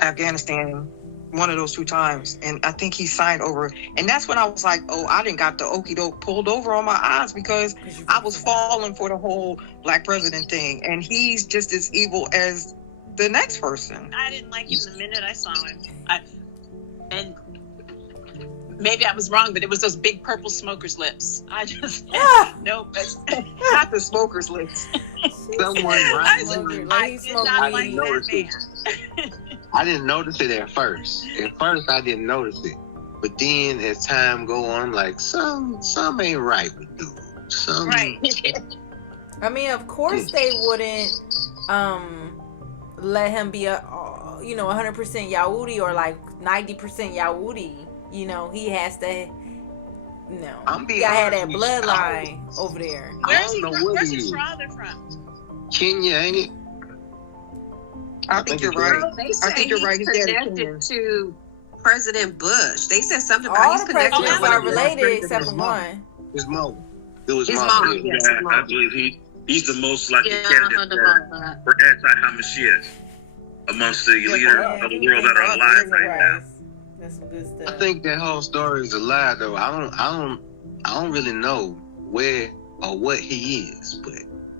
Afghanistan, one of those two times. And I think he signed over. And that's when I was like, oh, I didn't got the okie doke pulled over on my eyes because I was falling for the whole black president thing. And he's just as evil as the next person. I didn't like him the minute I saw him. maybe I was wrong, but it was those big purple smoker's lips. I just nope, that's Not the smoker's lips. Someone I Like he did smoked not weed. like that man. I didn't notice it at first. At first, I didn't notice it. But then, as time go on, I'm like, some ain't right with dude. Some Right. I mean, of course they wouldn't let him be a 100% Yahudi or like 90% Yahudi. You know, he has to. No, I'm being you gotta have that honest. bloodline over there. Where's don't know he from? what Where's he his is. father from? Kenya, ain't it? I think you're it's right. Well, they I say think you're he's right. His daddy connected Kenyan. to President Bush. They said something about All he's the connected to presidents Oh, are yeah. related except for His mom. one. His mom. It was His mom. mom, Yeah. yes. Yeah, I believe he's the most likely Yeah, I candidate heard about that. for anti-HaMashiach amongst the leaders Yeah, of the world that are alive right now. That's some good I stuff. think that whole story is a lie, though. I don't really know where or what he is, but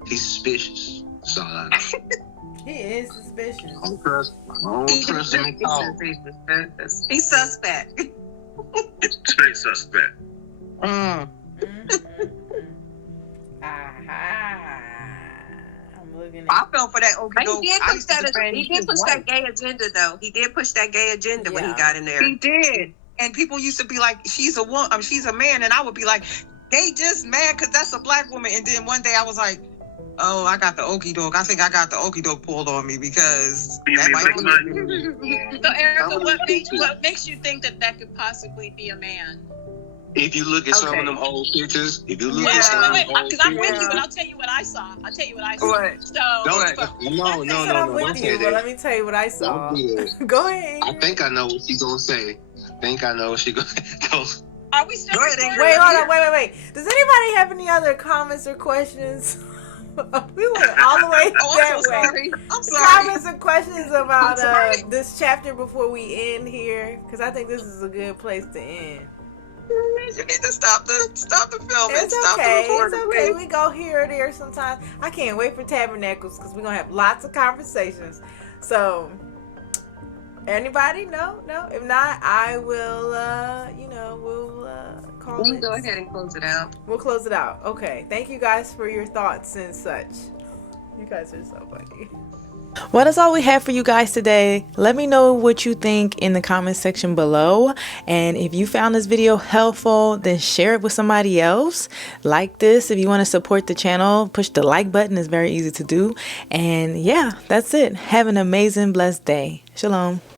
he's suspicious. That's all I know. He is suspicious. I don't trust him at all. He's suspect. Straight suspect. Mm. Aha. I'm looking I at. fell for that But okie he did push that gay agenda, though. He did push that gay agenda when he Yeah. got in there. He did. And people used to be like, she's a woman, she's a man. And I would be like, they just mad because that's a black woman. And then one day I was like, oh, I got the okie doke. I think I got the okie doke pulled on me because You that mean might Big be. Mike? So, Erica, what makes you think that could possibly be a man? If you look at some Okay. of them old pictures, if you look Yeah. at some of Wait, them old because I'm with pictures, you, but I'll tell you what I saw. What? So, don't, no, I said I'm don't with say you, but that. let me tell you what I saw. Don't do that. Go ahead. I think I know what she's gonna say. are we still Go ahead, recording? Wait, hold on, wait. Does anybody have any other comments or questions? We went all the way Oh, that I'm so way. sorry. I'm sorry. Comments or questions about I'm sorry. this chapter before we end here? Because I think this is a good place to end. You need to stop the film and It's stop the okay. recording. It's okay. please. We go here or there sometimes. I can't wait for Tabernacles because we're going to have lots of conversations. So, anybody? No? If not, I will, we'll call We can it. go ahead and close it out. We'll close it out. Okay. Thank you guys for your thoughts and such. You guys are so funny. Well, that's all we have for you guys today. Let me know what you think in the comment section below. And if you found this video helpful, then share it with somebody else. Like this. If you want to support the channel, push the like button. It's very easy to do. And yeah, that's it. Have an amazing, blessed day. Shalom.